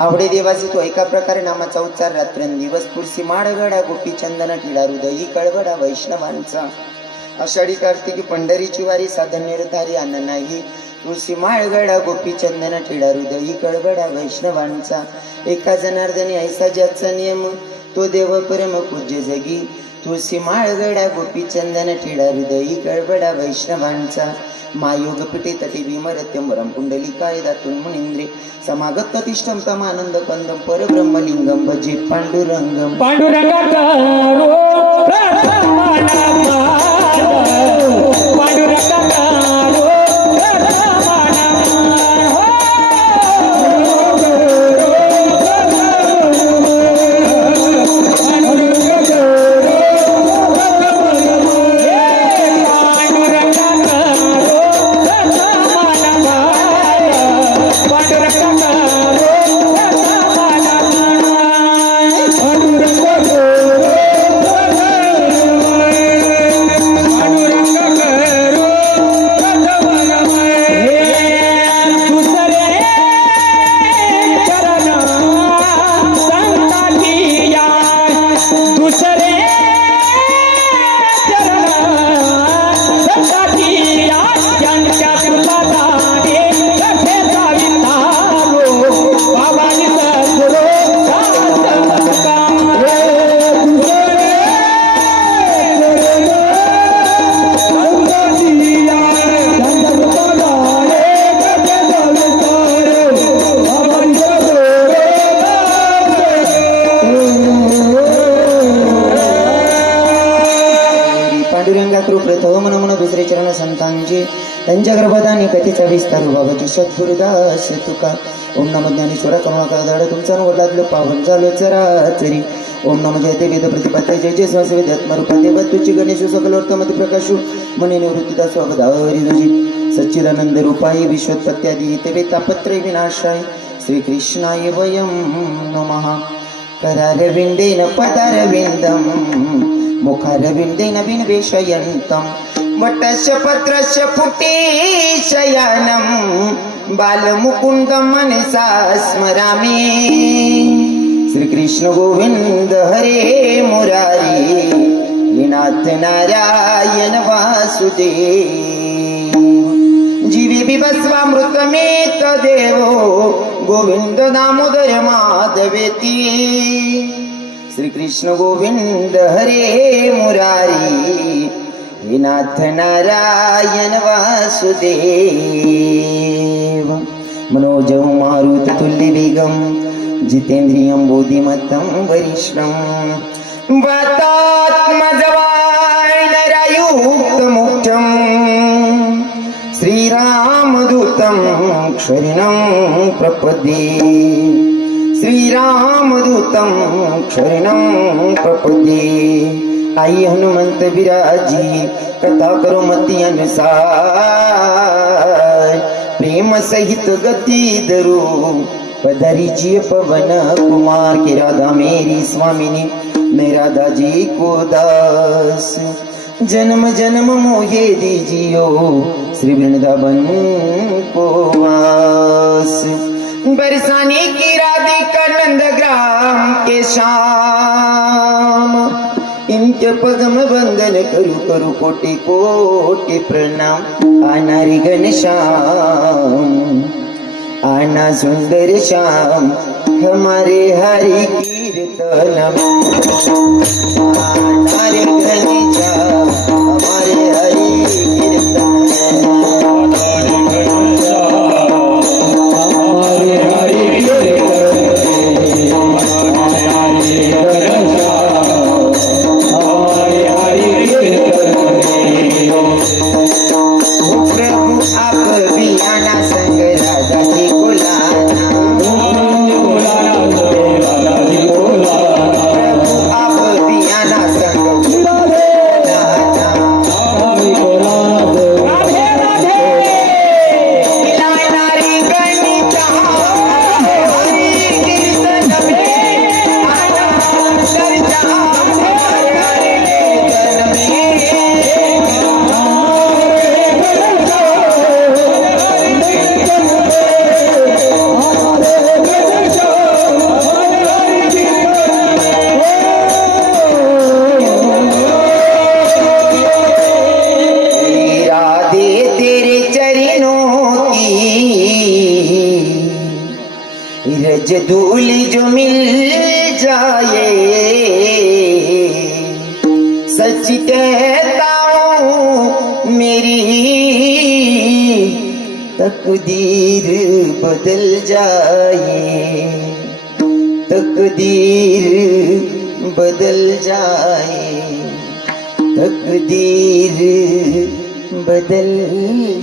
आवडे देवाचे तो एका प्रकारे नामाचा उच्चार रात्रंदिवस पुरसी माळगडा गोपी चंदन टिळा हृदयी कळवडा वैष्णवांचा आषाढी कार्तिकी पंढरीची वारी साधन निर्धारी अन्न नाही तुळशी माळगडा गोपी चंदन टिळा हृदयी कळवडा वैष्णवांचा एका जनार्दनी ऐसा ज्याचा नियम तो देव परम पूज्य जगी तुळशी माळगडा गोपी चंदन टिळा हृदयी कळवडा वैष्णवांचा मायोग पिटे तटे विमरत्यंबरम पुंडलिकाय दातुन मुनिंद्रे समागत तिष्ठम तमानंद कंदम परब्रह्मलिंगम भजे पांडुरंगम प्रथम नमन दुसरे चरण संतांचे त्यांच्या गर्भदानी कथेचा विस्तार बाबाजी सद्गुरुदास तुका ओम नम ज्ञानेश्वरा करुणाकर धाड तुमचा नवडलादलो पावन झालो चराचरी ओम नम जयते वेद प्रतिपत्ते जय जय स्वास वेदात्मरूपाते वत्तुची गणेश सकलोत्तमति प्रकाशु मने निवृत्तीदा स्वागतावरी तुझी सच्चिदानंद रूपाय विश्वोत्पत्त्यादि ते तापत्रय विनाशाय श्री कृष्णाय वयं नमः करारविंदेन पदारविंदम मुखारविंदेन विन्वेषयन्तं वटस्य पत्रस्य फुटे शयानं बालमुकुन्दं मनसा स्मरामि श्री कृष्ण गोविंद हरे मुरारी विनाथ नारायण वासुदेव जीवे विभस्वामृतमेत देवो गोविंद दामोदर माधवेति श्री कृष्ण गोविंद हरे मुरारी हे नाथ नारायण वासुदेव मनोजं मारुततुल्य वेगं जितेन्द्रियं बोधिमत्तं वरिष्ठं वातात्मजवाय नरायुक्तमुख्यं श्रीरामदूतं क्षरिणं प्रपद्ये श्रीरामदूतं क्षरिणं प्रपद्ये आई हनुमंत विराजी कथा करो मती अनुसार प्रेम सहित गति धरो पधरी पवन कुमार के राधा मेरी स्वामिनी मैं राधा जी को दास जन्म जन्म मोहे दीजियो श्री वृंदावन को वास बरसाने की राधिका नंदग्राम के शाम इनके पगम बंदन करू करू कोटि कोटि प्रणाम आना रे घनश्याम आना सुंदर श्याम हमारे हरि कीर्तन आना रे घनश्याम हमारे हरि कीर्तन रज धूली जो मिल जाए सच कहता हूँ मेरी तकदीर बदल जाए, तकदीर बदल जाए, तकदीर बदल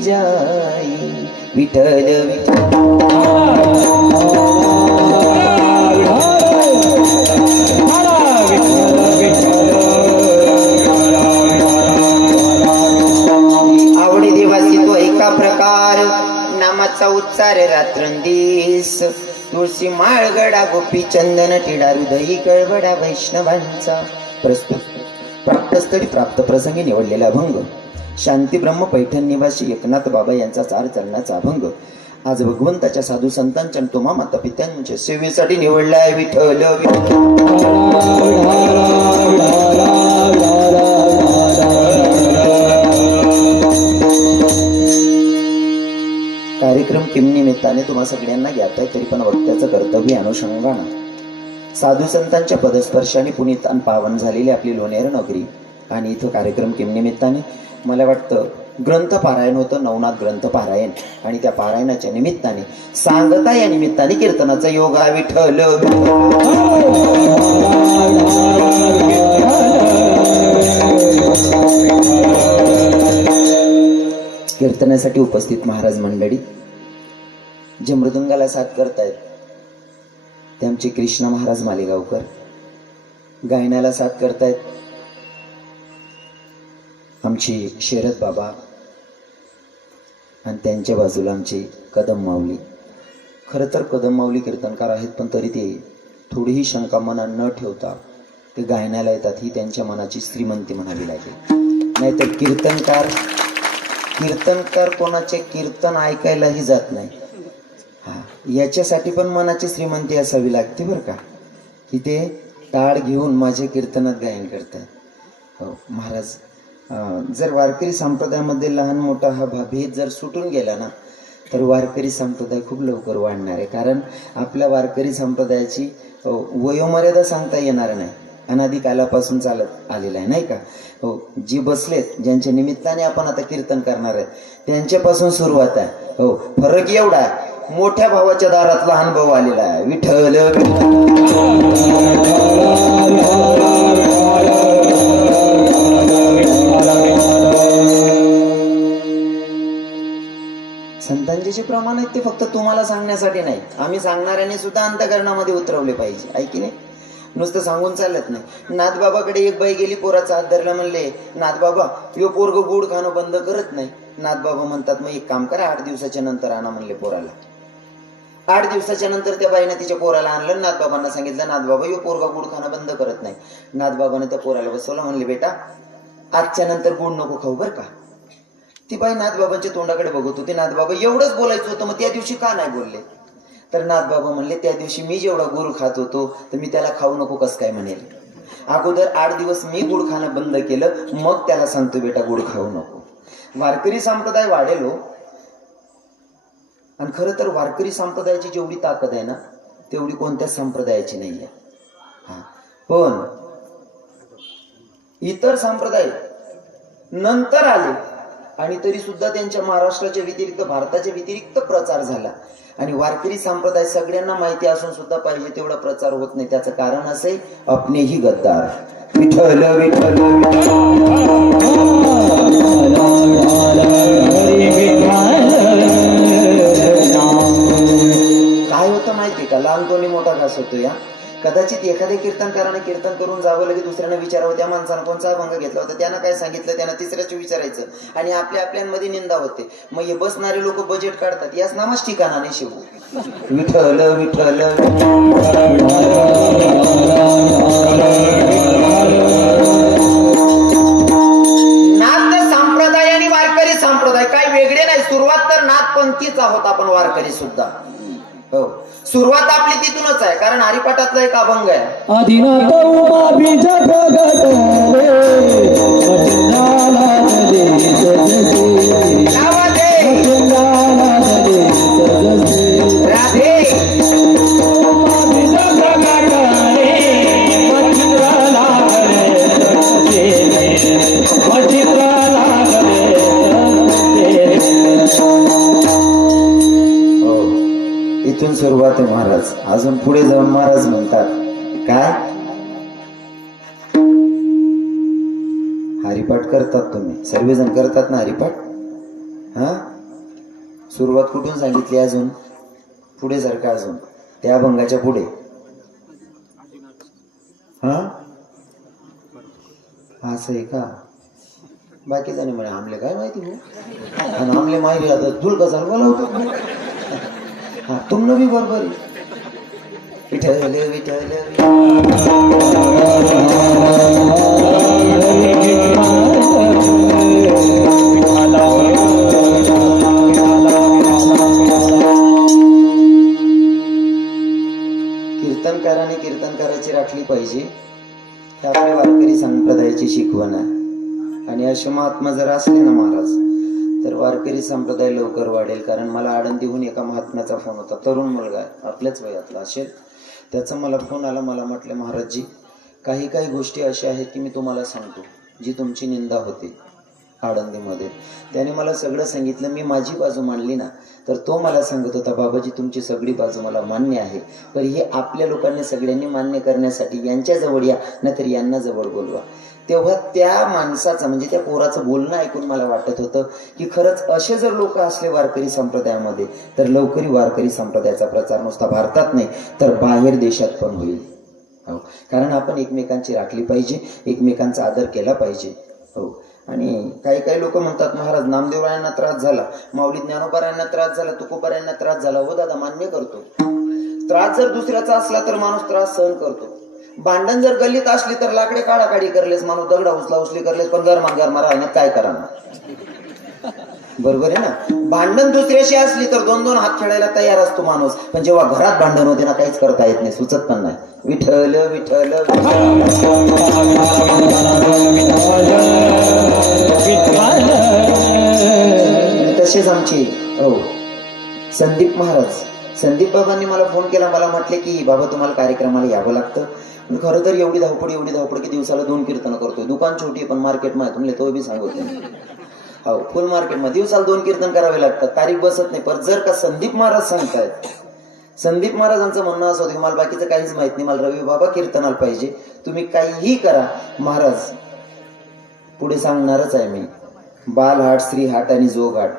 जाए। विठ्ठल आवडी देवासी तो एका प्रकार नामाचा उच्चार रात्रंदिस तुळशी माळगडा गोपी चंदन टिडा हृदयी कळवडा वैष्णवांचा प्रस्तुत प्राप्तस्थळी प्राप्त प्रसंगी निवडलेला अभंग शांती ब्रह्म पैठण निवासी एकनाथ बाबा यांचा 4 चरणाचा अभंग आज भगवंताच्या साधू संतांच्या आणि तुम्हा माता पित्यांच्या सेवेसाठी निवडला आहे। विठ्ठल कार्यक्रम किमनिमित्ताने तुम्हा सगळ्यांना ज्ञात आहे, तरी पण वक्त्याचं कर्तव्य अनुषंगानं साधू संतांच्या पदस्पर्शाने पुनीत आणि पावन झालेली आपली लोणेर नगरी आणि इथं कार्यक्रम किमनिमित्ताने मला वाटतं ग्रंथ पारायण होतं, नवनाथ ग्रंथ पारायण आणि त्या पारायणाच्या निमित्ताने सांगता या निमित्ताने कीर्तनाचा योग आहे। विठ्ठल कीर्तनासाठी उपस्थित महाराज मंडळी जे मृदंगाला साथ करतायत ते आमचे कृष्ण महाराज मालेगावकर, गायनाला साथ करतायत आमची शरद बाबा आणि त्यांच्या बाजूला आमची कदम माऊली। खरं तर कदम माऊली कीर्तनकार आहेत, पण तरी ते थोडीही शंका मनात न ठेवता ते गायनाला येतात, ही त्यांच्या मनाची श्रीमंती म्हणावी लागेल। नाहीतर कीर्तनकार कोणाचे कीर्तन ऐकायलाही जात नाही। हा, याच्यासाठी पण मनाची श्रीमंती असावी लागते बरं का, की ते टाळ घेऊन माझ्या कीर्तनात गायन करतात। हो महाराज, जर वारकरी संप्रदायामध्ये लहान मोठा हा भेद जर सुटून गेला ना तर वारकरी संप्रदाय खूप लवकर वाढणार आहे। कारण आपल्या वारकरी संप्रदायाची वयोमर्यादा सांगता येणार नाही, अनादिकालापासून चालत आलेला आहे नाही का। हो, जी बसलेत ज्यांच्या निमित्ताने आपण आता कीर्तन करणार आहे त्यांच्यापासून सुरुवात आहे। हो, फरक एवढा आहे, मोठ्या भावाच्या दारात लहान भाऊ आलेला आहे। विठ्ठल संतांचे जे प्रमाण आहेत ते फक्त तुम्हाला सांगण्यासाठी नाही, आम्ही सांगणाऱ्याने सुद्धा अंतःकरणामध्ये उतरवले पाहिजे, आहे की नाही। नुसतं सांगून चालत नाही। नाथबाबाकडे एक बाई गेली, पोराचा हात धरला, म्हणले नाथबाबा यो पोरग गुड खाणं बंद करत नाही। नाथबाबा म्हणतात मग एक काम करा, 8 दिवसाच्या नंतर आणा म्हणले पोराला। 8 दिवसाच्या नंतर त्या बाईने तिच्या पोराला आणलं, नाथबाबांना सांगितलं नाथबाबा यो पोरगा गुड खाणं बंद करत नाही। नाथबाबाने त्या पोराला बसवलं, म्हणले बेटा आजच्या नंतर गुड नको खाऊ बरं का। ती बाई नाथबाबांच्या तोंडाकडे बघत होती। नाथबाबा एवढंच बोलायचं होतं, मग त्या दिवशी का नाही बोलले? तर नाथबाबा म्हणले त्या दिवशी मी जेवढा गुळ खात होतो तर मी त्याला खाऊ नको कस काय म्हणेल। अगोदर 8 दिवस मी गुळ खाणं बंद केलं, मग त्याला सांगतो बेटा गुळ खाऊ नको। वारकरी संप्रदाय वाढेल हो, आणि खरं तर वारकरी संप्रदायाची जेवढी ताकद आहे ना तेवढी कोणत्याच संप्रदायाची नाही आहे। हा, पण इतर संप्रदाय नंतर आले आणि तरी सुद्धा त्यांच्या महाराष्ट्राच्या व्यतिरिक्त भारताच्या व्यतिरिक्त प्रचार झाला, आणि वारकरी संप्रदाय सगळ्यांना माहिती असून सुद्धा पाहिजे तेवढा प्रचार होत नाही। त्याचं कारण असे अपने ही गद्दार। विठ्ठल विठ्ठल काय होतं माहिती का, लहान तोंडी मोठा घास होतो या। कदाचित एखाद्या कीर्तनकाराने कीर्तन करून जावं, लगे दुसऱ्याने विचारावं त्या माणसानं कोणचा अभंग घेतला होता, त्यानं काय सांगितलं, त्यानं तिसऱ्याच विचारायचं, आणि आपल्यामध्ये निंदा होते। मग हे बसणारे लोक बजेट काढतात, याच नामच ठिकाणा नाही शिवू। विठ्ठल विठ्ठल नाथ संप्रदाय आणि वारकरी संप्रदाय काय वेगळे नाही। सुरुवात तर नाथपंथीच आहोत आपण वारकरी सुद्धा। हो, सुरुवात आपली तिथूनच आहे, कारण हरिपाठातला एक अभंग आहे, आदिनाथ उमा बीज प्रगट राधे महाराज अजून पुढे जाऊन महाराज म्हणतात काय हरिपाठ करतात तुम्ही सर्वजण करतात ना हरिपाठ हा सुरुवात कुठून सांगितली अजून पुढे सारखं अजून त्या अभंगाच्या पुढे हा असं आहे का बाकी जणी म्हणे आमले काय माहिती भाऊ आणि आमले माहिती आता तुल कसा बोलावतो हा तुमनं बी बरोबर विठ्ठल विठ्ठल कीर्तनकाराने कीर्तन करायची राखली पाहिजे ही आपली वारकरी संप्रदायाची शिकवण आहे आणि असे महात्मा जर असले ना महाराज तर वारकरी संप्रदाय लवकर वाढेल कारण मला आळंदीहून एका महात्म्याचा फोन होता तरुण मुलगा आहे आपल्याच वयातला असेल त्याचा मला फोन आला मला म्हटले महाराजजी काही काही गोष्टी अशा आहेत की मी तुम्हाला सांगतो जी तुमची निंदा होते आळंदीमध्ये त्याने मला सगळं सांगितलं मी माझी बाजू मांडली ना तर तो मला सांगत होता बाबाजी तुमची सगळी बाजू मला मान्य आहे पण हे आपल्या लोकांनी सगळ्यांनी मान्य करण्यासाठी यांच्या जवळ या नाहीतर यांना जवळ बोलवा तेव्हा त्या माणसाचं म्हणजे त्या पोराचं बोलणं ऐकून मला वाटत होतं की खरंच असे जर लोक असले वारकरी संप्रदायामध्ये तर लवकरी वारकरी संप्रदायाचा प्रचार नुसता भारतात नाही तर बाहेर देशात पण होईल हो कारण आपण एकमेकांची राखली पाहिजे एकमेकांचा आदर केला पाहिजे हो आणि काही काही लोक म्हणतात महाराज नामदेवरायांना त्रास झाला माऊली ज्ञानोबारायांना त्रास झाला तुकोबारायांना त्रास झाला हो दादा मान्य करतो त्रास जर दुसऱ्याचा असला तर माणूस त्रास सहन करतो भांडण जर गल्लीत असली तर लाकडे काढाकाढी करलेस माणूस दगडा उचली करलेस पण गरमा राहण्यात काय करा बरोबर आहे ना भांडण दुसऱ्याशी असली तर दोन दोन हात खेळायला तयार असतो माणूस पण जेव्हा घरात भांडण होते ना काहीच करता येत नाही सुचत पण नाही विठ्ठल विठ्ठल तसेच आमचे हो संदीप संदीप बाबांनी मला फोन केला मला म्हटले की बाबा तुम्हाला कार्यक्रमाला यावं लागतं खरं तर एवढी धावपड की दिवसाला 2 कीर्तन करतोय दुकान छोटी पण मार्केट मध्ये तुमले तो बी सांगत हो फुल मार्केट मध्ये दिवसाला 2 कीर्तन करावे लागतात तारीख बसत नाही पण जर का संदीप महाराज सांगतायत संदीप महाराजांचं म्हणणं असं होतं की मला बाकीचं काहीच माहित नाही मला रवी बाबा कीर्तनाला पाहिजे तुम्ही काहीही करा महाराज पुढे सांगणारच आहे मी बाल हाट श्री हाट आणि जोग हाट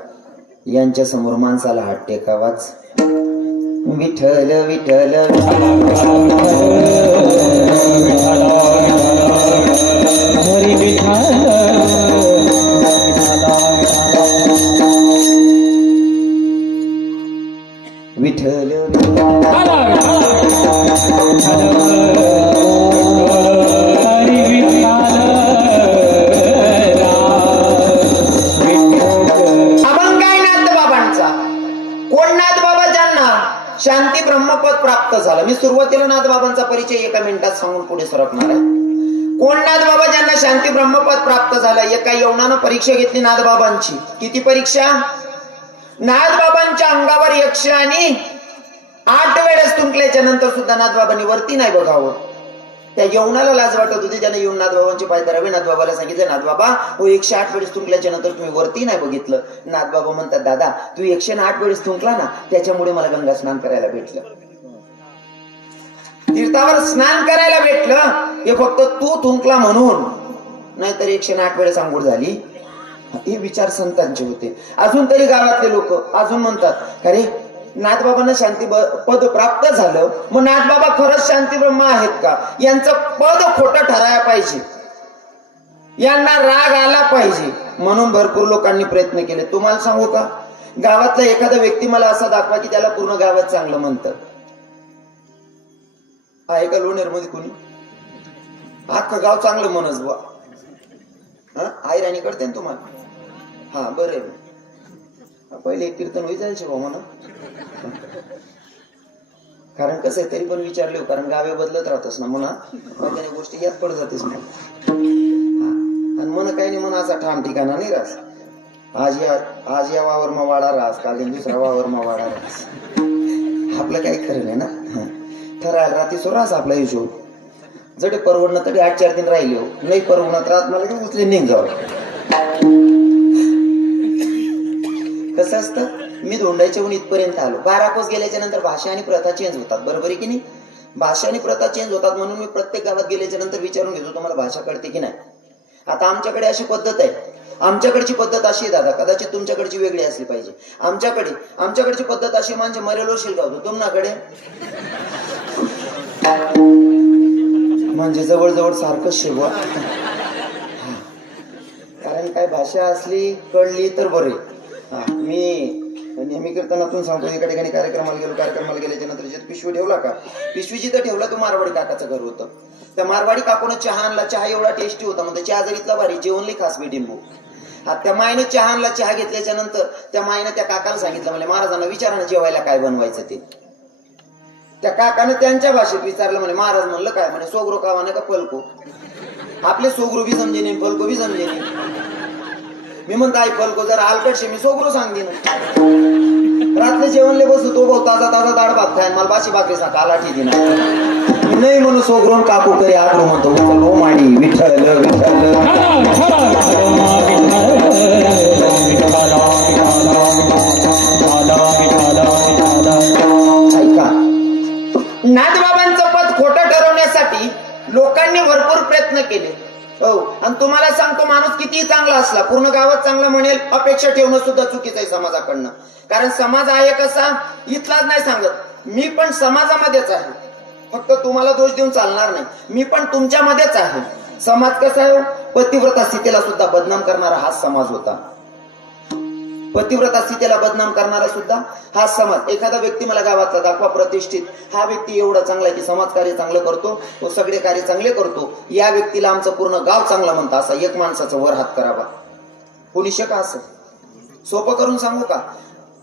यांच्या समोर माणसाला हात टेकावाच विठ्ठल विठ्ठल हरी विठ्ठल शांती ब्रह्मपद प्राप्त झालं मी सुरुवातीला नाथबाबांचा परिचय एका मिनिटात सांगून पुढे सरकणार आहे कोण नाथबाबा ज्यांना शांती ब्रह्मपद प्राप्त झालं एका यवनानं परीक्षा घेतली नाथबाबांची किती परीक्षा नाथबाबांच्या अंगावर 108 वेळेस तुंकल्याच्या नंतर सुद्धा नाथबाबांनी वरती नाही बघावं त्या यवनाला लाज वाटत होती त्याने येऊन नाथबाबांचे पाय धरावे नाथबाबाला सांगितलं नाथबाबा हो 108 वेळेस तुंकल्याच्या नंतर तुम्ही वरती नाही बघितलं नाथबाबा म्हणतात दादा तू 108 वेळेस तुंकला ना त्याच्यामुळे मला गंगा स्नान करायला भेटलं तीर्थावर स्नान करायला भेटलं हे फक्त तू तुंकला म्हणून नाहीतर 108 वेळेस आंघोळ झाली हे विचार संतांचे होते अजून तरी गावातले लोक अजून म्हणतात अरे नाथबाबांना शांती पद प्राप्त झालं मग नाथबाबा खरंच शांती ब्रह्म आहेत का यांचं पद खोटं ठरायला पाहिजे यांना राग आला पाहिजे म्हणून भरपूर लोकांनी प्रयत्न केले तुम्हाला सांगू का गावातला एखादा व्यक्ती मला असा दाखवा की त्याला पूर्ण गावात चांगलं म्हणतं आहे का लोणेर मध्ये कोणी अख्खं गाव चांगलं म्हणच बुवा आई राणी करते ना तुम्हाला हा बरं पहिले एक कीर्तन होई जायचे भाऊ म्हणा कारण कसं आहे तरी पण विचारले कारण गावे बदलत राहतस ना म्हणा त्याने गोष्टी यात पड जातेस मग आणि मन काही नाही म्हणा असा ठाम ठिकाणा नाही राहस आज या वावर मा वाडा राहस काल दुसरा वावर मा वाडा राहस आपलं काही खरं नाही ना ठरायला राहते सो राहस आपला हिशोब जडे परवडणं तरी 8-4 दिन राहिले नाही परवडत राहत मला की उचले निघ जावं कसं असतं मी धोंडाच्याहून इथपर्यंत आलो. 12 कोस गेल्याच्या नंतर भाषा आणि प्रथा चेंज होतात, बरोबर आहे की नाही? भाषा आणि प्रथा चेंज होतात म्हणून मी प्रत्येक गावात गेल्याच्या नंतर विचारून घेतो तुम्हाला भाषा कळते की नाही. आता आमच्याकडे अशी पद्धत आहे, आमच्याकडची पद्धत अशी आहे दादा, कदाचित तुमच्याकडची वेगळी असली पाहिजे. आमच्याकडची पद्धत अशी म्हणजे मरेलो शिलगावतो तुम्हाकडे म्हणजे जवळजवळ सारखं शिकवा. कारण काय भाषा असली कळली तर बरे. मी नेहमी कीर्तनातून सांगतो, एका ठिकाणी कार्यक्रमाला गेल्याच्या नंतर जिथे पिशवी ठेवला का, पिशवी जिथं ठेवला तो मारवाडी काकाचं घर होतं. त्या मारवाडी काकून चहा आणला, चहा एवढा टेस्टी होता म्हणजे चहा जर इथला भारी, जेवण लई खास भेटीन भाऊ. त्या मायनं चहा आणला, चहा घेतल्याच्या नंतर त्या मायनं त्या काकाला सांगितलं म्हणजे महाराजांना विचारा ना जेवायला काय बनवायचं ते. त्या काकानं त्यांच्या भाषेत विचारलं म्हणे, महाराज म्हणलं काय म्हणे, सोगरो कावाने का पलको. आपले सोगरो बी समजे नाही, पलको बी समजे नाही. मी म्हणतो आई पलको जर आलकटशे मी सोगरो सांगते ना. रात्री जेवणले बसतो तो भाऊ ताजा ताजा डाळ भात खाय, मला बाशी भाकरी सांगा आलाठी दिना नाही म्हणून सोगरून काकू करी आग्रो म्हणतो हो माडी विठ्ठल विठ्ठल. ऐका, नाथबाबांचं पद खोटं ठरवण्यासाठी लोकांनी भरपूर प्रयत्न केले. हो, आणि तुम्हाला सांगतो माणूस कितीही चांगला असला, पूर्ण गावात चांगला म्हणेल अपेक्षा ठेवणं सुद्धा चुकीचं आहे समाजाकडनं. कारण समाज आहे कसा इथलाच नाही सांगत, मी पण समाजामध्येच आहे, फक्त तुम्हाला दोष देऊन चालणार नाही. मी पण तुमच्यामध्येच आहे. समाज कसा आहे, पतिव्रता स्थितीला सुद्धा बदनाम करणारा हाच समाज होता. पतिव्रता स्थितीला बदनाम करणारा सुद्धा हा समाज. एखादा व्यक्ती मला गावातला दाखवा प्रतिष्ठित, हा व्यक्ती एवढा चांगला आहे की समाज कार्य चांगलं करतो, तो सगळे कार्य चांगले करतो, या व्यक्तीला आमचं पूर्ण गाव चांगलं म्हणतं, असा एक माणसाचा वर हात करावा. कोणी शका असं सोपं करून सांगू का,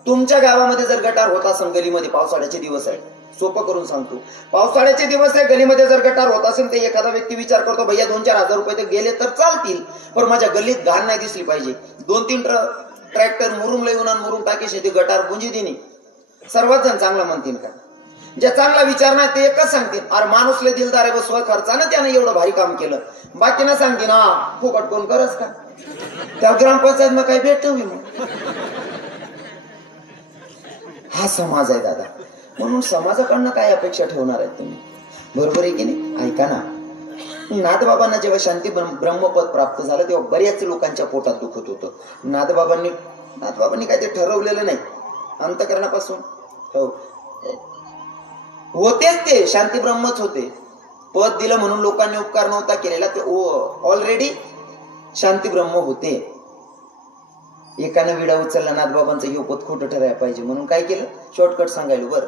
तुमच्या गावामध्ये जर गटार होत असेल गलीमध्ये, पावसाळ्याचे दिवस आहे, सोपं करून सांगतो, पावसाळ्याचे दिवस आहे, गलीमध्ये जर गटार होत असेल तर एखादा व्यक्ती विचार करतो भैया 2-4 हजार रुपये तर गेले तर चालतील, पण माझ्या गल्लीत घाण नाही दिसली पाहिजे. 2-3 ट्रॅक्टर मुरुम येऊन आणि मुरुम टाकीशी ती गटार गुंजी दिनी. सर्वात जण चांगलं म्हणतील का? जे चांगला विचार नाही ते एकच सांगतील, अरे माणूसले दिलदार आहे, स्व खर्चानं त्यानं एवढं भारी काम केलं. बाकीना सांगतील हा फुकट कोण करस का, त्या ग्रामपंचायत मग काही भेटतो मग. हा समाज आहे दादा. म्हणून समाजाकडनं काय अपेक्षा ठेवणार आहेत तुम्ही, बरोबर आहे की नाही? ऐका ना, नाथबाबांना जेव्हा शांती ब्रह्मपद प्राप्त झालं तेव्हा बऱ्याच लोकांच्या पोटात दुखत होतं. नाथबाबांनी काय ते ठरवलेलं नाही अंतकरणापासून. हो, होतेच ते शांती ब्रह्मच होते. पद दिलं म्हणून लोकांनी उपकार नव्हता केलेला, ते ऑलरेडी शांती ब्रह्म होते. एकानं विडा उचलला, नाथबाबांचं हे पद खोटं ठरायला पाहिजे म्हणून काय केलं, शॉर्टकट सांगायला बरं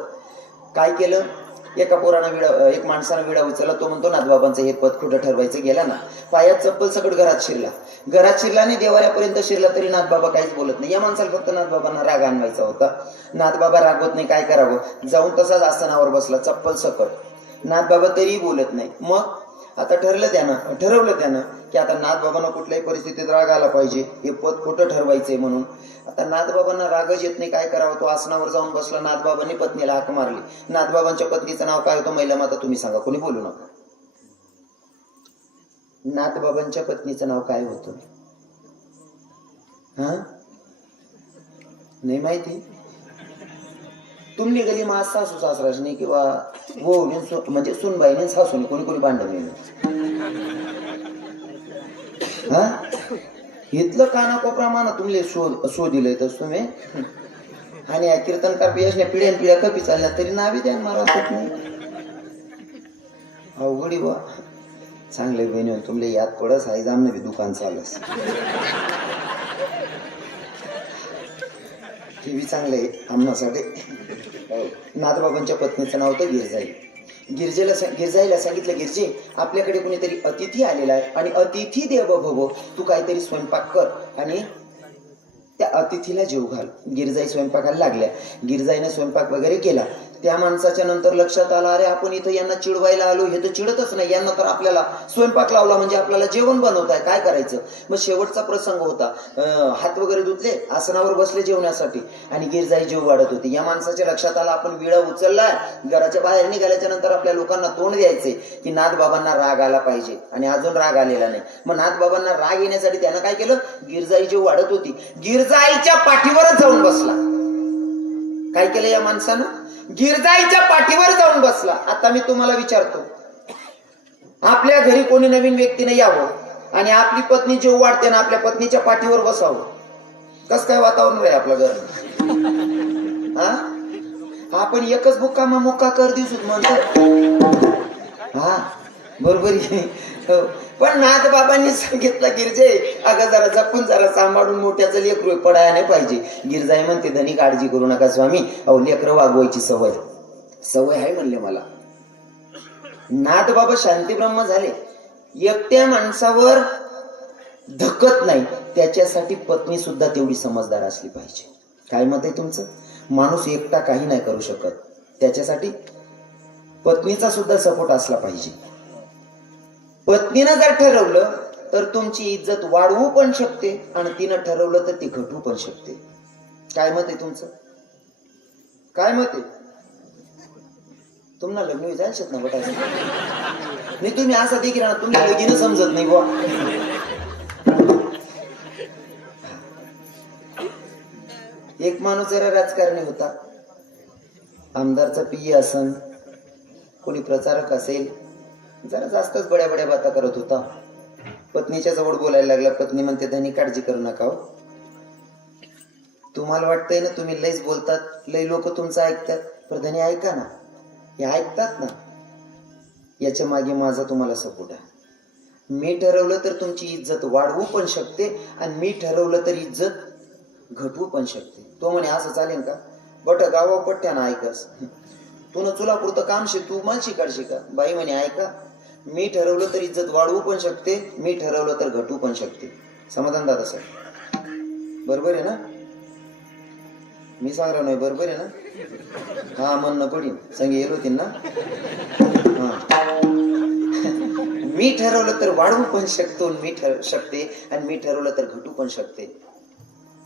काय केलं, एका पोरानं एक माणसानं विडा उचलला, तो म्हणतो नाथबाबांचं हे पद खोटं ठरवायचं, गेला ना पायात चप्पल सकट घरात शिरला आणि देवाऱ्यापर्यंत शिरला तरी नाथबाबा काहीच बोलत नाही. या माणसाला फक्त नाथबाबांना राग आणवायचा होता. नाथबाबा रागवत नाही, काय करावं, जाऊन तसाच आसनावर बसला चप्पल सकट. नाथबाबा तरीही बोलत नाही. मग आता ठरवलं त्यानं की आता नाथबाबांना कुठल्याही परिस्थितीत राग आला पाहिजे, हे पद खोटं ठरवायचंय म्हणून. आता नाथबाबांना रागच येत नाही, काय करावं, तो आसनावर जाऊन बसला. नाथबाबांनी पत्नीला हाक मारली. नाथबाबांच्या पत्नीचं नाव काय होतं, महिला माता तुम्ही सांगा, कोणी बोलू नका. नाथबाबांच्या पत्नीचं नाव काय होतं, हा नाही माहिती? तुमली गली मा सासू सासराजने किंवा वहूने म्हणजे सुनबाईने सासूने कोणी भांडण हा इथलं कानाकोपरामाना तुमले शो दिलंय तर तुम्ही. आणि कीर्तनकार पियासने पिढ्या कपी चालल्या तरी नावी द्या मला नाही. अवघडी बा, चांगले बहिणी तुमले याद पडस, आई जामने बी दुकान चालस, हे बी चांगलं आहे आमनासाठी. नाथबाबांच्या पत्नीचं नाव तर गिरजाई. गिरजाईला सांगितलं, गिरजे आपल्याकडे कुणीतरी अतिथी आलेला आहे आणि अतिथी देव भव, तू काहीतरी स्वयंपाक कर आणि त्या अतिथीला जेव घाल. गिरजाई स्वयंपाकाला लागल्या. गिरजाईने स्वयंपाक वगैरे केला. त्या माणसाच्या नंतर लक्षात आलं, अरे आपण इथं यांना चिडवायला आलो, हे तर चिडतच नाही, यांना तर आपल्याला स्वयंपाक लावला म्हणजे आपल्याला जेवण बनवताय, काय करायचं. मग शेवटचा प्रसंग होता, हात वगैरे धुतले, आसनावर बसले जेवण्यासाठी आणि गिरजाई जेव वाढत होती. या माणसाच्या लक्षात आलं, आपण विडा उचललाय, घराच्या बाहेर निघाल्याच्या नंतर आपल्या लोकांना तोंड द्यायचे की नाथबाबांना राग आला पाहिजे आणि अजून राग आलेला नाही. मग नाथबाबांना राग येण्यासाठी त्यानं काय केलं, गिरजाई जेव वाढत होती, गिरजाईच्या पाठीवरच जाऊन बसला. काय केलं या माणसानं? गिरजाईच्या पाठीवर जाऊन बसला. आता मी तुम्हाला विचारतो, आपल्या घरी कोणी नवीन व्यक्तीने यावं आणि आपली पत्नी जेव वाढते ना आपल्या पत्नीच्या पाठीवर बसावं, कस काय वातावरण आहे आपलं घर? हा, आपण एकच बुक्कामा मुक्का कर दिवस म्हणतो. हा बरोबर आहे. हो. पण नाथ बाबांनी सांगितलं गिरजे अगं जरा जपून जरा सांभाळून मोठ्याचं लेकरू पडायला नाही पाहिजे. गिरजाई म्हणते धनी काळजी करू नका स्वामी, अहो लेकरं वागवायची सवय आहे म्हणले मला. नाथ बाबा शांती ब्रह्म झाले. एकट्या माणसावर धकत नाही, त्याच्यासाठी पत्नी सुद्धा तेवढी समजदार असली पाहिजे. काय मत आहे तुमचं? माणूस एकटा काही नाही करू शकत, त्याच्यासाठी पत्नीचा सुद्धा सपोर्ट असला पाहिजे. पत्नीनं जर ठरवलं तर तुमची इज्जत वाढवू पण शकते आणि तिनं ठरवलं तर ती घटवू पण शकते. काय मत आहे तुमचं? काय मत आहे? तुम्हाला लग्न जायचं ना बटा नाही, तुम्ही असा देखील ना तुम्ही लगीन समजत नाही बुवा. एक माणूस जरा राजकारणी होता, आमदारचा पीए असन, कोणी प्रचारक असेल, जरा जास्तच बड्या बड्या बाता करत होता. पत्नीच्या जवळ बोलायला लागला. पत्नी म्हणते धनी काळजी करू नका हो, तुम्हाला वाटतंय ना तुम्ही लईच बोलतात, लई लोक तुमचं ऐकतात, पण धनी ऐका ना, हे ऐकतात ना, याच्या मागे माझा तुम्हाला सपोर्ट आहे. मी ठरवलं तर तुमची इज्जत वाढवू पण शकते आणि मी ठरवलं तर इज्जत घटवू पण शकते. तो म्हणे असं चालेल का? बट गावा पट्ट्यानं ऐकस, तू न तुला पुरतं काम शिक, तू मन शिकाडशी का? बाई म्हणे ऐका, मी ठरवलं तर इज्जत वाढवू पण शकते, मी ठरवलं तर घटवू पण शकते. समाधान दादा सर बरोबर आहे ना? मी सांगणार नाही बरोबर आहे ना? हा म्हणणं पडीन संगे येलो होती ना. हा मी ठरवलं तर वाढवू पण शकतो, मी शकते आणि मी ठरवलं तर घटू पण शकते.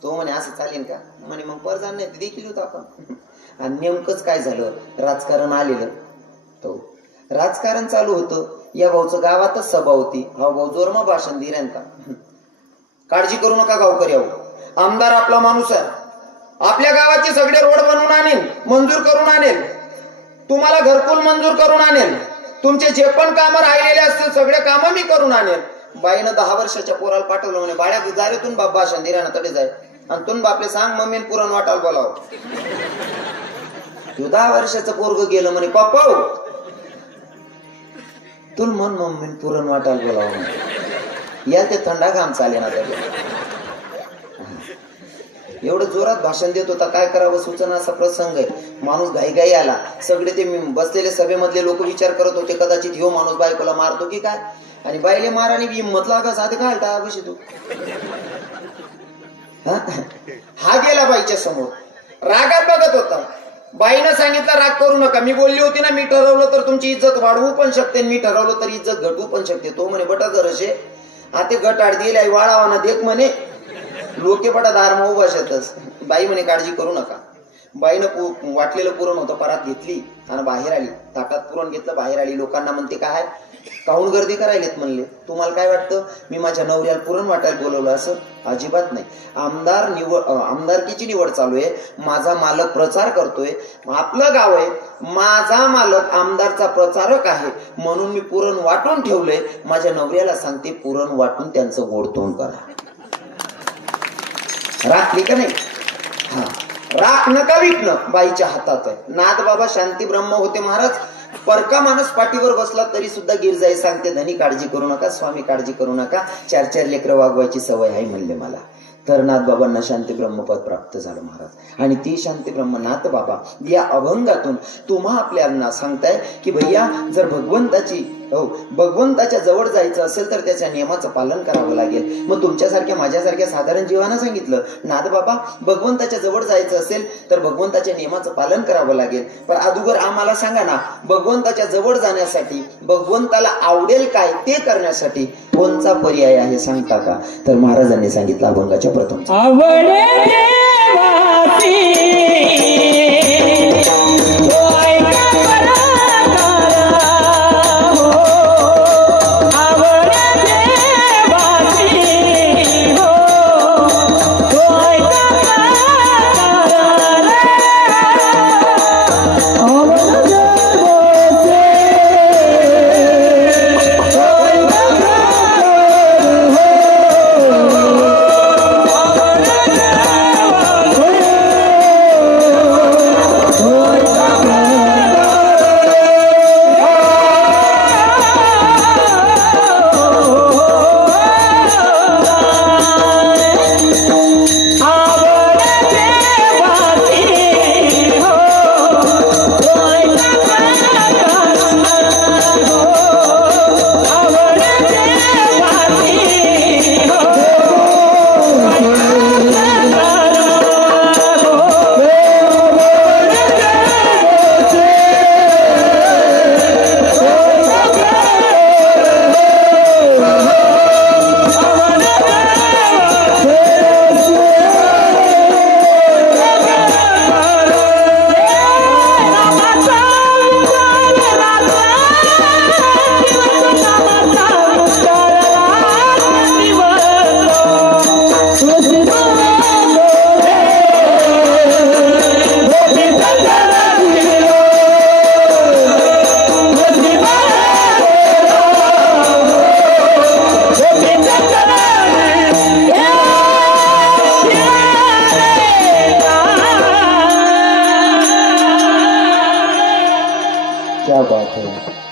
तो म्हणे असं चालेल का? म्हणे मग परजान नाही देखील होत आपण. आणि नेमकंच काय झालं, राजकारण आलेलं. तो राजकारण चालू होतं. या भाऊचं गावातच सभा होती. हा भाऊ जोरमा भाषण दिऱ्यांता, काळजी करू नका गावकरी, आमदार आपला माणूस आहे, आपल्या गावाचे सगळे रोड बनवून आणेल, मंजूर करून आणेल, तुम्हाला घरकुल मंजूर करून आणेल, तुमचे जे पण कामं राहिलेले असतील सगळे कामं मी करून आणेल. बाईनं 10 वर्षाच्या पोराला पाठवलं. म्हणे बाळ्या जारेतून बाप भाषण दिऱ्यानं तडे जाय आणि तुम बापले सांग मम्मीन पुरण वाटाल बोलाव. 10 वर्षाचं पोरग गेलं. म्हणे पप्पा तुल मन मम्मीन पुरण वाटाल बोलाव या ते थंडा घाम चाले ना. एवढं जोरात भाषण देत होता, काय करावं सूचना असा प्रसंग आहे. माणूस घाई आला. सगळे ते बसलेले सभेमधले लोक विचार करत होते कदाचित ह्यो माणूस बायकोला मारतो की काय, आणि बाईले मार आणि हिंमत लागा साधे काय बशी तू. हा गेला बाईच्या समोर, रागात बघत होता. बाईनं सांगितलं राग करू नका, मी बोलली होती ना मी ठरवलं तर तुमची इज्जत वाढवू पण शकते, मी ठरवलं तर इज्जत घटवू पण शकते. तो म्हणे बटा जरशे आते गट आड दिले वाळावाना देख म्हणे लोके बटा दारमा उभा शेतच. बाई म्हणे काळजी करू नका. बाईनं वाटलेलं पुरण होतं परात घेतली आणि बाहेर आली. ताटात पुरण घेतलं, बाहेर आली. लोकांना म्हणते काय काहून गर्दी करायलेत म्हणले. तुम्हाला काय वाटतं मी माझ्या नवऱ्याला पुरण वाटायला बोलवलं? असं अजिबात नाही. आमदारकीची निवड चालू आहे, माझा मालक प्रचार करतोय, आपलं गाव आहे, माझा मालक आमदारचा प्रचारक आहे, म्हणून मी पुरण वाटून ठेवलंय. माझ्या नवऱ्याला सांगते पुरण वाटून त्यांचं गोडतोंड करा. राखली का नाही? हा, राख नका विकणं बाईच्या हातात आहे. नाथ बाबा शांती ब्रह्म होते महाराज. परका माणूस पाठीवर बसला तरी सुद्धा गिरजाई सांगते धनी काळजी करू नका, स्वामी काळजी करू नका, 4 लेकरं वागवायची सवय आहे म्हणले मला. तर नाथ बाबांना शांती ब्रह्मपद प्राप्त झालं महाराज. आणि ती शांती ब्रह्म नाथ बाबा या अभंगातून तुम्हा आपल्याला सांगताय की भैया जर भगवंताच्या जवळ जायचं असेल तर त्याच्या नियमाचं पालन करावं लागेल. मग तुमच्यासारख्या माझ्यासारख्या साधारण जीवानं सांगितलं नाथ बाबा भगवंताच्या जवळ जायचं असेल तर भगवंताच्या नियमाचं पालन करावं लागेल. पण अगोदर आम्हाला सांगा ना, भगवंताच्या जवळ जाण्यासाठी भगवंताला आवडेल काय ते करण्यासाठी कोणता पर्याय आहे सांगता का? तर महाराजांनी सांगितलं अभंगाच्या प्रथम आवडे देवासी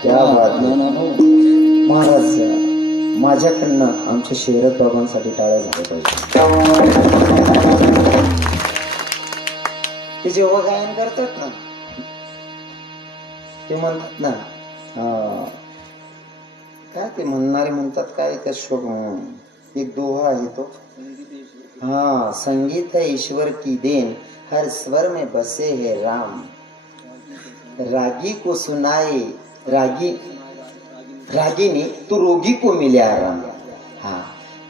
त्या महाराज माझ्याकडनं आमच्या शरद बाबांसाठी टाळ्या झाल्या पाहिजे. ते जेव्हा गायन करतात ना ते म्हणतात ना काय ते म्हणणारे म्हणतात काय त्या शोक एक दोहा आहे तो हाँ संगीत है ईश्वर की देन हर स्वर में बसे है राम रागी को सुनाए रागीने तो रोगी को मिले आराम. हा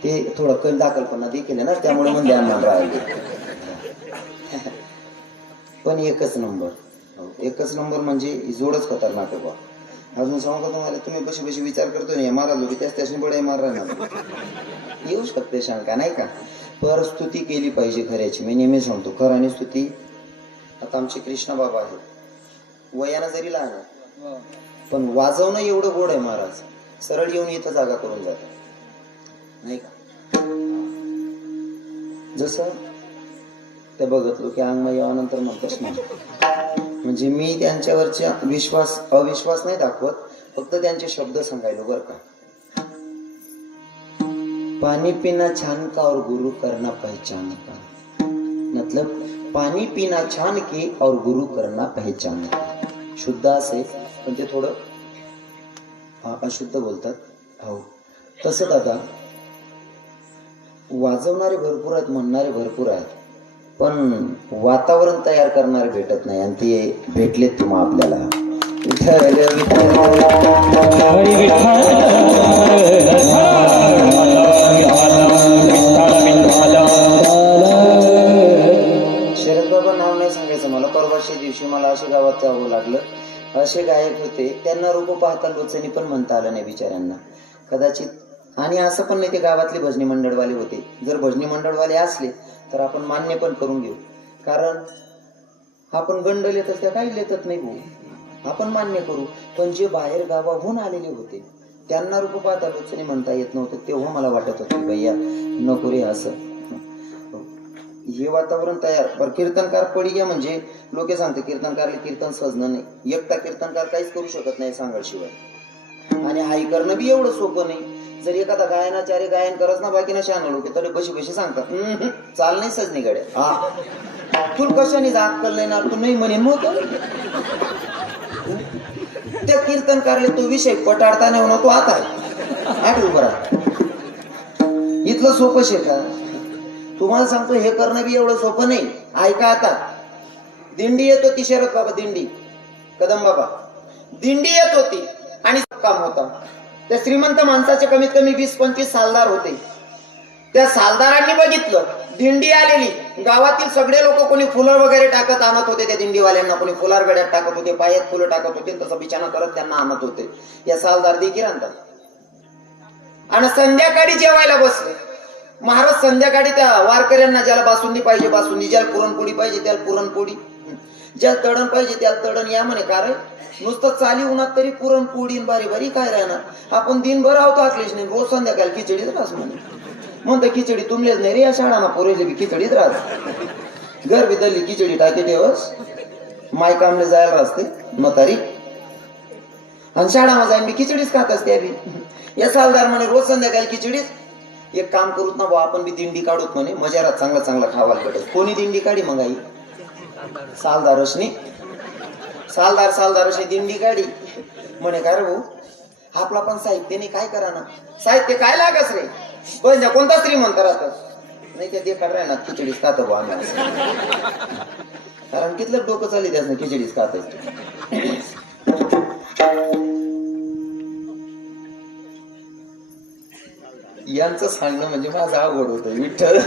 ते थोडं कल्पना कल्पना देखील ना त्यामुळे म्हणजे आम्हाला राहिले पण एकच नंबर म्हणजे जोडच खतरनाक आहे बा. अजून सांगू का तुम्हाला तुम्ही बशी बशी विचार करतो नाही महाराज लोक त्याच बडे मारणार येऊ शकते शंका नाही का. पर स्तुती केली पाहिजे खऱ्याची. मी नेहमी सांगतो खराने स्तुती. आता आमचे कृष्ण बाबा आहेत वयानं जरी लहान आहे पण वाजवणं एवढं गोड आहे महाराज. सरळ येऊन इथं जागा करून जातात नाही का. जसं ते बघतलो की अंगमा यावानंतर म्हणतच नाही म्हणजे मी त्यांच्यावरचे अविश्वास नाही दाखवत फक्त त्यांचे शब्द सांगायलो बरं का. पानी पीना छान का और गुरु करना पहचान का. मतलब पाणी पीना छान की और गुरु करना पहचान का. शुद्ध असे पण ते थोडं अशुद्ध बोलतात. हो तसं दादा वाजवणारे भरपूर आहेत म्हणणारे भरपूर आहेत पण वातावरण तयार करणारे भेटत नाही आणि ते भेटलेत तुम्हा आपल्याला. शरद बाबा नाव नाही सांगायचं मला. परवाच्या दिवशी मला असे गावात जावं लागलं. असे गायक होते त्यांना रूप पाहता लोचनी पण म्हणता आलं नाही बिचाऱ्यांना कदाचित. आणि असं पण नाही ते गावातले भजनी मंडळवाले होते. जर भजनी मंडळवाले असले तर आपण मान्य पण करून घेऊ कारण आपण गंड लेतच त्या काही लेतच नाही भाऊ. आपण मान्य करू. पण जे बाहेर गावाहून आलेले होते त्यांना रूप पाहता लोचनी म्हणता येत नव्हतं तेव्हा मला वाटत होतं भैया नको रे असं. हे वातावरण तयार. बरं कीर्तनकार पडी घ्या म्हणजे लोक सांगते कीर्तनकारले कीर्तन सजणं नाही. एकटा कीर्तनकार काहीच करू शकत नाही सांगाशिवाय. आणि हाई करणं बी एवढं सोपं नाही. जर एखादा गायनाचार्य गायन करत ना बाकी ना शहाणा लोक तरी बशी बशी सांगतात चाल नाही सजनी गड्या. हा तू कशाने जात कल नाही तू नाही म्हणेन मग त्या कीर्तनकारले तो विषय पटाडता नाही होणार तो आता आठवू बरा. इथलं सोपं शे का तुम्हाला सांगतो हे करणं बी एवढं सोपं नाही. ऐका आता दिंडी येत होती शरद बाबा दिंडी कदम बाबा दिंडी येत होती आणि काम होता. त्या श्रीमंत माणसाचे कमीत कमी 20-25 सालदार होते. त्या सालदारांनी बघितलं दिंडी आलेली गावातील सगळे लोक कोणी फुलं वगैरे टाकत आणत होते त्या दिंडीवाल्यांना. कोणी फुलार गड्यात टाकत होते पायात फुलं टाकत होते तसं बिछाना करत त्यांना आणत होते. या सालदार देखील आणतात. आणि संध्याकाळी जेवायला बसले महाराज. संध्याकाळी त्या वारकऱ्यांना ज्याला बासुंदी पाहिजे बासुंदी, ज्याला पुरणपोळी पाहिजे त्याला पुरणपोळी, ज्याला तळण पाहिजे त्याला तळण या म्हणे. कारण नुसतं चाली उन्हात तरी पुरणपोळी बारी बारी काय राहणार. आपण दिनभर आहोत असलेच नाही. रोज संध्याकाळी खिचडीच राहत म्हणतं खिचडी तुमलेच नाही रे या शाळांना पोरेले बी खिचडीच राहत. घर बी दल्ली खिचडी टाके ठेवस माय कामले जायला रस्ते म्हातारी आणि शाळाમાં जाईन बी खिचडीच खात असते बी. या सालदार म्हणे रोज संध्याकाळी खिचडीच. एक काम करूत ना भाऊ आपण बी दिंडी काढूत म्हणे मजारात चांगला चांगला खावायला भेटत. कोणी दिंडी काढी मग आई सालदारशनी दिंडी काढी म्हणे काय रे भाऊ आपला पण साहित्याने काय करा ना. साहित्य काय लागस रे बंजा कोणता श्रीमंत राहतात नाही त्या देखाड राहणार खिचडीच खात भाऊ आम्ही कारण कितलं डोकं चालली त्याच खिचडीच खात. यांचं सांगणं म्हणजे माझं आवड होतं विठ्ठल.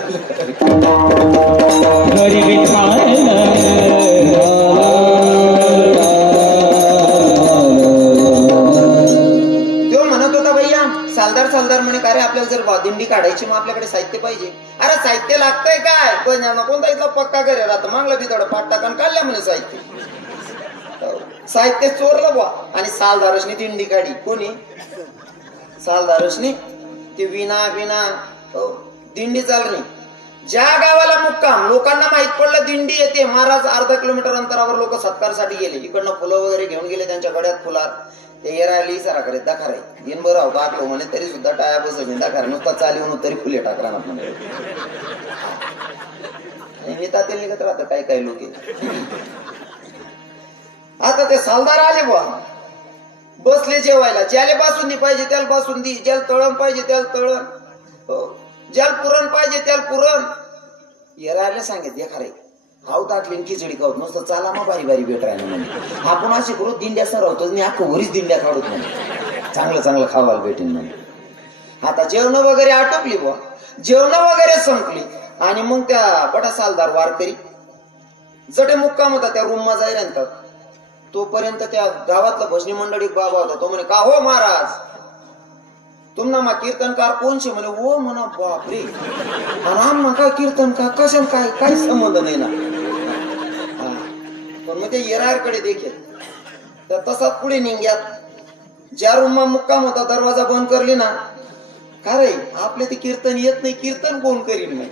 तो म्हणत होता भैया सालदार म्हणे का रे आपल्याला जर दिंडी काढायची मग आपल्याकडे साहित्य पाहिजे. अरे साहित्य लागतंय काय पण कोणता इथला पक्का घरे राहतं मागला बी थोडं पाठ टाकून काढल्या म्हणे साहित्य चोरलं बुवा. आणि सालदारसनी दिंडी काढी. कोणी सालदारसनी ते विना दिंडी चालली. ज्या गावाला मुक्काम लोकांना माहित पडलं दिंडी येते महाराज अर्धा किलोमीटर अंतरावर लोक सत्कारसाठी गेले. इकडनं फुलं वगैरे घेऊन गेले त्यांच्या गड्यात फुलार. ते येरायला इसारा करेत दाखा रे येन बरं होतं आटलो म्हणे तरी सुद्धा टाया बसत नाही दाखा नुसता चाली म्हणून तरी फुले टाकला ना म्हणे मी तातेल निघत राहतं काही काही लोक आता ते सालदार आले बुवा बसले जेवायला ज्याला बासुंदी पाहिजे त्याला बासुंदी ज्याला तळण पाहिजे त्याला तळण ज्याला पुरण पाहिजे त्याला पुरण येरायला सांगित या खरे हाव ताटली खिचडी खाऊत नुसतं चाला मग बारी बारी भेट राहिलं म्हणे आपण असे करू दिंड्या सर होतोच नाही अख्खं वरीच दिंड्या काढत म्हणे चांगलं चांगलं खावायला भेटेन म्हणे आता जेवण वगैरे आटोपली बुवा जेवण वगैरे संपली आणि मग त्या बडा सालदार वारकरी जडे मुक्काम होता त्या रूम मा जाई राहतात तोपर्यंत त्या गावातला भजनी मंडळी बाबा होता तो म्हणे का हो महाराज तुमना मा कीर्तनकार कोणचे म्हणे ओ म्हणा बापरे आराम काय कीर्तन का कशान काय काही संबंध नाही ना पण मग ते येरारकडे देखील तर तसाच पुढे निघ्यात ज्या रूम मा मुक्काम होता दरवाजा बंद करली ना का रे आपले ते कीर्तन येत नाही कीर्तन कोण करीन नाही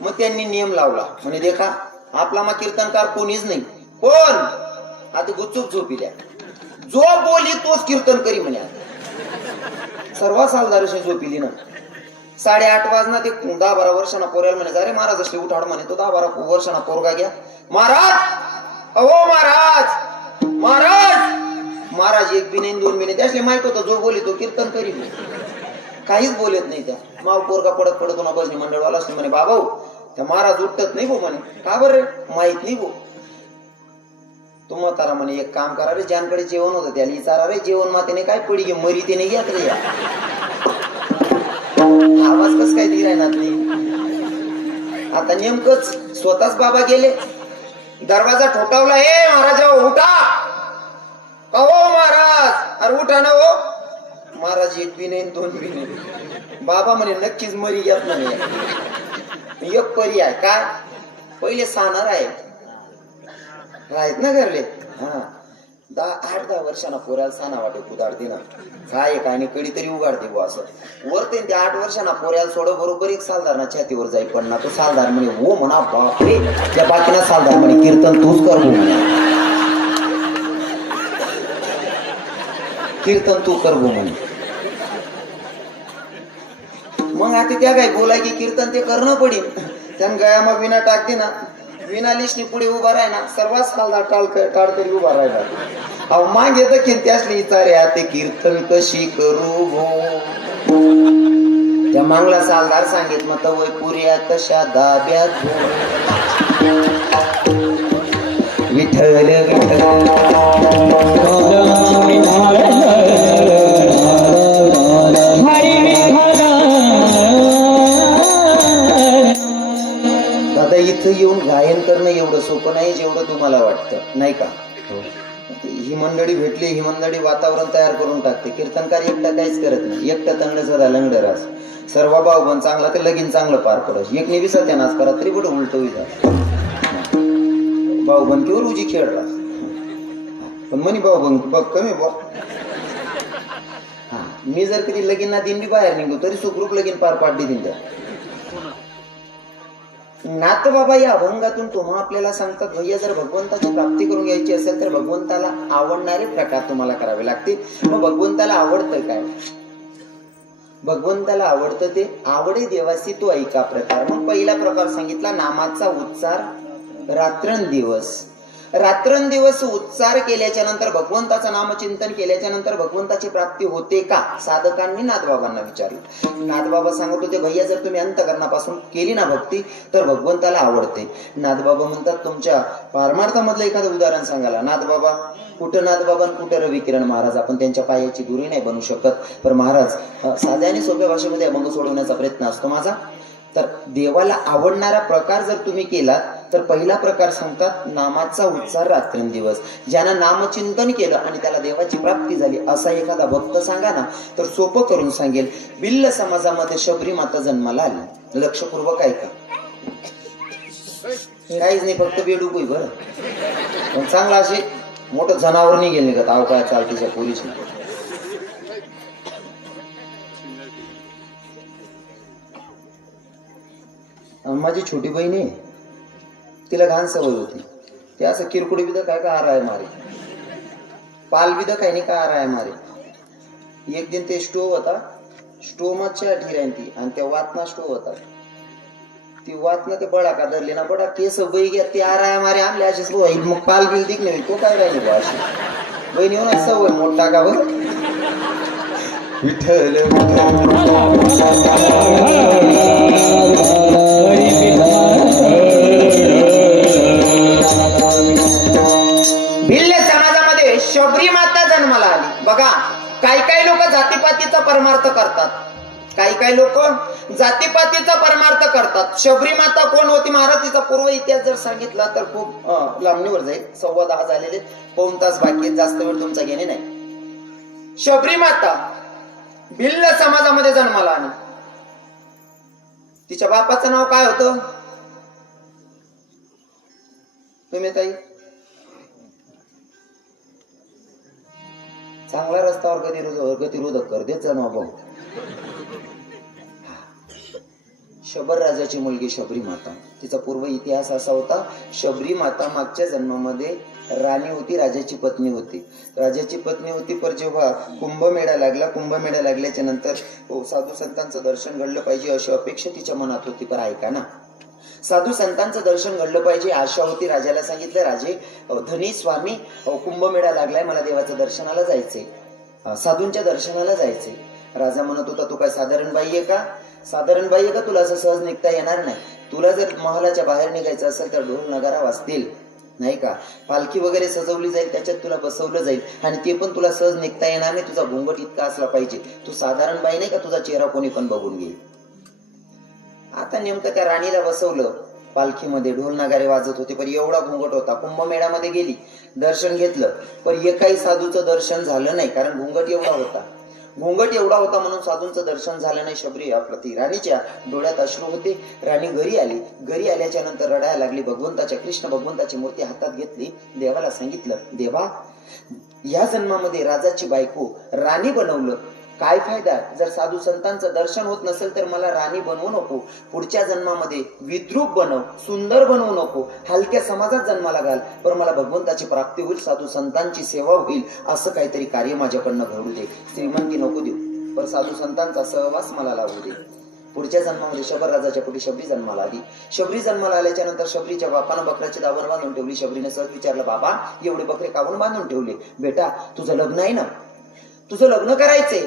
मग त्यांनी नियम लावला म्हणे देखा आपला मा कीर्तनकार कोणीच नाही कोण आता गुपचूप झोपिल्या जो बोली तोच कीर्तन करी म्हणे सर्व सालदारशी झोपिली ना 8:30 वाजना ते 10-12 वर्षांना पोऱ्याला म्हणे अरे महाराज असले उठाड म्हणे तो 10-12 वर्षांना पोरगा घ्या महाराज अहो महाराज महाराज महाराज एक बी नाही 2 बी नाही त्यासले माहित होतं जो बोली तो कीर्तन करी काहीच बोलत नाही त्या माव पोरगा पडत पडत होणार भजनी मंडळवाला असले म्हणे बाबा त्या महाराज उठत नाही भो म्हणे का बरं माहित नाही भो तुम्हा तारा म्हणे एक काम करा रे ज्यांकडे जेवण होतं त्याला विचारा रे जेवण मातेने काय पडी गे मरी त्याने घ्या रे या आवाज कस काय ती राहणार नाही आता नेमकंच स्वतःच बाबा गेले दरवाजा ठोठावला हे महाराज उठा हो महाराज अरे उठा ना हो महाराज एक बी नाही 2 बी नाही बाबा म्हणे नक्कीच मरी घेत म्हणे एक पर्याय काय पहिले साणार आहे राहत ना घरले हा 8-10 वर्षांना पोऱ्याला साना वाटे कुदाडते ना काय आणि कडी तरी उगाडते बुवा असं वरते त्या 8 वर्षांना पोऱ्याला सोड बरोबर एक सालदार ना छातीवर जाई पण ना तो सालदार म्हणे हो म्हणा बापरे त्या बाकीना सालदार म्हणे कीर्तन तूच कर म्हणे कीर्तन तू कर म्हणे मग आता त्या काय बोलाय की कीर्तन ते करणं पडेल त्यानं गया मग विना टाकते ना विना लिस्टनी पुढे उभा राही ना सर्वात सालदार टाळकरी उभा राहिला अहो माग येतं की त्यासली विचारे ते कीर्तन कशी करू भो त्या मांगला सालदार सांगित मग वय पुऱ्या कशा दाब्यात विठ्ठल विठ्ठल इथं येऊन गायन करणं एवढं सोपं नाही जेवढं तुम्हाला वाटतं नाही का ही मंडळी भेटली ही मंडळी वातावरण तयार करून टाकते कीर्तनकार एकटा काहीच करत नाही एकटा तंगड सदा लंगड रास सर्व भाऊ पण चांगला ते लगीन चांगलं पार पडस एक नेहमी सत्यानाश करा तरी कुठं उलट भाऊ बनकीवर उजी खेळ रास पण म्हणी भाऊ बंक बघ कमी बघ हा मी जर कधी लगीन ना दिंडी बाहेर निघतो तरी सुखरूप लगीन पार पाडली दिंड्या नाथ बाबा या अभंगातून तुम्हा आपल्याला सांगतात भैया जर भगवंताची प्राप्ती करून घ्यायची असेल तर भगवंताला आवडणारे प्रकार तुम्हाला करावे लागतील मग भगवंताला आवडतं काय भगवंताला आवडतं ते आवडे देवासी तो ऐका प्रकार मग पहिला प्रकार सांगितला नामाचा उच्चार रात्रंदिवस उच्चार केल्याच्या नंतर भगवंताचं नामचिंतन केल्याच्या नंतर भगवंताची प्राप्ती होते का साधकांनी नाथबाबांना विचारलं नाथबाबा सांगत होते भैया जर तुम्ही अंतकरणापासून केली ना भक्ती तर भगवंताला आवडते नाथबाबा म्हणतात तुमच्या पारमार्थामधलं एखादं उदाहरण सांगायला नाथबाबा कुठं नाथबाबा कुठं रविकिरण महाराज आपण त्यांच्या पायाची दुरी नाही बनू शकत पण महाराज साध्या आणि सोप्या भाषेमध्ये अभंग सोडवण्याचा प्रयत्न असतो माझा तर देवाला आवडणारा प्रकार जर तुम्ही केला तर पहिला प्रकार सांगतात नामाचा उच्चार रात्रंदिवस ज्यानं नामचिंतन केलं आणि त्याला देवाची प्राप्ती झाली असा एखादा भक्त सांगा ना तर सोपं करून सांगेल बिल्ल समाजामध्ये शबरी माता जन्माला आली लक्षपूर्वक ऐका काहीच नाही फक्त बेडूक बरं पण चांगला असे मोठं जनावर नाही गेले का ताव काय चालतीच्या पोलीस माझी छोटी बहीण आहे तिला घाण सवय होती ते असं किरकोडी बिदा काय का हार आहे मारे पाल बिद काही नाही का आ रहा है हमारे एक दिन ते स्टोव होता स्टोवच्या ठिरायन ती आणि त्या वातना स्टोव होता ती वातना ते बडा का धरले ना बडा केस बई घ्या ते आ रहा है हमारे आणले अशीच होईल मग पाल बिल दिख नाही तो काय राहिली बा अशी बहिणी हो ना सवय मोठा का बरं विठ्ठल भिल्ल समाजामध्ये शबरी माता जन्माला आली बघा काही लोक जातीपातीचा परमार्थ करतात काही लोक जातीपातीचा परमार्थ करतात शबरी माता कोण होती महाराज तिचा पूर्व इतिहास जर सांगितला तर खूप लांबणीवर जाईल 10:15 झालेले 1 तास बाकी आहेत जास्त वेळ तुमचा घेणे नाही शबरी माता भिल्ल समाजामध्ये जन्माला आली तिच्या बापाचं नाव काय होतं तुम्ही ताई चांगला रस्त्यावर गतिरोधक कर देत जा भाऊ शबर राजाची मुलगी शबरी माता तिचा पूर्व इतिहास असा होता शबरी माता मागच्या जन्मामध्ये राणी होती राजाची पत्नी होती पर जेव्हा कुंभमेळा लागल्याच्या नंतर साधू संतांचं दर्शन घडलं पाहिजे अशी अपेक्षा तिच्या मनात होती पर ऐका ना साधू संतांचं दर्शन घडलं पाहिजे आशा होती राजाला सांगितलं राजे धनी स्वामी कुंभमेळा लागलाय मला देवाचं दर्शनाला जायचंय साधूंच्या दर्शनाला जायचंय राजा म्हणत होता तू काय साधारण बाई आहे का तुला असं सहज निघता येणार नाही तुला जर महालाच्या बाहेर निघायचं असेल तर ढोल नगारा वाजतील नाही का पालखी वगैरे सजवली जाईल त्याच्यात तुला बसवलं जाईल आणि ते पण तुला सहज निघता येणार नाही तुझा घोंगट इतका असला पाहिजे तू साधारण बाई नाही का तुझा चेहरा कोणी पण बघून घेईल आता नेमकं त्या राणीला बसवलं पालखीमध्ये ढोल नगारे वाजत होते पण एवढा घोंगट होता कुंभमेळ्यामध्ये गेली दर्शन घेतलं पण एकाही साधूचं दर्शन झालं नाही कारण घोंगट एवढा होता म्हणून साधूंचं दर्शन झालं नाही शबरी आपलं ती राणीच्या डोळ्यात अश्रू होते राणी घरी आल्याच्या नंतर रडायला लागली कृष्ण भगवंताची मूर्ती हातात घेतली देवाला सांगितलं देवा या जन्मामध्ये राजाची बायको राणी बनवलं काय फायदा जर साधू संतांचं दर्शन होत नसेल तर मला राणी बनवू नको पुढच्या जन्मामध्ये विद्रूप बनव सुंदर बनवू नको हलक्या समाजात जन्माला घाल पण मला भगवंताची प्राप्ती होईल साधू संतांची सेवा होईल असं काहीतरी कार्य माझ्याकडनं घडू दे श्रीमंती नको देऊ पण साधू संतांचा सहवास मला लावू दे पुढच्या जन्मामध्ये शबर राजाच्या पुढे शबरी जन्माला आली शबरी जन्माला आल्याच्या नंतर शबरीच्या बापानं बकऱ्याची दावण बांधून ठेवली शबरीने सहज विचारलं बाबा एवढे बकरे कावून बांधून ठेवले बेटा तुझं लग्न आहे ना तुझं लग्न करायचंय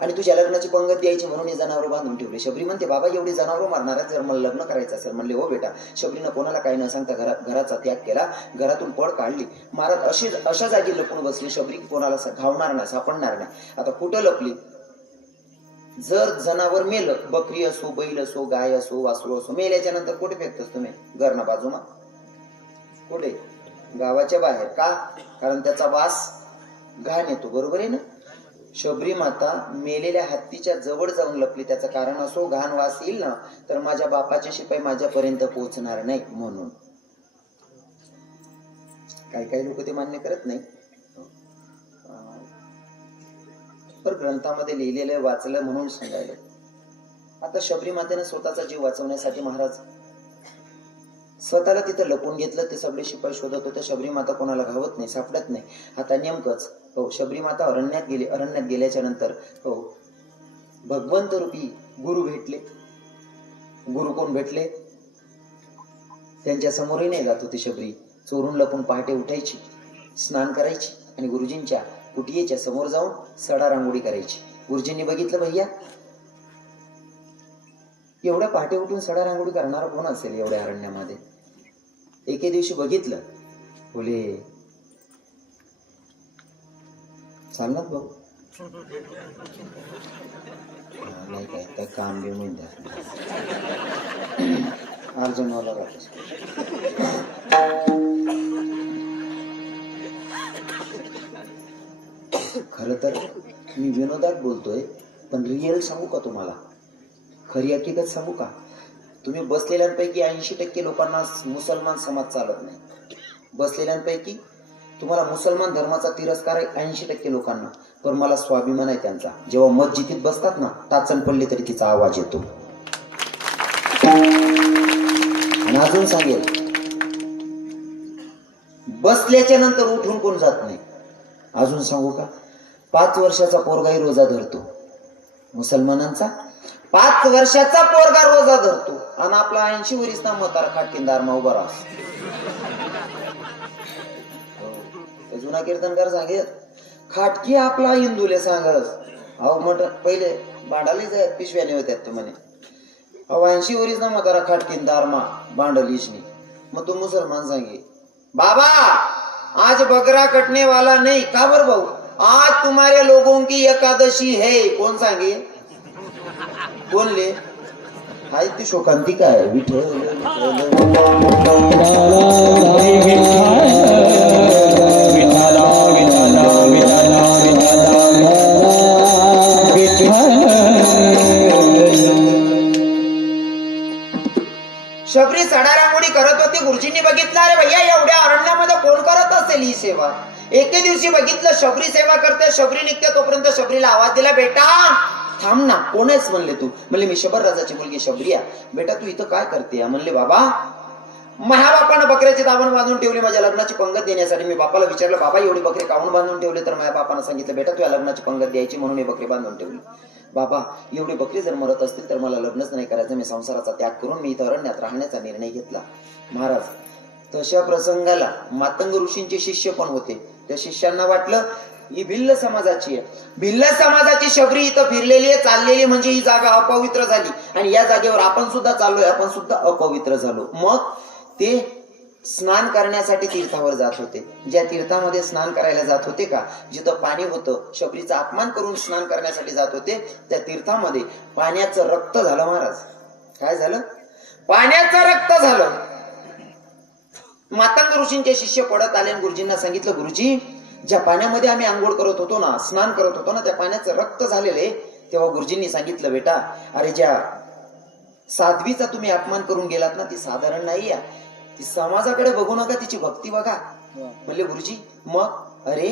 आणि तुझ्या लग्नाची पंगत द्यायची म्हणून हे जनावर बांधून ठेवले शबरी म्हणते बाबा एवढी जनावर मारणार जर मला लग्न करायचं असेल म्हणले हो बेटा शबरीनं कोणाला काही न सांगता घराचा त्याग केला घरातून पळ काढली महाराज अशा जागी लपून बसली शबरी कोणाला घावणार नाही सापडणार नाही आता कुठं लपली जर जनावर मेलं बकरी असो बैल असो गाय असो वासरू असो मेल्याच्या नंतर कुठे फेकतोस तुम्ही घरना बाजूमा कुठे गावाच्या बाहेर का कारण त्याचा वास घाण येतो बरोबर आहे ना शबरी माता मेलेल्या हत्तीच्या जवळ जाऊन लपली त्याचं कारण असो घाण वास येईल ना तर माझ्या बापाचे शिपाई माझ्यापर्यंत पोहोचणार नाही म्हणून काही लोक ते मान्य करत नाही तर ग्रंथामध्ये लिहिलेलं वाचलं म्हणून सांगायला आता शबरी मातेने स्वतःचा जीव वाचवण्यासाठी महाराज स्वतःला तिथं लपून घेतलं ते सगळे शिपाई शोधत होते शबरी माता कोणाला घावत नाही सापडत नाही आता नेमकंच हो शबरी माता अरण्यात गेल्याच्या नंतर हो भगवंत रूपी गुरु भेटले गुरु कोण भेटले त्यांच्या समोरही नाही जात होती शबरी चोरून लपून पहाटे उठायची स्नान करायची आणि गुरुजींच्या कुटियेच्या समोर जाऊन सडा रांगोळी करायची गुरुजींनी बघितलं भैया एवढ्या पहाटे उठून सडा रांगोळी करणारा कोण असेल एवढ्या अरण्यामध्ये एके दिवशी बघितलं बोले चालणार भाऊ नाही काय काम बी म्हणून अर्जुनवाला राहतो खरं तर मी विनोदात बोलतोय पण रिअल सांगू का तुम्हाला खरी हकीकत सांगू का तुम्ही बसलेल्यांपैकी 80% लोकांना मुसलमान समाज चालत नाही बसलेल्यांपैकी तुम्हाला मुसलमान धर्माचा तिरस्कार आहे 80% लोकांना पण मला स्वाभिमान आहे त्यांचा जेव्हा मस्जिदीत बसतात ना टाचण पडली तरी तिचा आवाज येतो आणि अजून सांगेल बसल्याच्या नंतर उठून कोण जात नाही अजून सांगू का, 5 वर्षाचा पोरगाही रोजा धरतो मुसलमानांचा. 5 वर्षाचा पोरगा रोजा धरतो आणि आपला 80 वरीसना म्हातारा खाटकीनदार मा उभा राहतो. ते जुना कीर्तनकार सांगेल खाटकी आपला हिंदूले सांगस. अहो म्हट पहिले बांडाली जाय पिशव्याने होत्यात ते म्हणे. अहो 80 वरीसना म्हातारा खाटकीनदार मा बांडलीच नाही. मग तो मुसलमान सांगे बाबा आज बकरा कटने वाला नहीं. का बर भाऊ, आज तुम्हारे लोगों की एकादशी है. कोण सांगे, कोण ले हाय ती शोकांतिका आहे. विठ्ठल शबरी सडारामुडी करत होती. गुरुजींनी बघितलं अरे भैया एवढ्या अरण्यामध्ये कोण करत असेल ही सेवा. एके दिवशी बघितलं शबरी सेवा करते, शबरी निघते. तोपर्यंत शबरीला आवाज दिला बेटा थांब ना. कोण आहेस म्हणले तू. म्हणले मी शबर राजाची मुलगी शबरिया. बेटा तू इथं काय करते. म्हणले बाबा माझ्या बापानं बकऱ्याची दावण बांधून ठेवली माझ्या लग्नाची पंगत देण्यासाठी. मी बापाला विचारलं बाबा एवढी बकरी काऊन बांधून ठेवली. तर माझ्या बापानं सांगितलं बेटा तुझ्या लग्नाची पंगत द्यायची म्हणून मी बकरी बांधून ठेवली. बाबा एवढी बकरी जर मरत असतील तर मला लग्नच नाही करायचं. मी संसाराचा त्याग करून मी इथं अरण्यात राहण्याचा निर्णय घेतला. महाराज तशा प्रसंगाला मातंग ऋषींचे शिष्य पण होते. त्या शिष्यांना वाटलं ही भिल्ल समाजाची आहे. भिल्ल समाजाची शबरी इथं फिरलेली आहे, चाललेली म्हणजे ही जागा अपवित्र झाली आणि या जागेवर आपण सुद्धा चाललोय, आपण सुद्धा अपवित्र झालो. मग ते स्नान करण्यासाठी तीर्थावर जात होते. ज्या तीर्थामध्ये स्नान करायला जात होते का, जिथं पाणी होतं, शबरीचा अपमान करून स्नान करण्यासाठी जात होते, त्या तीर्थामध्ये पाण्याचं रक्त झालं. महाराज काय झालं, पाण्याचं रक्त झालं. मातंग ऋषींचे शिष्य पडत आले आणि गुरुजींना सांगितलं गुरुजी ज्या पाण्यामध्ये आम्ही आंघोळ करत होतो ना, स्नान करत होतो ना, त्या पाण्याचं रक्त झालेले. तेव्हा गुरुजींनी सांगितलं बेटा अरे ज्या साध्वीचा तुम्ही अपमान करून गेलात ना ती साधारण नाही आहे. ती समाजाकडे बघू नका, तिची भक्ती बघा. म्हणले गुरुजी मग. अरे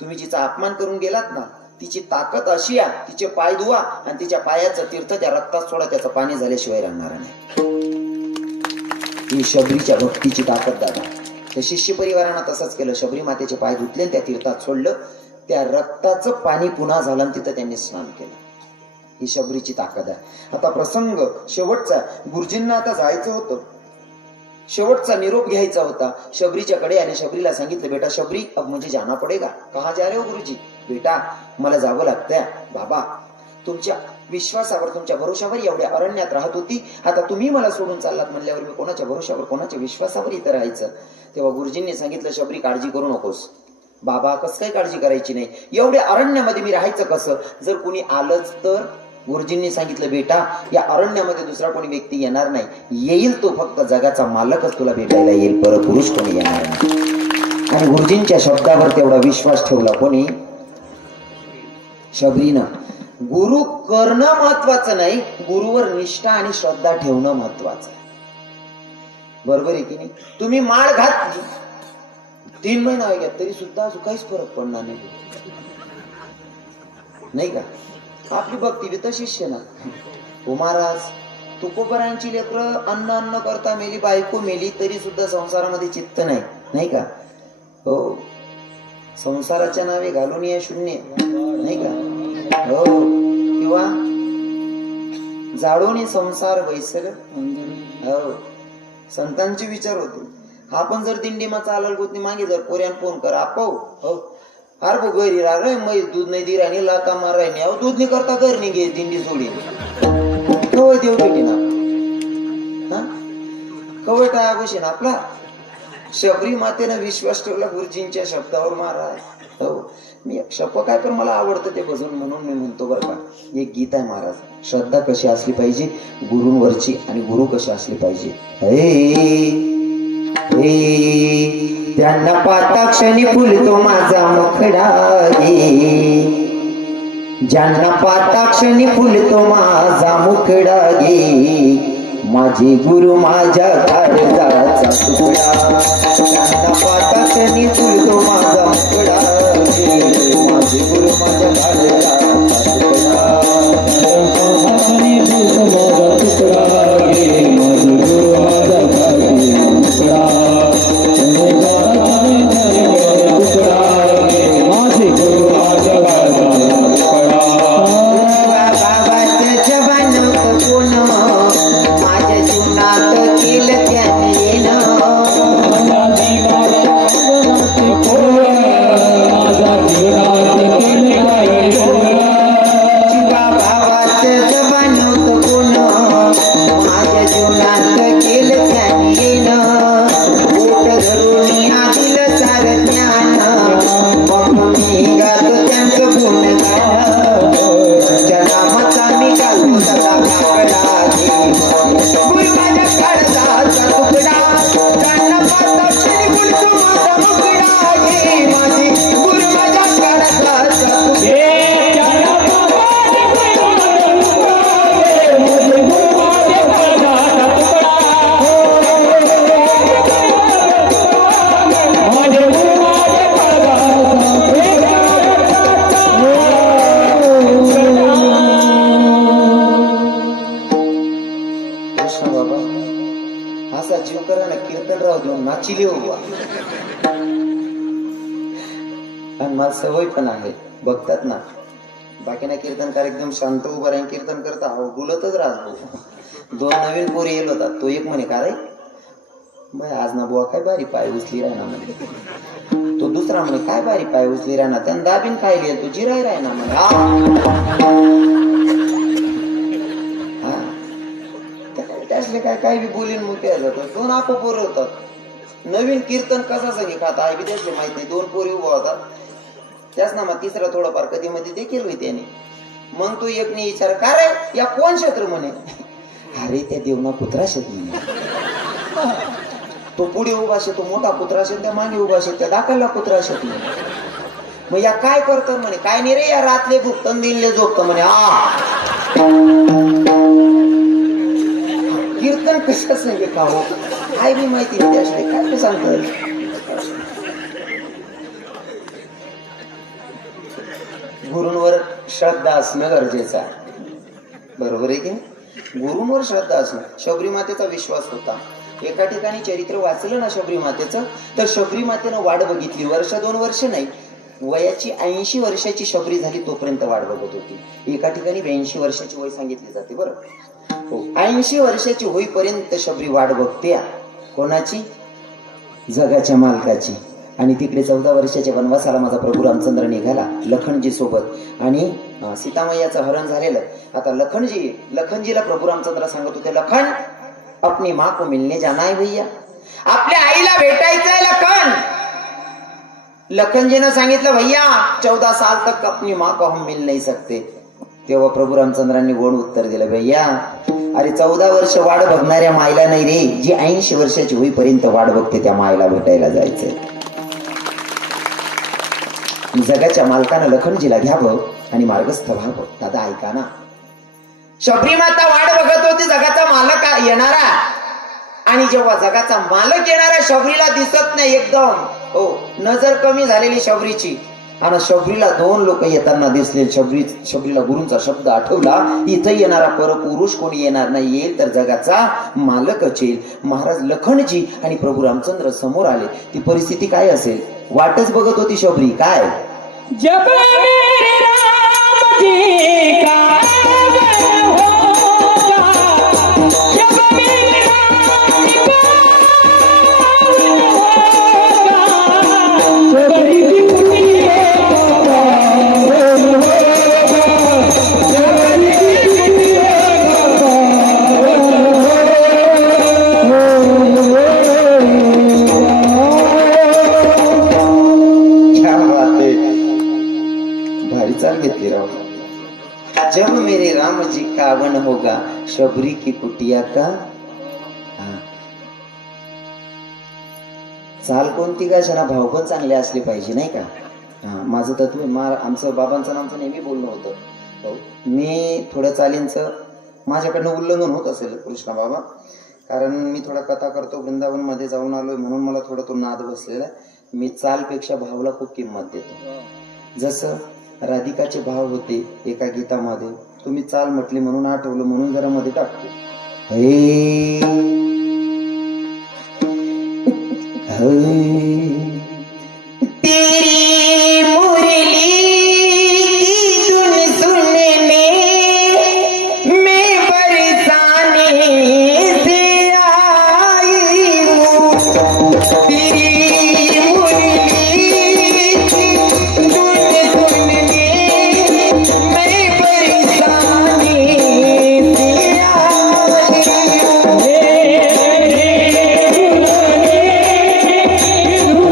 तुम्ही जिचा अपमान करून गेलात ना तिची ताकद अशी आहे, तिचे पाय धुवा आणि तिच्या पायाचं तीर्थ त्या रक्तात सोडा, त्याचं पाणी झाल्याशिवाय राहणार नाही. ही शबरीच्या भक्तीची ताकद दादा. त्या शिष्य परिवारानं तसंच केलं. शबरी मातेचे पाय धुतले आणि त्या तीर्थात सोडलं. त्या रक्ताचं पाणी पुन्हा झालं आणि तिथं त्यांनी स्नान केलं. ही शबरीची ताकद आहे. आता प्रसंग शेवटचा. गुरुजींना आता जायचं होतं, शेवटचा निरोप घ्यायचा होता शबरीच्याकडे. आणि शबरीला सांगितलं बेटा शबरी अब मुझे जाना पडेगा. कहा जा रहे हो गुरुजी. बेटा मला जावं लागतंय. बाबा तुमच्या विश्वासावर तुमच्या भरोशावर एवढ्या अरण्यात राहत होती, आता तुम्ही मला सोडून चाललात म्हणल्यावर मी कोणाच्या भरोशावर कोणाच्या विश्वासावर इथं राहायचं. तेव्हा गुरुजींनी सांगितलं शबरी काळजी करू नकोस. बाबा कसं काही काळजी करायची नाही, एवढ्या अरण्यामध्ये मी राहायचं कसं. जर कोणी आलंच तर गुरुजींनी सांगितलं बेटा या अरण्यामध्ये दुसरा कोणी व्यक्ती येणार नाही, येईल तो फक्त जगाचा मालकच तुला भेटायला येईल, परपुरुष कोणी येणार नाही. आणि गुरुजींच्या शब्दावर तेवढा विश्वास ठेवला कोणी, शबरीनं. गुरु करणं महत्वाचं नाही, गुरुवर निष्ठा आणि श्रद्धा ठेवणं महत्वाचं आहे. बरोबर आहे की नाही. तुम्ही माळ घातली 3 महिना घ्या तरी सुद्धा काहीच फरक पडणार नाही का. आपली भक्ती बी तशीच ना. हो महाराज तुकोबरांची लेकरं अन्न अन्न करता मेली, बायको मेली तरी सुद्धा संसारामध्ये चित्त नाही, नाही का. हो संसाराच्या नावे घालून या शून्य, नाही का. हो किंवा जाळून संसार वैसल. हो संतांचे विचार होते. आपण जर दिंडीमा चालाल गोतनी मागे जर पोऱ्यान फोन कर आपो हो अरे बो गैरी राग मै दूध नाही दी राणी लाता मार राहिनी. अहो दूध नाही करता घर नाही घे दिंडी सोडी कवय देव भेटी ना. हा कवय टाया बशी ना आपला. शबरी मातेनं विश्वास ठेवला गुरुजींच्या शब्दावर. महाराज हो मी शप काय पण मला आवडतं ते भजन म्हणून मी म्हणतो बरं का. एक गीत आहे महाराज. श्रद्धा कशी असली पाहिजे गुरुंवरची आणि गुरु कशी असली पाहिजे. त्यांना पाहता क्षणी फुलतो माझा मुखडा गे. ज्यांना पाहता क्षणी फुलतो माझा मुखडा गे. माझे गुरु माझ्या काळजाचा तुकडा. त्यांना पाहता क्षणी फुलतो माझा मुखडा गे. माझे गुरु माझ्या काळजाचा तुकडा. तुकडा मी गातो त्यांचं गुणगान ज्या नामाचा मी गातो सदा काकडा गुरु माझ्या काळजाचा तुकडा त्यांना पाहता श्री गुरु माझा मुकडा घे माझी गुरु माझ्या काळजाचा तुकडा कृष्ण बाबा असा जीव करा ना कीर्तन राव देऊन नाचिले उभा आणि मला सवय पण आहे बघतात ना बाकीना कीर्तनकार एकदम शांत उभा राहील कीर्तन करता हो बोलतच राहतो दोन नवीन पोरी येल होता तो एक म्हणे का रे बाय आज ना बुवा काय बारी पाय उचली राहणार म्हणे तो दुसरा म्हणे काय बारी पाय उचली राहणार त्यानं दाबीन काय लिहिल तो जिराय राहणार म्हणे त्यासले काय काय बी बोलीन मोठे जातात दोन आपो पोरं होतात नवीन कीर्तन कसा सांगे खाता आहे बी त्यासले माहित नाही दोन पोरी उभा होतात त्याच ना मग तिसरा थोडंफार कधी मध्ये देखील होई त्याने मग तो एकने विचार का रे या कोण क्षेत्र म्हणे अरे त्या देवना कुत्रा शेत म्हणे तो पुढे उभा शेत तो मोठा कुत्रा शेत त्या मागे उभा शेत त्या दाखलला कुत्रा शेत म्हणे मग या काय करतात म्हणे काय नाही रे या रातले भुक्तन दिनले झोपत म्हणे कीर्तन कशा सांगे का हो काय बी माहिती नाही त्याशिवाय काय बी सांगतात गुरूंवर श्रद्धा असणं गरजेचं आहे बरोबर आहे की गुरूंवर श्रद्धा असणं शबरी मातेचा विश्वास होता एका ठिकाणी चरित्र वाचलं ना शबरी मातेचं तर शबरी मातेनं वाट बघितली वर्ष 2 वर्ष नाही वयाची 80 वर्षाची शबरी झाली तोपर्यंत वाट बघत होती एका ठिकाणी 82 वर्षाची वय सांगितली जाते बरं 80 वर्षाची होईपर्यंत शबरी वाट बघते कोणाची जगाच्या मालकाची आणि तिकडे 14 वर्षाच्या वनवासाला माझा प्रभू रामचंद्र निघाला लखनजी सोबत आणि सीतामय्याचं हरण झालेलं आता लखनजीला प्रभू रामचंद्र सांगत होते लखन अपनी माँ को मिलने जाना है भैया आपल्या आईला भेटायचंय लखन लखनजीनं सांगितलं भैया 14 साल तक अपनी माँ को हम मिल नहीं सकते तेव्हा प्रभू रामचंद्रांनी गोड उत्तर दिलं भैया अरे 14 वर्ष वाट बघणाऱ्या मायला नाही रे जी 80 वर्षाची होईपर्यंत वाट बघते त्या मायला भेटायला जायचंय जगाच्या मालकानं लखनजीला घ्यावं आणि मार्गस्थ व्हावं दादा ऐका ना शबरी माता वाट बघत होती जगाचा मालक येणारा आणि जेव्हा जगाचा मालक येणारा शबरीला दिसत नाही एकदम हो नजर कमी झालेली शबरीची आणि शबरीला 2 लोक येताना दिसले शबरीला गुरूंचा शब्द आठवला इथं येणारा परपुरुष कोणी येणार नाही येईल तर जगाचा मालकच येईल महाराज लखनजी आणि प्रभू रामचंद्र समोर आले ती परिस्थिती काय असेल वाटच बघत होती शबरी काय जब मेरे राम जी का होगा जब मेरे राम जी का होगा बड़ी जब मेरे राम जी का आवन होगा शबरी की कुटिया का चाल कोणती का ना भाव पण चांगले असले पाहिजे नाही का माझं तत्व आमचं बाबांचं आमचं नेहमी बोलणं होतं मी थोड्या चालींचं माझ्याकडनं उल्लंघन होत असेल कृष्णा बाबा कारण मी थोडा कथा करतो वृंदावन मध्ये जाऊन आलोय म्हणून मला थोडा तो नाद बसलेला मी चालपेक्षा भावला खूप किंमत देतो जसं राधिकाचे भाव होते एका गीतामध्ये तुम्ही चाल म्हटली म्हणून आठवलं म्हणून जरा मध्ये टाकतो तेरी मुरली की धुन सुनने मैं बरसाने से आई हूँ तेरी मुरली की धुन सुनने मैं बरसाने से आई हूँ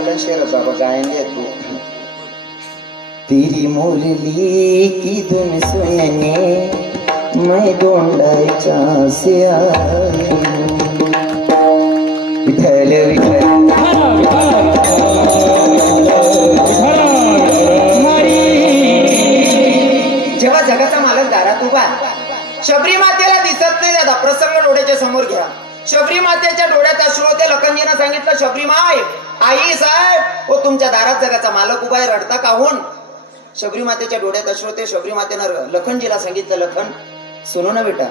बोला शेर बाबा गाएंगे तू तेरी मुरली की धुन सुनने मैं दोंडाच्या से आई विठ्ठल विठ्ठल जेव्हा जगाचा मालक दारात उभा शबरी मातेला दिसत नाही दादा प्रसंग डोळ्याच्या समोर घ्या शबरी मातेच्या डोळ्यात अश्रू होते लखनजीनं सांगितलं शबरी माय आई साहेब ओ तुमच्या दारात जगाचा मालक उभा आहे रडता काहून शबरी मातेच्या डोळ्यात अश्रू होते शबरी मातेनं लखनजीला सांगितलं लखन सुनो ना बेटा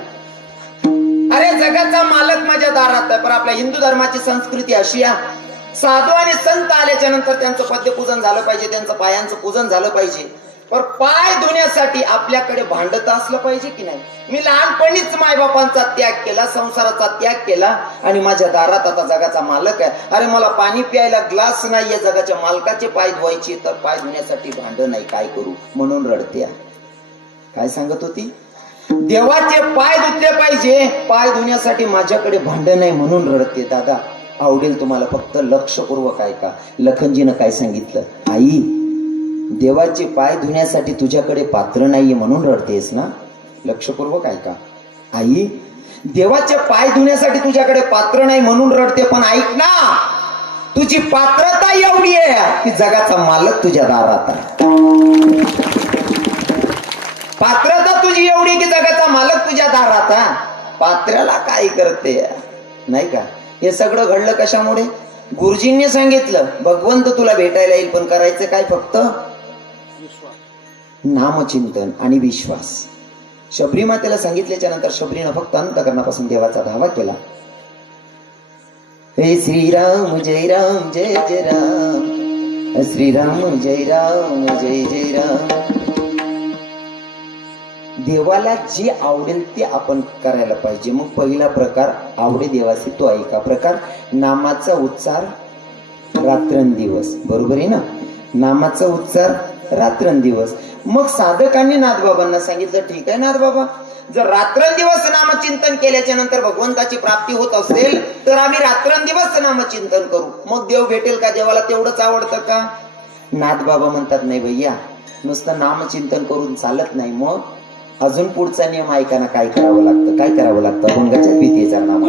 अरे जगाचा मालक माझ्या दारात आहे पण आपल्या हिंदू धर्माची संस्कृती अशी आहे साधू आणि संत आल्याच्या नंतर त्यांचं पद्यपूजन झालं पाहिजे त्यांचं पायांचं पूजन झालं पाहिजे पण पाय धुण्यासाठी आपल्याकडे भांडत असलं पाहिजे की नाही मी लहानपणीच मायबापांचा त्याग केला संसाराचा त्याग केला आणि माझ्या दारात आता जगाचा मालक आहे अरे मला पाणी प्यायला ग्लास नाहीये जगाच्या मालकाचे पाय धुवायचे तर पाय धुण्यासाठी भांड नाही काय करू म्हणून रडते काय सांगत होती देवाचे पाय धुतले पाहिजे पाय धुण्यासाठी माझ्याकडे भांड नाही म्हणून रडते दादा आवडेल तुम्हाला फक्त लक्षपूर्वक ऐका लखनजीनं काय सांगितलं आई देवाचे पाय धुण्यासाठी तुझ्याकडे पात्र नाहीये म्हणून रडतेस ना लक्षपूर्वक ऐका आई देवाचे पाय धुण्यासाठी तुझ्याकडे पात्र नाही म्हणून रडते पण ऐक ना तुझी पात्रता एवढी आहे की जगाचा मालक तुझ्या दारात आहे पात्रता तुझी एवढी की जगाचा मालक तुझ्या दारात आहे पात्राला काय करते नाही का हे सगळं घडलं कशामुळे गुरुजींनी सांगितलं भगवंत तुला भेटायला येईल पण करायचं काय फक्त नामचिंतन आणि विश्वास शबरी मातेला सांगितल्याच्या नंतर शबरीनं फक्त अंतकरणापासून देवाचा धावा केला हे श्रीराम जय राम जय जय राम श्रीराम जय राम जय जय राम देवाला जे आवडेल ते आपण करायला पाहिजे मग पहिला प्रकार आवडे देवाचे तो ऐका प्रकार नामाचा उच्चार रात्रंदिवस बरोबर आहे ना नामाचा उच्चार रात्रंदिवस मग साधकांनी नाथबाबांना सांगितलं ठीक आहे नाथबाबा जर रात्रंदिवस नामचिंतन केल्याच्या नंतर भगवंताची प्राप्ती होत असेल तर आम्ही रात्रंदिवस नामचिंतन करू मग देव भेटेल का देवाला तेवढंच आवडतं का नाथबाबा म्हणतात नाही भैया नुसतं नामचिंतन करून चालत नाही मग अजून पुढचा नियम ऐकाना काय करावं लागतं अभंगाच्या भीतीचा नाम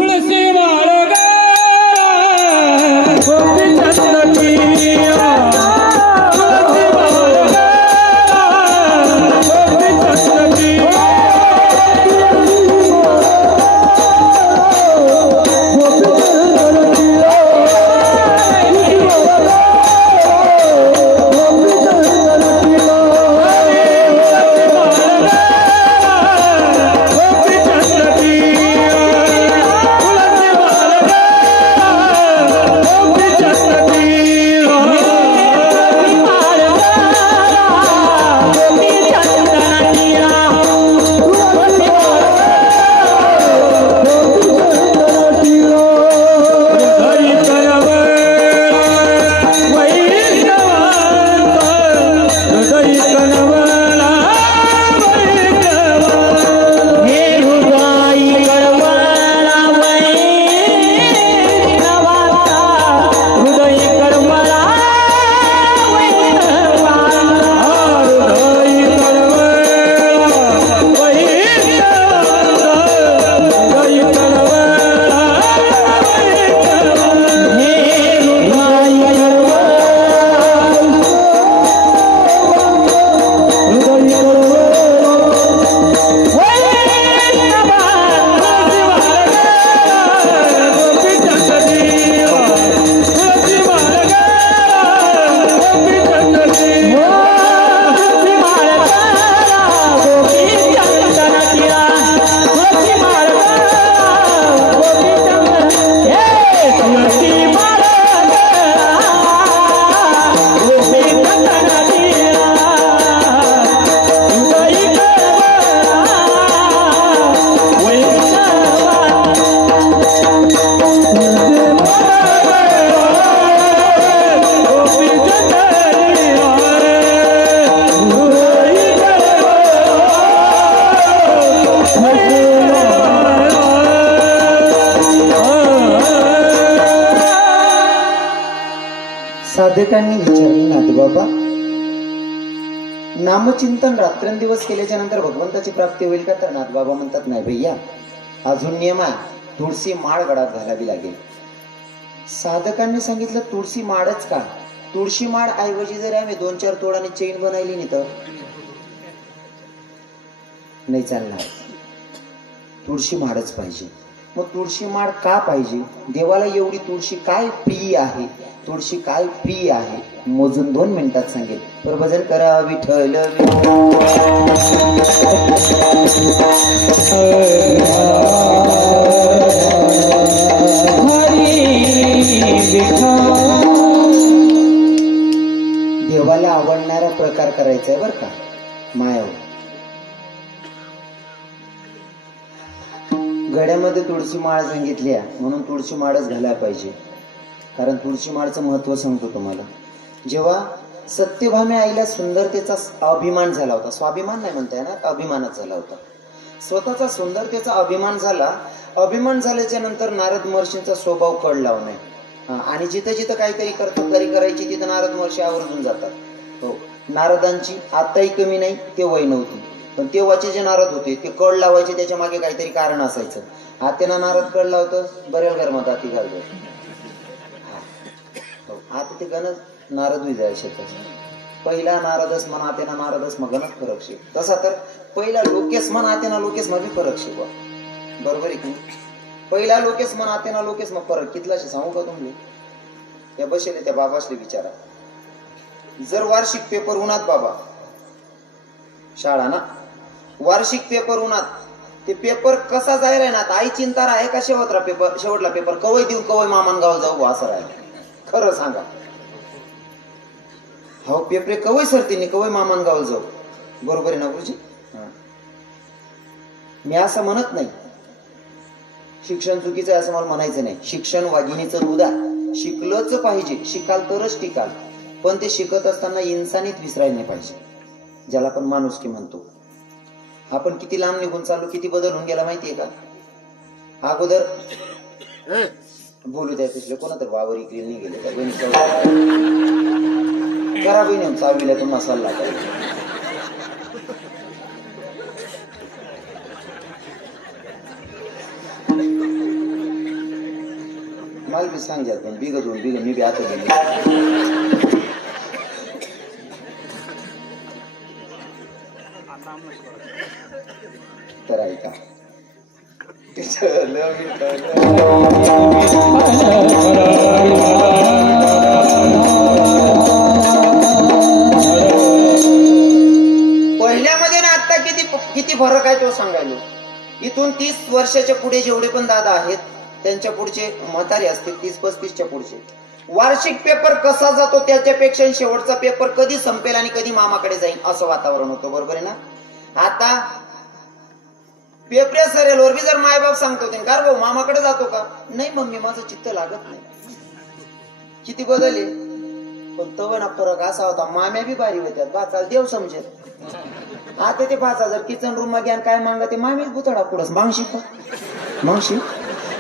साधकांनी विचारले, नाथबाबा नामचिंतन रात्रंदिवस केल्याच्या नंतर भगवंताची प्राप्ती होईल का? तर नाथबाबा म्हणतात, नाही भैया, अजून नियम आहे, तुळशी माळ गळ्यात घालावी लागेल. साधकांनी सांगितलं, तुळशी माळच का? तुळशी माळ ऐवजी जर आम्ही 2-4 तोडाने चेन बनवली नाही तर नाही चालणार, तुळशी माळच पाहिजे. मग तुळशी माळ का पाहिजे? देवाला एवढी तुळशी काय प्रिय आहे? तुळशी काय प्रिय आहे? मोजून 2 मिनिटात सांगेल. तर भजन करा विठ्ठल देवाला आवडणारा प्रकार करायचा आहे बर का. मायावर गड्यामध्ये तुळशी माळ सांगितली आहे म्हणून तुळशी माळच घालायला पाहिजे. कारण तुळशी माळचं महत्व सांगतो तुम्हाला. जेव्हा सत्यभामे आईला सुंदरतेचा अभिमान झाला होता, स्वाभिमान नाही म्हणता येणार, अभिमानच झाला होता. स्वतःचा सुंदरतेचा अभिमान झाला. अभिमान झाल्याच्या नंतर नारद महर्षींचा स्वभाव कळ लावणे आणि जिथं जिथं काहीतरी कर्तबगारी करायची तिथं नारद महर्षी आवर्जून जातात. हो, नारदांची आताही कमी नाही, तेव्हाही नव्हती. पण तेव्हाचे जे नारद होते ते कळ लावायचे, त्याच्या मागे काहीतरी कारण असायचं. आत्याना नारद कळ लावतं, बऱ्याच गरमात आती घालतो. आता ते गणच नारद विजय शेतच. पहिला नारदस म्हणा आतेना नारदस मग गणच फरक शे. तसा तर पहिला लोकेश म्हणा आतेना लोकेश मध्ये फरक शिकवा. बरोबर आहे की? पहिला लोकेश म्हणा आतेना लोकेश मग फरक कितला शे सांगू का तुम्ही? त्या बसेले त्या बाबासले विचारा. जर वार्षिक पेपर उन्हात बाबा, शाळा ना, वार्षिक पेपर उन्हात, ते पेपर कसा जाय राहणार? आई चिंता आहे का शेवटला पेपर कवय देऊ कवय मामान गाव जाऊ असं राहील? खरं सांगा. हो, पेपरे कवय सरतीने कवय मामान गाव जाऊ. बरोबर आहे ना गुरुजी? मी असं म्हणत नाही शिक्षण चुकीचं आहे असं मला म्हणायचं नाही. शिक्षण वाघिणीचं दूध आहे, शिकलंच पाहिजे, शिकाल तरच टिकाल. पण ते शिकत असताना इन्सानीत विसरायला नाही पाहिजे, ज्याला आपण माणुसकी म्हणतो. आपण किती लांब निघून चाललो, किती बदल होऊन गेला माहितीये का? अगोदर बोलू द्या, पिछले कोणा तर वावर इकडे नाही गेले त्या बहिणी करा बहिणी चालविल्या तो मसाला मला बी सांग जात पण बिग 2 बिग मी बी आता गेली तर ऐका. पहिल्यामध्ये ना आता किती फरक आहे तो सांगायलो. इथून 30 वर्षाच्या पुढे जेवढे पण दादा आहेत त्यांच्या पुढचे म्हातारे असतील 30-35च्या पुढचे, वार्षिक पेपर कसा जातो त्याच्यापेक्षा शेवटचा पेपर कधी संपेल आणि कधी मामाकडे जाईल असं वातावरण होतं. बरोबर आहे ना? आता पेपरे सरेलवर बी जर मायबाप सांगतो का भाऊ मामाकडे जातो का? नाही मम्मी माझं चित्त लागत नाही. किती बदलले. पण तव ना फरक असा होता, माम्या बी बारी होत्यात, बाचाल देव समजेल. आता ते 5,000 किचन रूम मध्ये काय मागला ते मामीच बुतडा पुढंच मागशी का मागशी.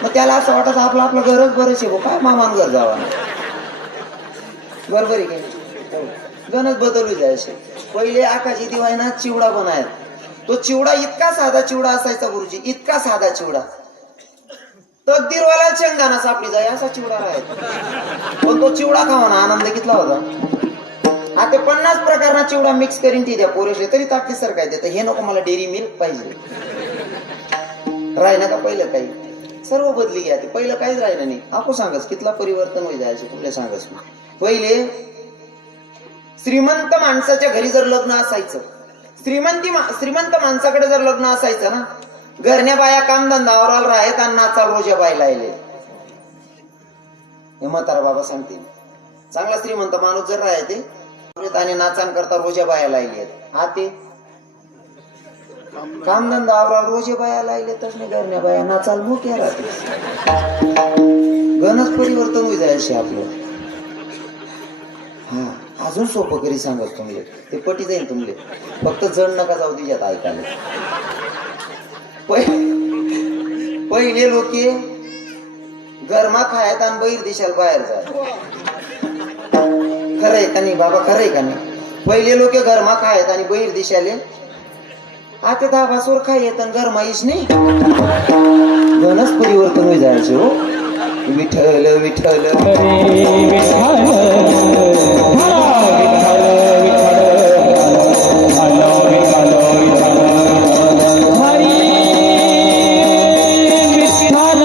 मग त्याला असं वाटत आपलं आपलं घरच बरंच आहे, काय मामान घर जावा. बरोबर आहे की? गणच बदलू जायचे. पहिले आकाशी दिवाळीना चिवडा बनायत. तो चिवडा इतका साधा चिवडा असायचा गुरुजी, इतका साधा चिवडा, तकदीरवाला शेंगदाणा सापडी जाय असा चिवडा राहायचा. पण तो चिवडा खावाना आनंद कितला होता. आता 50 प्रकारना चिवडा मिक्स करीन ती द्या पोरेशले तरी ताकदी सर काय देतं. हे नको मला डेअरी मिल्क पाहिजे. राहिना का पहिलं काही सर्व बदली घ्या. ते पहिलं काहीच राहिलं नाही. आपण सांगस कितला परिवर्तन होई जायचं कुठले सांगस. पहिले श्रीमंत माणसाच्या घरी जर लग्न असायचं, श्रीमंत माणसाकडे जर लग्न असायचं ना, घरण्या बाया कामधंदावर राहत आणि नाचा रोजा बायला आले. हे म्हातारा बाबा सांगते. चांगला श्रीमंत माणूस जर राहते आणि नाचान करता रोजा बाया लायले. आते कामधंदा आवरा रोजे बाया लायले तर नाही, घरण्या बाया नाचाल मोठ्या राहते. गणच परिवर्तन होई जायचे आपलं. हा, अजून सोपं करी सांगत तुमले, ते पटी जाईल तुमले. फक्त जण नका जाऊ तिच्यात ऐकायला. पहिले लोके गरमा खायत आणि बैर दिशाला बाहेर जात. खरंय का नाही बाबा, खरंय का नाही? पहिले लोक घरमा खायत आणि बहिर दिशाले, आता 10 भासूर खाय येत आणि घरमा इश नाही. गणच परिवर्तन होई जायचे हो. विठ्ठल विठ्ठल हरे विठ्ठल हरा विठ्ठल विठ्ठल हरा विठ्ठल विठ्ठल हरी विठ्ठल.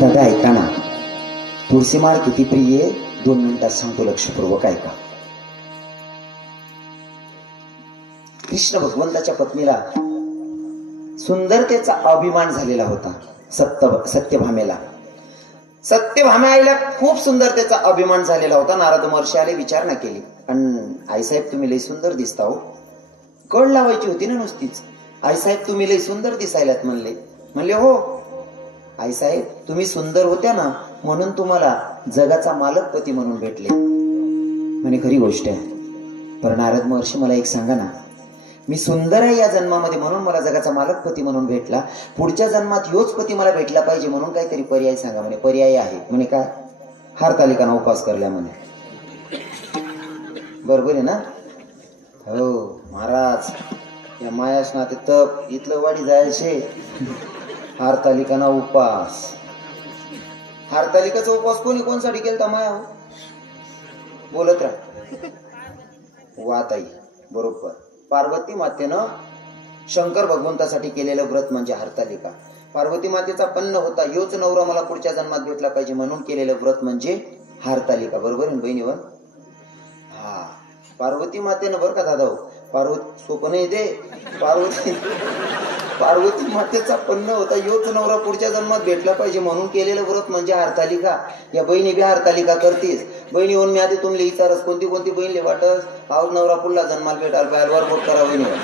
दादा ऐका ना, तुळशी माळ किती प्रिय आहे 2 मिनिटात सांगतो, लक्षपूर्वक ऐका. कृष्ण भगवंताच्या पत्नीला सुंदरतेचा अभिमान झालेला होता. सत्यभामेला, सत्यभामेला खूप सुंदरतेचा अभिमान झालेला होता. नारद महर्षी आले, विचारणा केली, आणि आईसाहेब तुम्ही लई सुंदर दिसता हो. कळ लावायची होती ना नुसतीच. आईसाहेब तुम्ही लई सुंदर दिसायलात म्हणले. म्हणले हो आईसाहेब, तुम्ही सुंदर होत्या ना म्हणून तुम्हाला जगाचा मालकपती म्हणून भेटले. म्हणे खरी गोष्ट आहे. पर नारद महर्षी मला एक सांगा ना, मी सुंदर आहे या जन्मामध्ये म्हणून मला जगाचा मालकपती म्हणून भेटला, पुढच्या जन्मात ह्योच पती मला भेटला पाहिजे म्हणून काहीतरी पर्याय सांगा. म्हणे पर्याय आहे. म्हणे काय? हरतालिकाना उपवास करल्या म्हणे. बरोबर आहे ना? हो महाराज, या मायासना ते तप इथलं वाडी जायचे. हरतालिकाना उपवास, हरतालिकाचा उपवास कोणी कोणसाठी केलता? माया बोलत राहा. वाताई बरोबर. पार्वती मातेनं शंकर भगवंतासाठी केलेलं व्रत म्हणजे हरतालिका. पार्वती मातेचा पन्न होता, योच नवरा मला पुढच्या जन्मात भेटला पाहिजे म्हणून केलेलं व्रत म्हणजे हरतालिका. बरोबर आहे बहिणीवर? हा, पार्वती मातेनं बरं का दादा, पार्वती सोपं नाही दे. पार्वती मातेचा पन्न होता, योच नवरा पुढच्या जन्मात भेटला पाहिजे म्हणून केलेलं व्रत म्हणजे हरतालिका. या बहिणी बी हरतालिका करतीस. बहिणी होऊन मी आधी तुमले विचारस, कोणती कोणती बहिणीले वाटस पाऊस नवरा पुढला जन्माला भेटाल पाहिजे वर बोट करा बहिणीवर.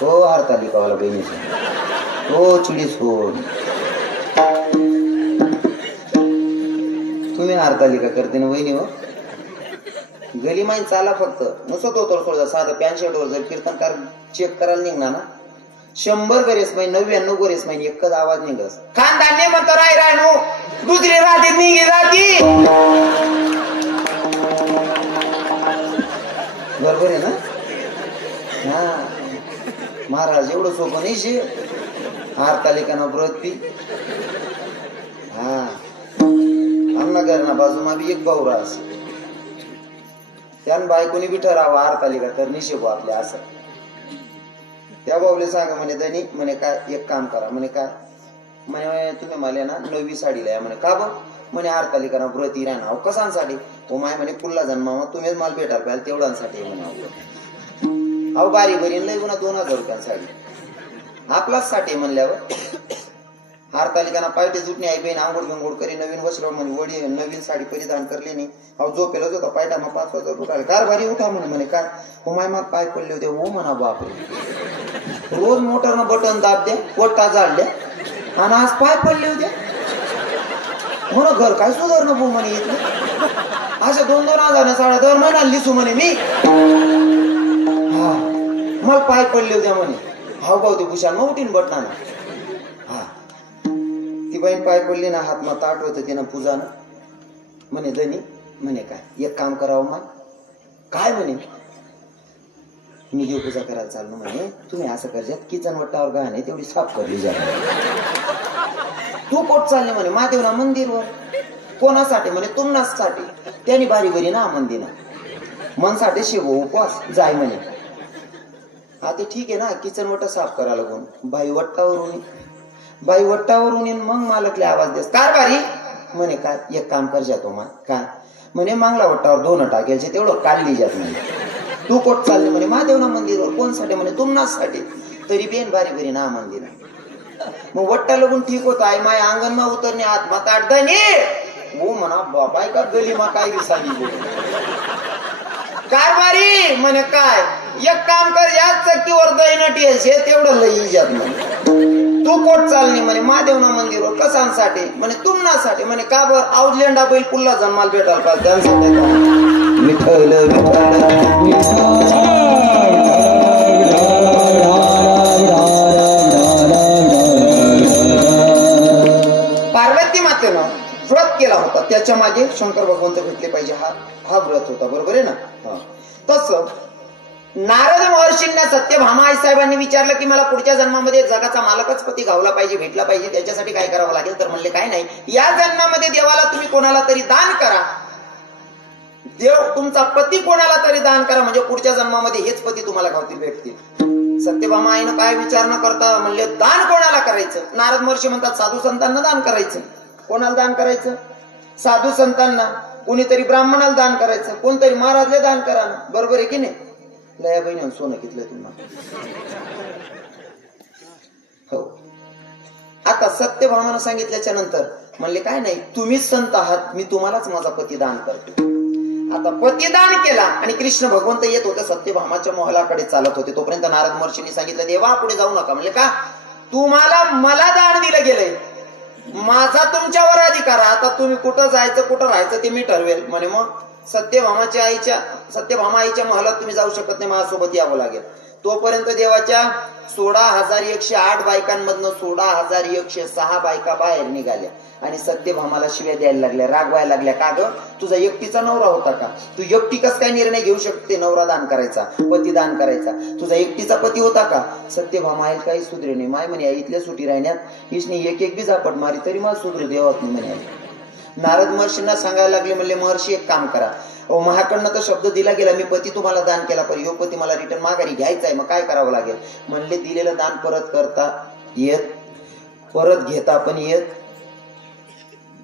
हो हरतालिकावाला बहिणीची हो चिडीस हो. तुम्ही हरतालिका करते ना बहिणीवर? गली माहीत चाला फक्त नसत होतो थोडं साधं पॅन्ट शर्टवर जर कीर्तनकार चेक करायला निघणार ना, 100 गरेस माहिती 99 गरेस माहिती एकच आवाज निघस. खानदान म्हणतो राय राय नो दुसरी राहते निघी जाती. बरोबर आहे ना? हा महाराज एवढं सोपं नाही शे. हरतालिकाना व्रत पी. हा आमना घरना बाजूमा बी एक भाऊ राहस, त्यान बायकोनी बी ठरावा हरतालिका तर निशेबो आपल्या असं. त्या भाऊले सांगा म्हणे धनी, म्हणे काय एक काम करा. म्हणे काय? म्हणे तुम्ही मला ना 9वी साडीला या. म्हणे का बघ? म्हणे हरतालिकाना व्रत ही राहणार. कशांसाठी? हो माय म्हणे पुढला जन्मा तुम्हीच मला भेटायला पाहिजे तेवढ्यांसाठी म्हणे. अहो बारी बरी लय गुन्हा 2000 रुपयांची साडी आपलाच साठी म्हणल्यावर हरतालिकाना पायटे जुटणे आई बहीण आंघोळ बिंगोड करी नवीन वस्त्र म्हणे वडी नवीन साडी परिधान करली नाही. अहो झोपेलाच होता पायटा मग 5,000 रुपये कार भारी उठा म्हणे. काय? हो माय मग पाय पडले होते. हो म्हणा बापरे, रोज मोटरनं बटन दाब द्या पोट्टा जाडल्या आणि आज पाय पडले होते म्हणून घर काय सुधारणं भाऊ म्हणे इथलं. अशा 2-2 हजार साड्या दर महिन्याला लिसू म्हणे मी. हा मला पाय पडले होते म्हणे. हाव भाऊ ते भूषण मग उठीन बटनानं. हा ती बहीण पाय पडली ना, हात मग ताट होतं तिनं पूजानं. म्हणे धनी म्हणे काय एक काम करावं मग? काय म्हणे? मी देवपूजा करायला चाललो म्हणे. तुम्ही असं करजात किचन वट्टावर गाणे तेवढी साफ करली जा. तू कोट चालले म्हणे महादेवना मंदिरवर. कोणासाठी? म्हणे तुम्हासाठी. त्याने बारी बरी ना मंदिर मनसाठी शिव उपवास जाय म्हणे. हा ते ठीक आहे ना, किचन वट्टा साफ करायला लागून बाई वट्टावरून येईन मग मालकले आवाज देस कार बारी. म्हणे काय एक काम कर जातो मग. काय? म्हणे मांगला वट्टावर 2 टाकेलचे तेवढं काढली जात म्हणे. तू कोट चालले म्हणे महादेवना मंदिरवर. कोणसाठी? म्हणे तुम्हासाठी. तरी बेन बारी बरी ना मंदिर. मग वट्टा लागून ठीक होत आई माय अंगण मा उतरणे आत्मा ताडदानी हो म्हणा बाबाय का गली मा काय विसाली कारभारी. म्हणे काय एक काम कर याच चक्कीवर दैन टेलशे तेवढं लई जात म्हणे. तू कोट चालली म्हणे महादेवना मंदिरवर कशांसाठी? म्हणे तुम्हासाठी. म्हणे का बर? आउजलेंडा बैल पुल्ला जन्माला भेटायला पाहिजे त्यांसाठी. विठ्ठल पार्वती मातेनं व्रत केला होता, त्याच्या मागे शंकर भगवंत भेटले पाहिजे, हा व्रत होता. बरोबर आहे ना? तसं नारद महर्षींना सत्यभामा आई साहेबांनी विचारलं की मला पुढच्या जन्मामध्ये जगाचा मालकच पती गावला पाहिजे, भेटला पाहिजे, त्याच्यासाठी काय करावं लागेल? तर म्हणले काय नाही, या जन्मामध्ये देवाला तुम्ही कोणाला तरी दान करा, देव तुमचा पती कोणाला तरी दान करा, म्हणजे पुढच्या जन्मामध्ये हेच पती तुम्हाला गावतील, भेटतील. सत्यभामा आईनं काय विचार न करता म्हणले दान कोणाला करायचं? नारद महर्षी म्हणतात साधू संतांना दान करायचं. कोणाला दान करायचं? साधू संतांना. कोणीतरी ब्राह्मणाला दान करायचं, कोणतरी महाराजले दान करा. बरोबर आहे की नाही? लया बहिणी सोनं घेतलं तुम्हाला. हो. आता सत्यभामानं सांगितल्याच्या नंतर म्हणले काय नाही, तुम्हीच संत आहात, मी तुम्हालाच माझा पती दान करतो. आता पतिदान केला आणि कृष्ण भगवंत येत होते, सत्यभामाच्या महलाकडे चालत होते. तोपर्यंत नारद महर्षींनी सांगितलं देवा पुढे जाऊ नका. म्हणले का? तुम्हाला मला दान दिलं गेलंय, माझा तुमच्यावर अधिकार आहे, आता तुम्ही कुठं जायचं कुठं राहायचं ते मी ठरवेल. म्हणे मग सत्यभामा आईच्या महलात तुम्ही जाऊ शकत नाही, माझ्यासोबत यावं लागेल. तोपर्यंत देवाच्या 16,108 बायकांमधनं 16,106 बायका बाहेर निघाल्या आणि सत्यभामाला शिव्या द्यायला लागल्या, रागवायला लागल्या. का ग, तुझा एकटीचा नवरा होता का? तू एकटी कस काय निर्णय घेऊ शकते नवरा दान करायचा, पती दान करायचा? तुझा एकटीचा पती होता का? सत्यभामा आहे काही सुधरे नाही. माय म्हणे इथल्या सुटी राहण्यात हिशनी एक बी झापट मारी तरी मला सुधरू देवात नाही म्हणे. नारद महर्षींना सांगायला लागले, म्हणले महर्षी एक काम करा, महाकडनं तर शब्द दिला गेला, मी पती तुम्हाला दान केला, पण यो पती मला रिटर्न माघारी घ्यायचा आहे, मग काय करावं लागेल? म्हणले दिलेलं दान परत करता येत, परत घेता पण येत.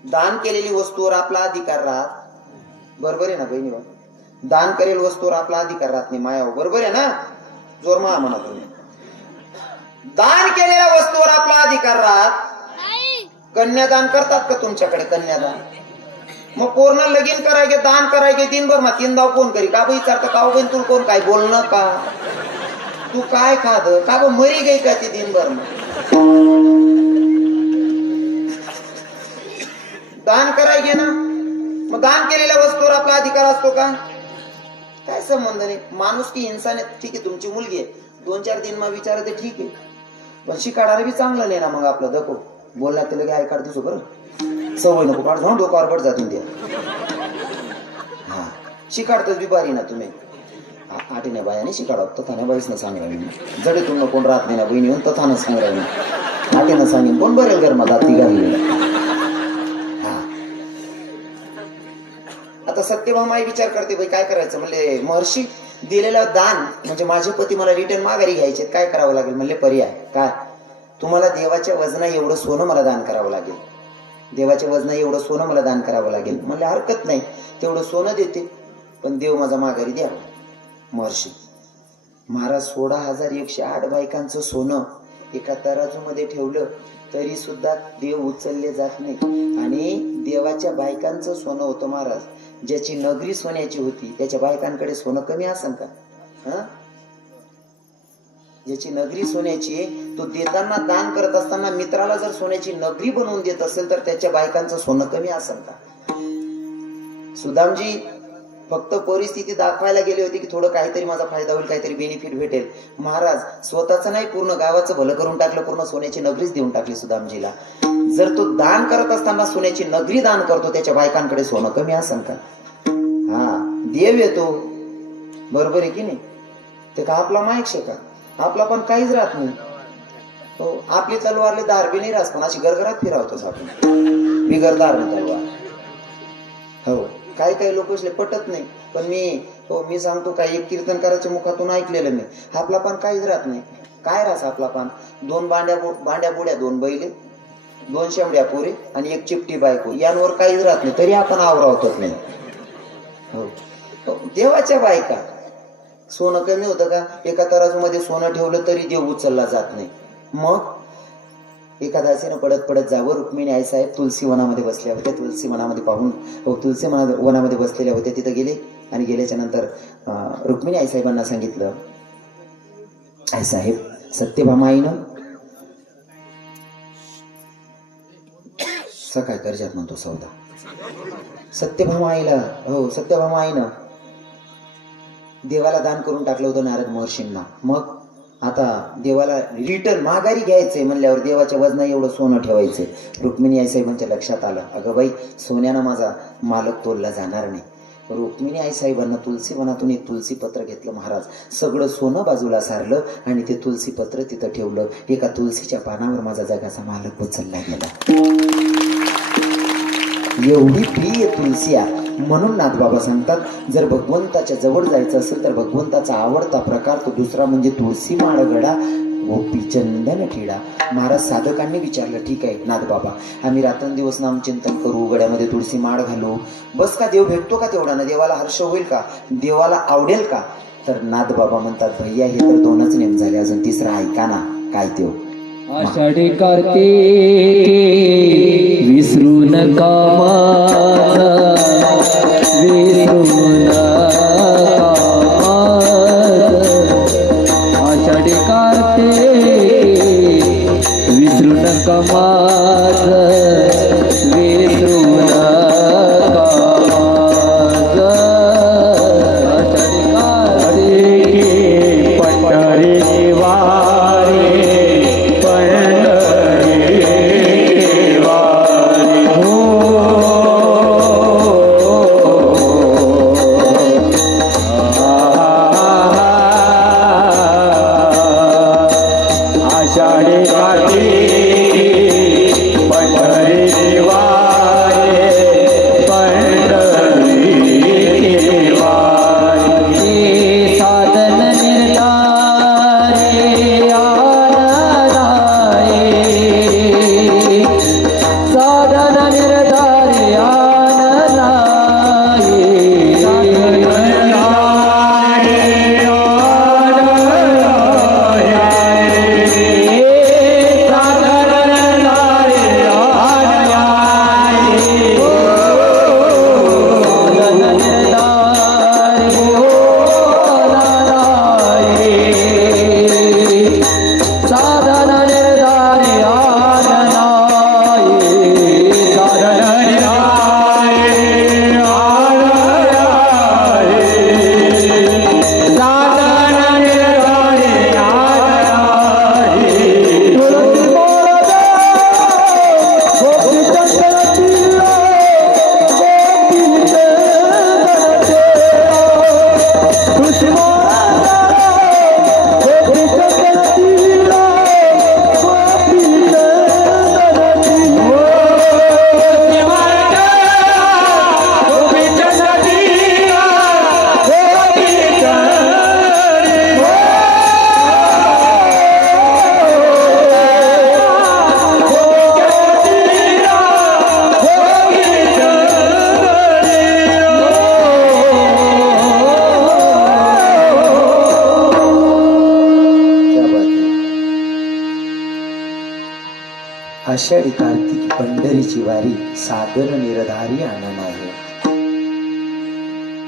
दान केलेली वस्तूवर आपला अधिकार राहत. बरोबर आहे ना बहिणी? दान करेल वस्तूवर आपला अधिकार राहत नाही मायावर. बरोबर आहे ना? जोर मा म्हणा तुम्ही. दान केलेल्या वस्तूवर आपला अधिकार राहत. कन्यादान करतात का तुमच्याकडे? कन्यादान मग पूर्ण लगीन करायचे, दान करायचे, दिनभर मग 3 दाव कोण करी? का बी विचारतं का बहीण तू कोण काय बोलणं का? तू काय खाद का ब मरी गई का ती दिनभर? मग दान करायचे ना, मग दान केलेल्या वस्तूवर आपला अधिकार असतो का? काय संबंध नाही. माणूस की इन्सान आहे, ठीक आहे, तुमची मुलगी आहे, 2-4 दिन मग विचार ते ठीक आहे, पण शिकाडाला बी चांगलं नाही ना मग आपलं दको बोलण्यात त्याला काय काढ दिसो बरं, सवय नको काढ, जाऊन डोकावर पड जातील त्या. हा शिकाडतच बी बारी ना तुम्ही. आठीने बायाने शिकाडत तथाने बाईस न सांगणार, जडीतून कोण राहत नाही ना बहिणी तथानं सांगणार, आठीनं सांगेन कोण बरेल घर माझा ती घालली. आता सत्यभामाई विचार करते बाई काय करायचं? म्हणले महर्षी दिलेलं दान म्हणजे माझे पती मला रिटर्न माघारी घ्यायचे, काय करावं लागेल? म्हणले पर्याय काय? तुम्हाला देवाच्या वजना एवढं सोनं मला दान करावं लागेल, देवाच्या वजना एवढं सोनं मला दान करावं लागेल. म्हणले हरकत नाही, तेवढं सोनं देते, पण देव माझा माघारी द्या. महर्षी महाराज 16,108 बायकांचं सोनं एका तराजूमध्ये ठेवलं तरी सुद्धा देव उचलले जात नाही. आणि देवाच्या बायकांचं सोनं होतं महाराज, ज्याची नगरी सोन्याची होती त्याच्या बायकांकडे सोनं कमी असेल का? हा, ज्याची नगरी सोन्याची, तो देताना दान करत असताना मित्राला जर सोन्याची नगरी बनवून देत असेल तर त्याच्या बायकांचं सोनं कमी असेल का? सुदामजी फक्त परिस्थिती दाखवायला गेले होते की थोडं काहीतरी माझा फायदा होईल, काहीतरी बेनिफिट भेटेल. महाराज स्वतःचं नाही, पूर्ण गावाचं भलं करून टाकलं, पूर्ण सोन्याची नगरीच देऊन टाकली सुदामजीला. जर तो दान करत असताना सोन्याची नगरी दान करतो, त्याच्या बायकांकडे सोनं कमी असेल का? हा, देव येतो. बरोबर आहे की नाही? ते का आपला मायक का? आपला पण काहीच राहत नाही. हो, आपली तलवारले दार बी नाही राहत, पण अशी गरगरात फिरावतोच आपण बिगर दार तलवार. हो, काही काही लोक पटत नाही, पण मी सांगतो काय, एक कीर्तनकाराच्या मुखातून ऐकलेलं मी, आपला पण काहीच राहत नाही. काय राहत आपला पण? 2 भांड्या बुड्या, 2 बैले, 2 शेंबड्या पोरी आणि 1 चिपटी बायको, यांवर काहीच राहत नाही, तरी आपण आवरावतच नाही. हो, देवाच्या बायका सोनं कमी होतं का? एका तराजूमध्ये सोनं ठेवलं तरी देव उचलला जात नाही. मग एखाद्याने पडत पडत जावं. रुक्मिणी आई साहेब तुलसी वनामध्ये बसल्या होत्या, तुलसी वनामध्ये पाहून तुलसी वनामध्ये बसलेल्या होत्या, तिथं गेले आणि गेल्याच्या नंतर रुक्मिणी आई साहेबांना सांगितलं, आई साहेब सत्यभामा आईनं सकाळी कर्जात म्हणतो सौदा, सत्यभामा आईला, हो सत्यभामा आईनं देवाला दान करून टाकलं होतं नारद महर्षींना. मग आता देवाला रिटर्न माघारी घ्यायचंय म्हणल्यावर देवाच्या वजना एवढं सोनं ठेवायचंय. रुक्मिणी आईसाहेबांच्या लक्षात आलं, अगं बाई सोन्यानं माझा मालक तोलला जाणार नाही. रुक्मिणी आईसाहेबांना तुलसी वनातून एक तुलसी पत्र घेतलं महाराज, सगळं सोनं बाजूला सारलं आणि ते तुलसी पत्र तिथं ठेवलं. एका तुलसीच्या पानावर माझा जगाचा मालक उचलला गेला. एवढी प्रिय तुलसी आहे. म्हणून नाथबाबा सांगतात, जर भगवंताच्या जवळ जायचं असेल तर भगवंताचा आवडता प्रकार तो दुसरा म्हणजे तुळशी माळ गडा गोपी चंदन टिडा. महाराज साधकांनी विचारलं, ठीक आहे नाथबाबा, आम्ही रात्रंदिवस नामचिंतन करू, गड्यामध्ये तुळशी माळ घालू, बस का देव भेटतो का तेवढा ना, देवाला हर्ष होईल का, देवाला आवडेल का? तर नाथबाबा म्हणतात, भैया हे तर दोनच नेम झाले, अजून तिसरा ऐका ना. काय देव? आषाढी कार्तिकी विसरू नका माझा, विसरू नका माझा. आषाढी कार्तिकी विसरू नका माझा, विसरू नका माझा. आषाढी कार्तिकी पंढरी वारी आषाढी कार्तिकी पंढरीची वारी साधन निरधारी आनंद आहे.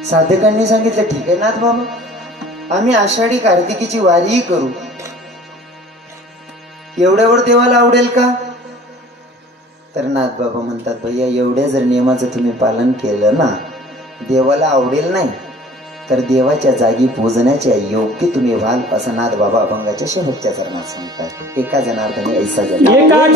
साधकांनी सांगितलं, ठीक आहे नाथ बाबा, आम्ही आषाढी कार्तिकीची वारीही करू, एवढ्यावर देवाला आवडेल का? तर नाथ बाबा म्हणतात, भैया एवढ्या जर नियमाचं तुम्ही पालन केलं ना, देवाला आवडेल नाही तर देवाच्या जागी पूजण्याच्या योग्य तुम्ही व्हाल, असं नाथ बाबा अभंगाच्या शेवटच्या चरणात सांगतात. एका जनार्दनी ऐसा जन एका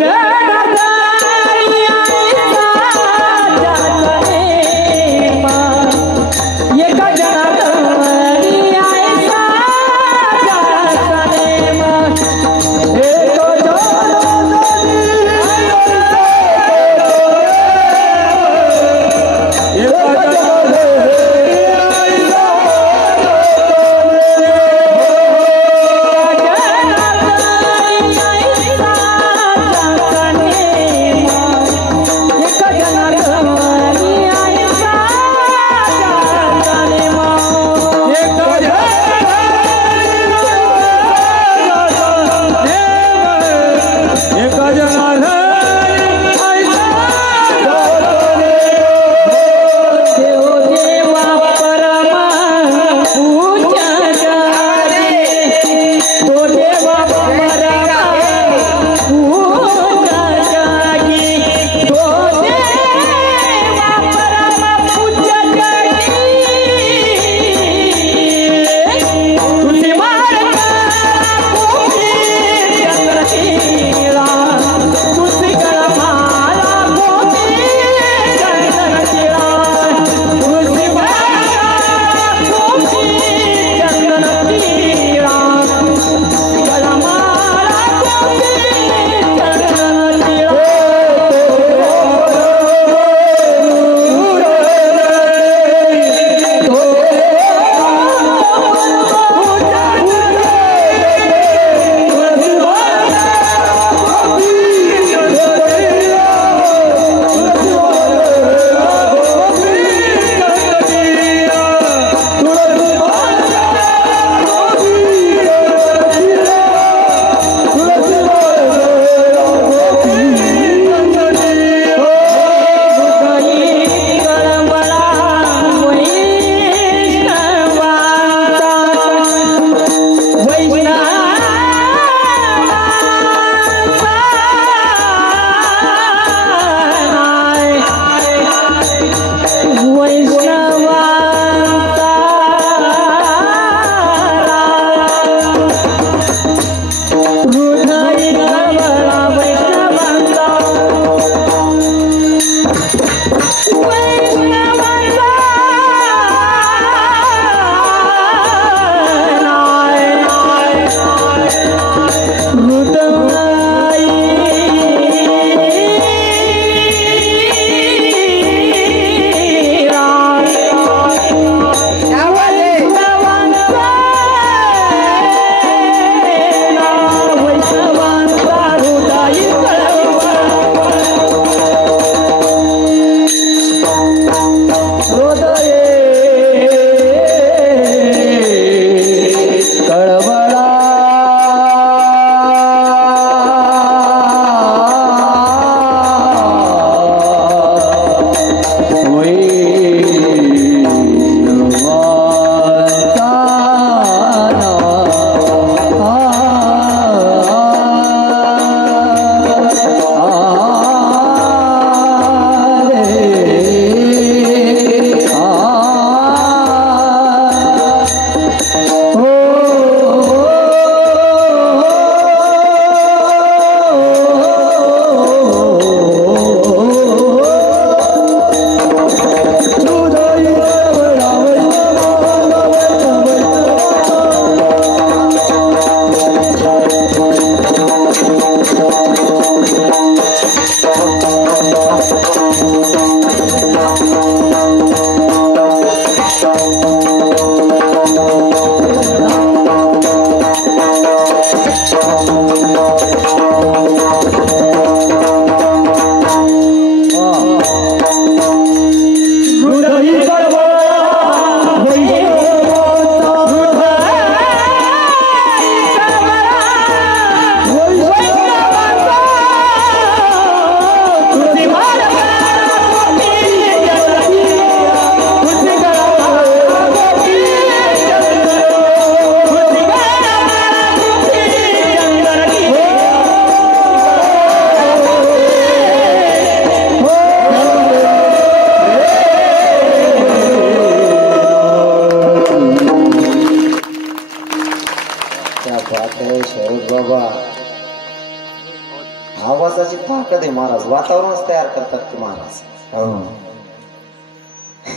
आवाजाची ताकद आहे महाराज, वातावरणच तयार करतात की महाराज. हो.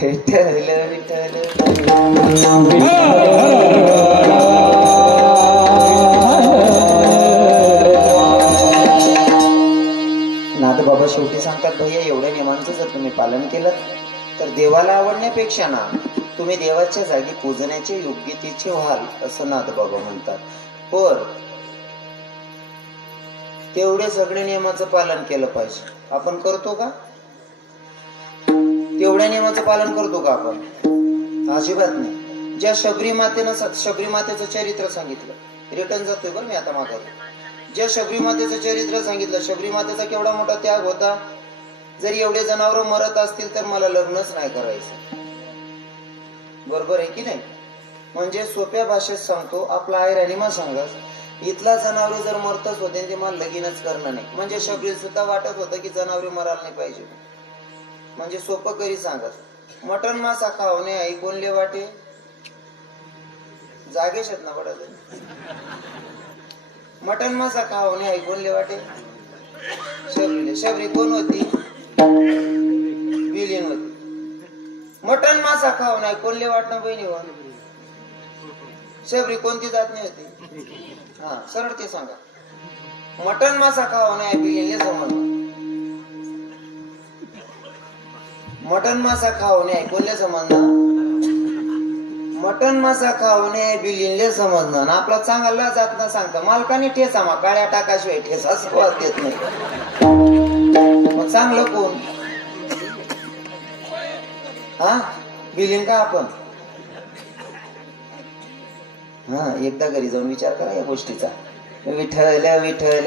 विठ्ठल नाथ बाबा शेवटी सांगतात, भैया एवढ्या नियमांचं जर तुम्ही पालन केलं तर देवाला आवडण्यापेक्षा ना तुम्ही देवाच्या जागी पूजण्याचे योग्यतेचे व्हाल, असं नाथ बाबा म्हणतात. पण तेवढे सगळे नियमाचं पालन केलं पाहिजे. आपण करतो का? तेवढ्या नियमाचं पालन करतो का आपण? अजिबात नाही. ज्या शबरी मातेचं चरित्र सांगितलं, रिटर्न जातोय बरं मी आता मागे. ज्या शबरी मातेचं चरित्र सांगितलं, शबरी मातेचा केवढा मोठा त्याग होता. जरी एवढे जनावर मरत असतील तर मला लग्नच नाही करायचं. बरोबर आहे की नाही? म्हणजे सोप्या भाषेत सांगतो, आपला आई राणीमा सांगस, इथला जनावरे जर मरतच होते ते मला लगीनच करणं नाही. म्हणजे शबरी सुद्धा वाटत होतं की जनावरे मरायला नाही पाहिजे. म्हणजे सोपं करी सांगत, मटण मासा खावणे आई कोणले वाटे, जागेश आहेत ना पडत. मटण मासा खावणे आई कोणले वाटे. शबरी कोण होती? विलीन होती. मटण मासा खावणे आई कोणले वाटणं बहिणी हो. शबरी कोणती जात नाही होती? हा, सरळ ते सांगा. मटण मासा खावणे आई बिलीनले समजलं. मटन मासा खावणे कोणले समजणार? मटन मासा खावणे बिलिनले समजणार. आपला चांगला जात ना सांगता मालकाने ठेचा मा काळ्या टाकाशिवाय ठेचा सुवास देत नाही. मग चांगलं कोण? हा, बिलीन का आपण? हा, एकदा घरी जाऊन विचार करा या गोष्टीचा. विठ्ठल विठ्ठल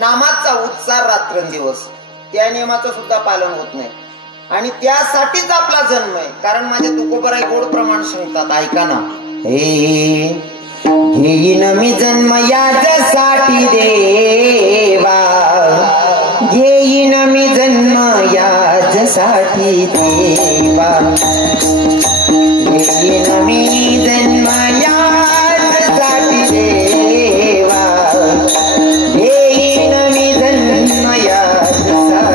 नामाचा उत्साह रात्रंदिवस, त्या नियमाचं सुद्धा पालन होत नाही. आणि त्यासाठीच आपला जन्म आहे. कारण माझ्या तुकोबराई गोड प्रमाण सांगतात, ऐका ना. हे घेईन मी जन्म याच्यासाठी देवा, घेईन मी जन्म याच्यासाठी देवा, घेईन मी जन्म याच्यासाठी देवा, घेईन मी जन्म याच्यासाठी देवा.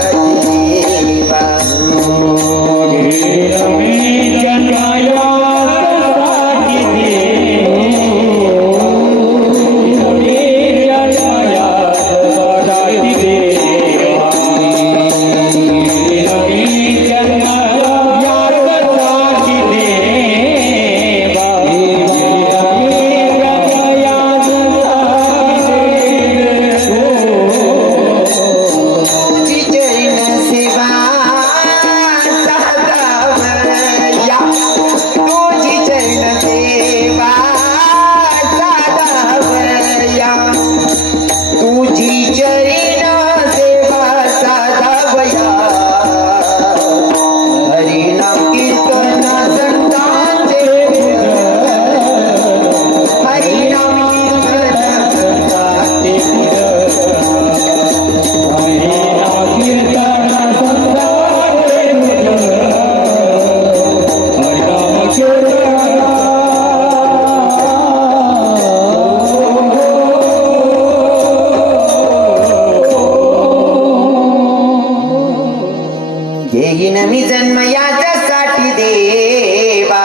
घेईन मी जन्म याच्यासाठी देवा,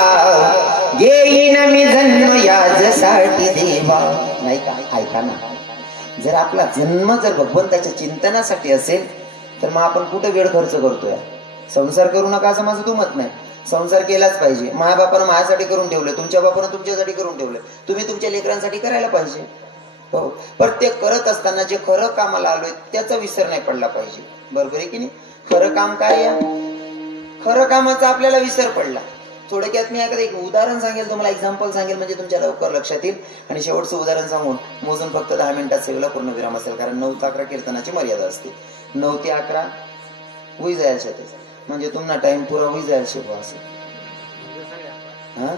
घेईन मी जन्म याच्यासाठी देवा. नाही का? ऐका ना. जर आपला जन्म जर भगवंताच्या चिंतनासाठी असेल तर मग आपण कुठे वेळ खर्च करतोय? संसार करू नका असं माझं दुमत नाही. संसार केलाच पाहिजे. माझ्या बापानं माझ्यासाठी करून ठेवले, तुमच्या बापानं तुमच्यासाठी करून ठेवले, तुम्ही तुमच्या लेकरांसाठी करायला पाहिजे. हो, पण ते करत असताना जे खरं कामाला आलोय त्याचा विसर नाही पडला पाहिजे. बरोबर आहे की नाही? खरं काम काय आहे? खरं कामाचा आपल्याला विसर पडला. थोडक्यात मी एखादं एक उदाहरण सांगेल तुम्हाला, एक्झाम्पल सांगेल म्हणजे तुमच्या लवकर लक्षात येईल. आणि शेवटचं उदाहरण सांगून मोजून फक्त 10 मिनिटात सेवेला पूर्ण विराम असेल. कारण 9 ते 11 कीर्तनाची मर्यादा असते. 9 ते 11 होई जायला शेत, म्हणजे तुम्हाला टाइम पुरा होई जायला शिकवा असं. हा,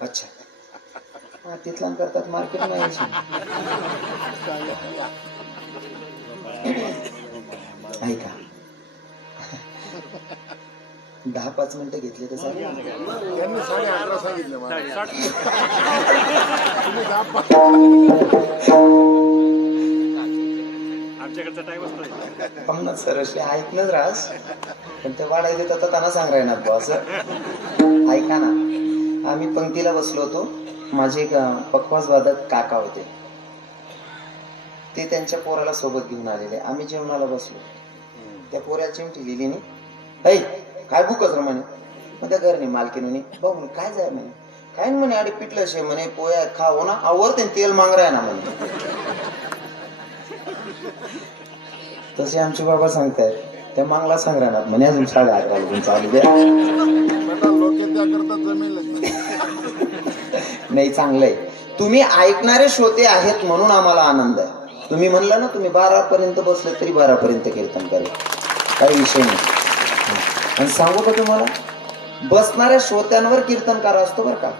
अच्छा. हा, तिथला करतात मार्केट नाही. ऐका, 10-5 मिनिटं घेतले तर चालेल. त्यांनी 11:30 सांगितलं मला. आमच्याकडचा टाइम असतो. पन्नास सरशी ऐकणंच रास, पण ते वाढाय देतात तर त्यांना सांग राहणार बा असं. ऐका ना, आम्ही पंक्तीला बसलो होतो. माझे एक पक्वास वादक काका होते, ते त्यांच्या पोराला सोबत घेऊन आलेले. आम्ही जेवणाला बसलो. त्या पोऱ्या चिमटी लिहिली नाही, ऐ काय भूकच रे म्हणे. मग त्या घरने मालकीने भाऊ म्हणे काय जाय म्हणे, काय म्हणे आडी पिटलं शे म्हणे, पोया खाओ ना आवरते तेल मांगराय ना म्हणे. तसे आमचे बाबा सांगतायत, त्या मांगला सांग राहणार म्हणे अजून 11:30 चालू द्या. नाही, चांगलंय. तुम्ही ऐकणारे श्रोते आहेत म्हणून आम्हाला आनंद आहे. तुम्ही म्हणलं ना तुम्ही 12 पर्यंत बसले तरी 12 पर्यंत कीर्तन करेल, काही विषय नाही. आणि सांगू का तुम्हाला, बसणाऱ्या श्रोत्यांवर कीर्तनकार असतो बरं का.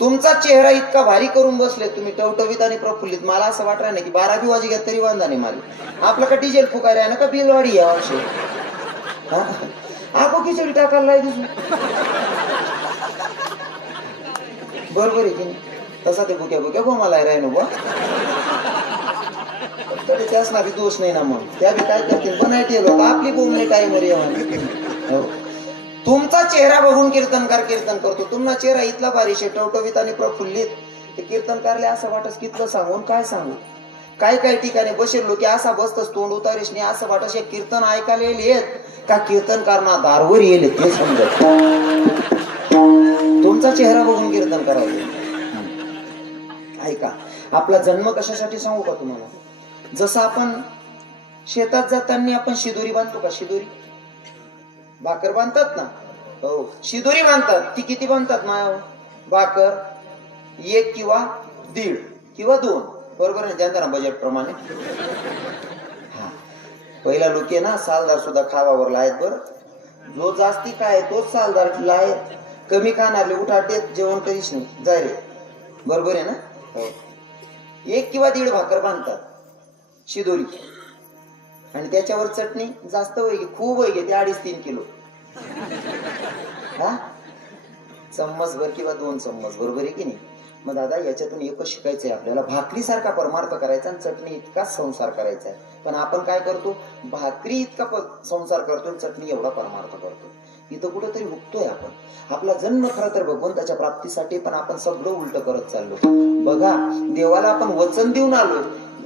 तुमचा चेहरा इतका भारी करून बसले तुम्ही, टवटवीत आणि प्रफुल्लित, मला असं वाटत नाही की 12 बी वाजी घ्या तरी वांधा नाही मला. आपलं का डिझेल फुकाय आहे ना का बिलवाडी या वर्षी. आको खिचडी टाकायला दिसू. बरोबर आहे की नाही? तसा ते बुक्या बुक्या गोमाला राहिनो बा, तरी त्याच ना बी दोष नाही ना. मग त्या बी काय करतील बनायचे लोक आपली बोमणे टाईमवर येऊन. तुमचा चेहरा बघून कीर्तनकार कीर्तन करतो. तुमचा चेहरा इथला बारीश टवटवीत आणि प्रफुल्लित, ते कीर्तनकारले असं वाटस कितलं सांगून काय सांगू. काय काय ठिकाणी बसेल लोक असा बसतच तोंड उतारीशने, असं वाटस एक कीर्तन ऐकायला येत का कीर्तनकारना दारवर येईल ते समजत. तुमचा चेहरा बघून कीर्तन करावं. ऐका, आपला जन्म कशासाठी सांगू का तुम्हाला. जसं आपण शेतात जाताना आपण शिदोरी बांधतो का, शिदोरी भाकर बांधतात ना, हो शिदोरी बांधतात. ती किती बांधतात माया भाकर, 1 किंवा 1.5. किंवा 2, बरोबर आहे त्यांना बजेट प्रमाणे. हा पहिला लोक आहे ना सालदार सुद्धा खावावर लायत. बर जो जास्ती काय तोच सालदार लाय. कमी खाणारले उठाटेत जेवण करीच नाही जाय रे. बरोबर आहे ना. हो 1 किंवा 1.5 भाकर बांधतात शिदोरी आणि त्याच्यावर चटणी जास्त वैगे खूप वैगे ते 2.5-3 किलो. हा चम्मच भर किंवा 2 चम्मच बरोबर आहे की नाही. मग दादा याच्यातून एकच शिकायचंय आपल्याला भाकरी सारखा परमार्थ करायचा आणि चटणी इतकाच संसार करायचा आहे. पण आपण काय करतो भाकरी इतका संसार करतो चटणी एवढा परमार्थ करतो. इथं कुठंतरी हुकतोय आपण. आपला जन्म खरं तर भगवंताच्या प्राप्तीसाठी पण आपण सगळं उलट करत चाललो. बघा देवाला आपण वचन देऊन आलोय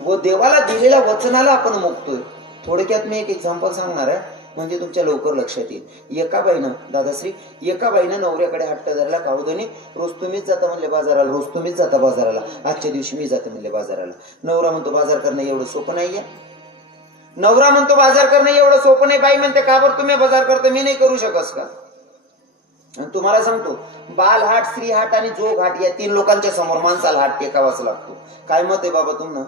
व देवाला दिलेल्या वचनाला आपण मुकतोय. थोडक्यात मी एक एक्झाम्पल सांगणार आहे म्हणजे तुमच्या लवकर लक्षात येईल. एका बाईनं दादाश्री एका बाईनं नवऱ्याकडे हट्ट धरला कावधनी रोज तुम्हीच जाता म्हणले बाजाराला रोज तुम्हीच जाता बाजाराला आजच्या दिवशी मी जाते म्हणले बाजाराला. नवरा म्हणतो बाजार करणं एवढं सोपं नाहीये. नवरा म्हणतो बाजार करणं एवढं सोपं नाही. बाई म्हणते का बरं तुम्ही बाजार करता मी नाही करू शकस का. आणि तुम्हाला सांगतो बालहाट स्त्रीहाट आणि जोगहाट या 3 लोकांच्या समोर माणसाला हात टेकावाच लागतो. काय मत आहे बाबा तुम्हाला.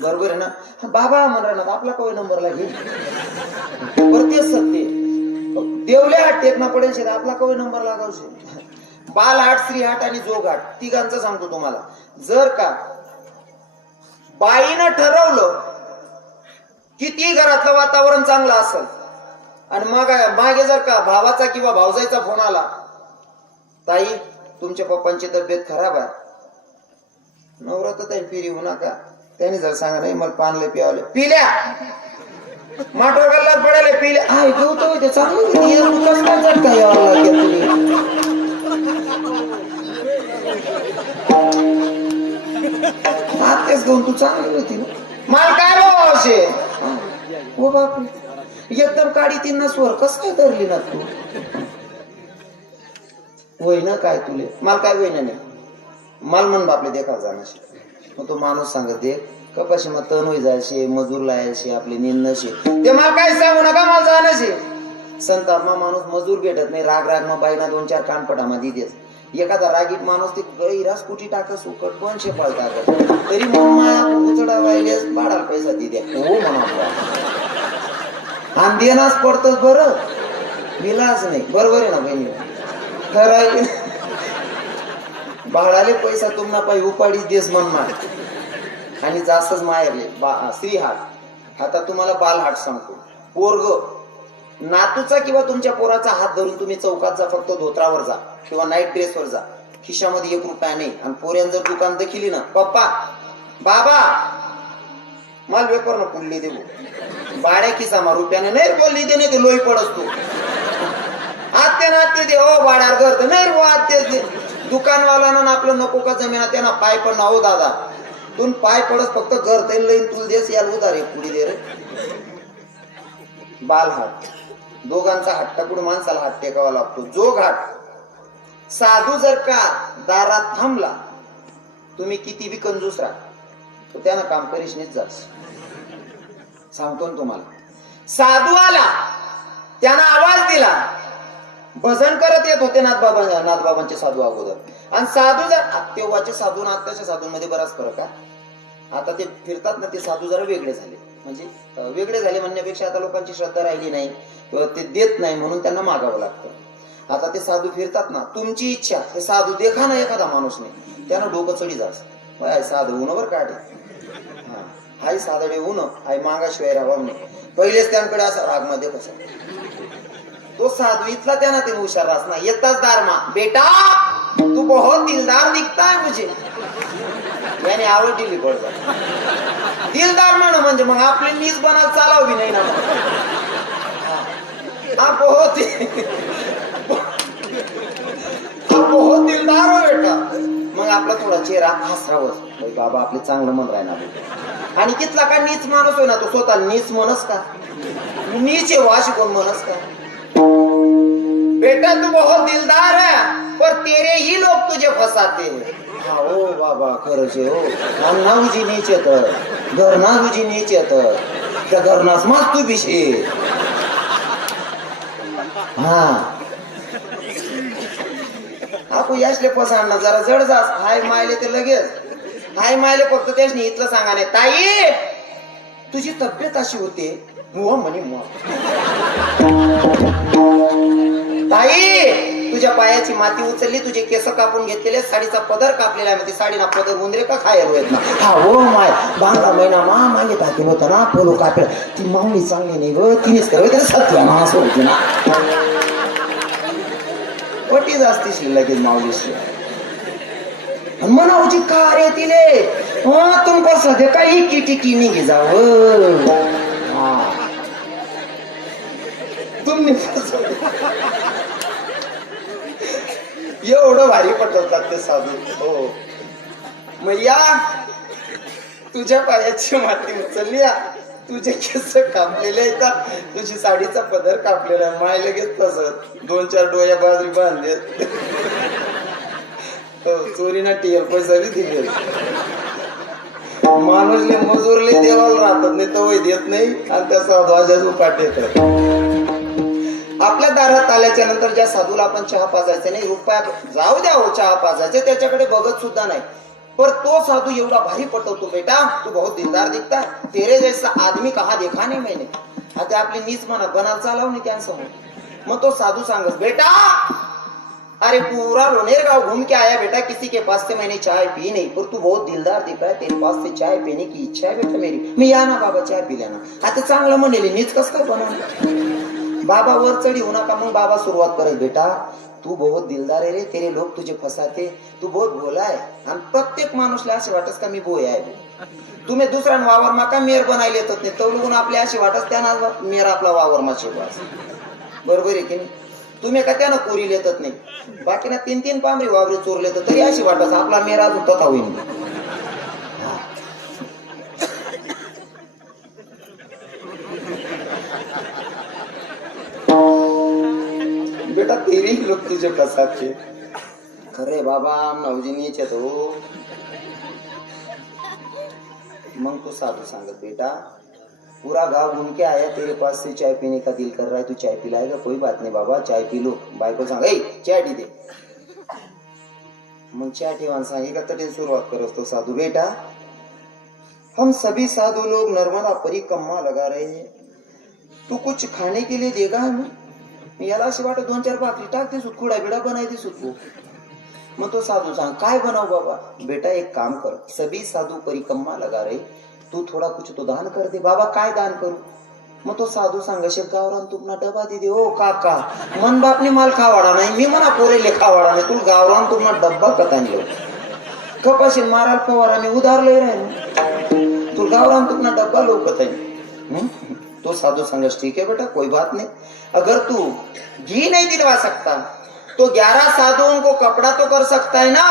बरोबर आहे ना. बाबा म्हणणार आपला कवय नंबरला घे तेच सत्य. देवल्या हात टेकना पडेल आपला कवय नंबर लागावशे. बालहाट स्त्रीहाट आणि जोगहाट तिघांचं सांगतो तुम्हाला. जर का बाईनं ठरवलं किती घरातलं वातावरण चांगलं असेल आणि मग मागे जर का भावाचा किंवा भावजाईचा फोन आला ताई तुमच्या पप्पांची तब्येत खराब आहे. नवरा तर ताई फिरी होऊ नका. त्याने जर सांगा नाही मला पानले पियावले पिल्या माठोर गल्लात पडायला पिल्या हाय घेऊतो ते चांगलं कसं काय जटका यावं लागेल तुम्ही. आत्याच घेऊन तू चांगली होती ना माल काय भाऊ असे हो बाप एकदम काढी तीन ना स्वर कस काय धरली ना तू. होय ना काय तुले माल काय होईना नाही माल म्हण बापले देखा जाणशे. मग तो माणूस सांगत दे कपाशी मग तण होई जायचे मजूर लायचे आपले निंदशे ते मला काय सांगू नका मला जाणशे. संताप मग माणूस मजूर भेटत नाही राग राग मग बाईना 2-4 कानपटा मध्ये देस. एखादा रागीत माणूस ते गैरास कुठी टाकस उकट 200 पाळ टाकत तरी मग माया उचडा वाहिल्यास बाळाला पैसा दे द्या हो म्हणा. आणि देनाच पडतच बरं विलाच नाही. बरोबर आहे ना बहिणी. तर बाळाले पैसा तुम्हाला पाहिजे उपाडी देस म्हणणार आणि जास्तच माहेरले स्त्रीहाट. आता तुम्हाला बालहाट सांगतो. पोरग नातूचा किंवा तुमच्या पोराचा हात धरून तुम्ही चौकात जा फक्त धोत्रावर जा किंवा नाईट ड्रेसवर जा खिशामध्ये 1 रुपया नाही आणि पोऱ्यान जर दुकान दाखिली ना पप्पा बाबा माल वेपर न पुढली देऊ बाड्या खिसा मा रुपयाने नाही बोलली दे नाही ते लोई पडस तू आत्या नात्य दे हो बाड्यावर करत नाही रो आत्या दे. दुकानवाला आपलं नको का जमीन त्यांना पाय पण ना हो दादा तू पाय पडस फक्त घर ते लईन तुला देस याला उधार पुढे दे रे. बालहाट दोघांचा हट्टाकुड माणसाला हात टेकावा लागतो. जोगहाट साधू जर का दारात थांबला तुम्ही किती बी कंजूस राहा तो त्यानं काम करीश नाही जास सांगतो ना तुम्हाला. साधू आला त्यानं आवाज दिला भजन करत येत होते नाथबाबांचे साधू अगोदर आणि साधू जर तेव्हाचे साधू आणि आत्ताच्या साधूंमध्ये बराच फरक आहे. आता ते फिरतात ना ते साधू जरा वेगळे झाले म्हणजे वेगळे झाले म्हणण्यापेक्षा आता लोकांची श्रद्धा राहिली नाही किंवा ते देत नाही म्हणून त्यांना मागावं लागतं. आता ते साधू फिरतात ना तुमची इच्छा ते साधू देखा ना एखादा माणूस नाही त्यानं डोकं चढी जास साधू ऊन वर काढे हा हाय साधडे ऊन हाय मागाशिवाय राहावं नाही. पहिलेच त्यांकडे असा राग मध्ये कसा तो साधू इथला त्यांना ते हुशार असणार येताच दारमा बेटा तू बहुत दिलदार दिखता है मुझे याने आवड दिली पडत दिलदार म्हणा म्हणजे मग आपली नीज बनाल चालावी नाही ना बहुत दिलदार हो बेटा मग आपला थोडा चेहरा हसरावच बाबा आपले चांगलं मन राहणार. आणि तिथला का नीच माणूस होय ना तो स्वतः नीच म्हणस का नीच आहे वाशी कोण म्हणस का. बेटा तू बहुत दिलदार है पर तेरे ही लोग तुझे फसाते हैं. हो बाबा खरंच हो नाहुजी नीचे तर घर नाहुजी नीचे तर त्या घरनास माग तू बिशे हा आपण यासले पसांना जरा जड जास हाय मायले ते लगेच हाय मायले फक्त त्याच इथलं सांगा नाही ताई तुझी तब्येत अशी होते म्हणे ताई तुझ्या पायाची माती उचलली तुझे केस कापून घेतलेले साडीचा पदर कापलेला आहे साडी ना पदर उंदरे का खायला येत ना हा हो माय बांगला महिना मागे टाकेल होता ना पोलो कापेल ती माऊली चांगली नाही ग तिनेच करावं सत्या मास होती ना पटी जास्ती शिल्लक माऊलीशी मनावची कार्य तिले तुमका सध्या काही किटी निघे जाव तुम्ही एवढं भारी पटवतात ते साधू हो मग या तुझ्या पायाची माती उचलली तुझे केस कापलेले आहेत तुझी साडीचा पदर कापलेला आहे माय लगेच तसं 2-4 डोया बाजरी बांधले चोरीना टीएल पैसा बी दिले माणूसले मजूरले देवाला राहतात नाही तर देत नाही आणि त्या साधू पाठ येतात आपल्या दारात आल्याच्या नंतर ज्या साधूला आपण चहा पाजायचा नाही रुपया जाऊ द्या हो चहा पाजायचे त्याच्याकडे बघत सुद्धा नाही पर तो साधू एवढा भारी पटवतो बेटा तू बहुत दिलदार दिखता तेरे जैसा आदमी कहा देखा नहीं मैंने आता आपली नीच म्हणत बनाल चालव नाही त्यांसमोर मग तो साधू सांगत बेटा अरे पूरा रोनेर गांव घूम के आया बेटा किसी के पास से मैंने चाय पी नहीं पर तू बहुत दिलदार दिख रहा है तेरे पास से चाय पीने की इच्छा है बेटा मेरी मी या ना बाबा चाय पी लेना आता चांगलं म्हणेल नीच कस काय बनवलं बाबा वर चढ येऊ नका मग बाबा सुरुवात करेल बेटा तू बहुत दिलदार आहे रे तेरे लोग तुझे फसाते तू बहुत भोला आहे आणि प्रत्येक माणूसला असे वाटस का मी बोय आहे तुम्ही दुसऱ्या वावर माका मेर बनायला येतात नाही तवलगून आपल्या अशी वाटस त्यांना मेर आपला वावर मा शिकवास बरोबर आहे की नाही तुम्ही का त्यानं कोरी येतात नाही बाकी ना 3-3 पांबरी वावरे चोरले तर तरी अशी वाटस आपला मेर अजून तथा होईल बेटा तेरी लोक तुझे फसाचे खरे बाबा नवजिनीचे तो मग तो साधू सांगत बेटा पूरा गांव घूम के आया तेरे पास से चाय पीने का दिल कर रहा है तू चाय पिलाएगा कोई बात नहीं बाबा चाय पी लो बाई को सांग चाय टी दे मग चाय ठेवान सांगेगा तरी सुरुवात करस तो साधू बेटा हम सभी साधु लोग नर्मदा परिक्रमा लगा रहे हैं तू कुछ खाने के लिए देगा हमें मी याला अशी वाटत 2-4 भाकरी टाकते सुट खुडा बिडा बनायते सुट मग तो साधू सांग काय बनाव बाबा बेटा एक काम कर सभी साधु परिक्रमा लगा रहे तू थोड़ा कुछ तो दान कर दे बाबा काय दान करू मग तो साधू सांगशे गावरान तुमना डबा दे दे ओ काका मन बापने माल खावाडा नाही मी म्हणा पोरेले खावाडा नाही तू गावरान तुमना डब्बा कतांलो कपाशी माराल फवारा मी उधारलोय राहिलो तू गावरान तुमना डब्बा लोकत आहे तो साधू संघर्ष ठीक है बेटा कोई बात नहीं अगर तू घी नहीं दिलवा सकता तो 11 साधुओं को कपड़ा तो कर सकता है ना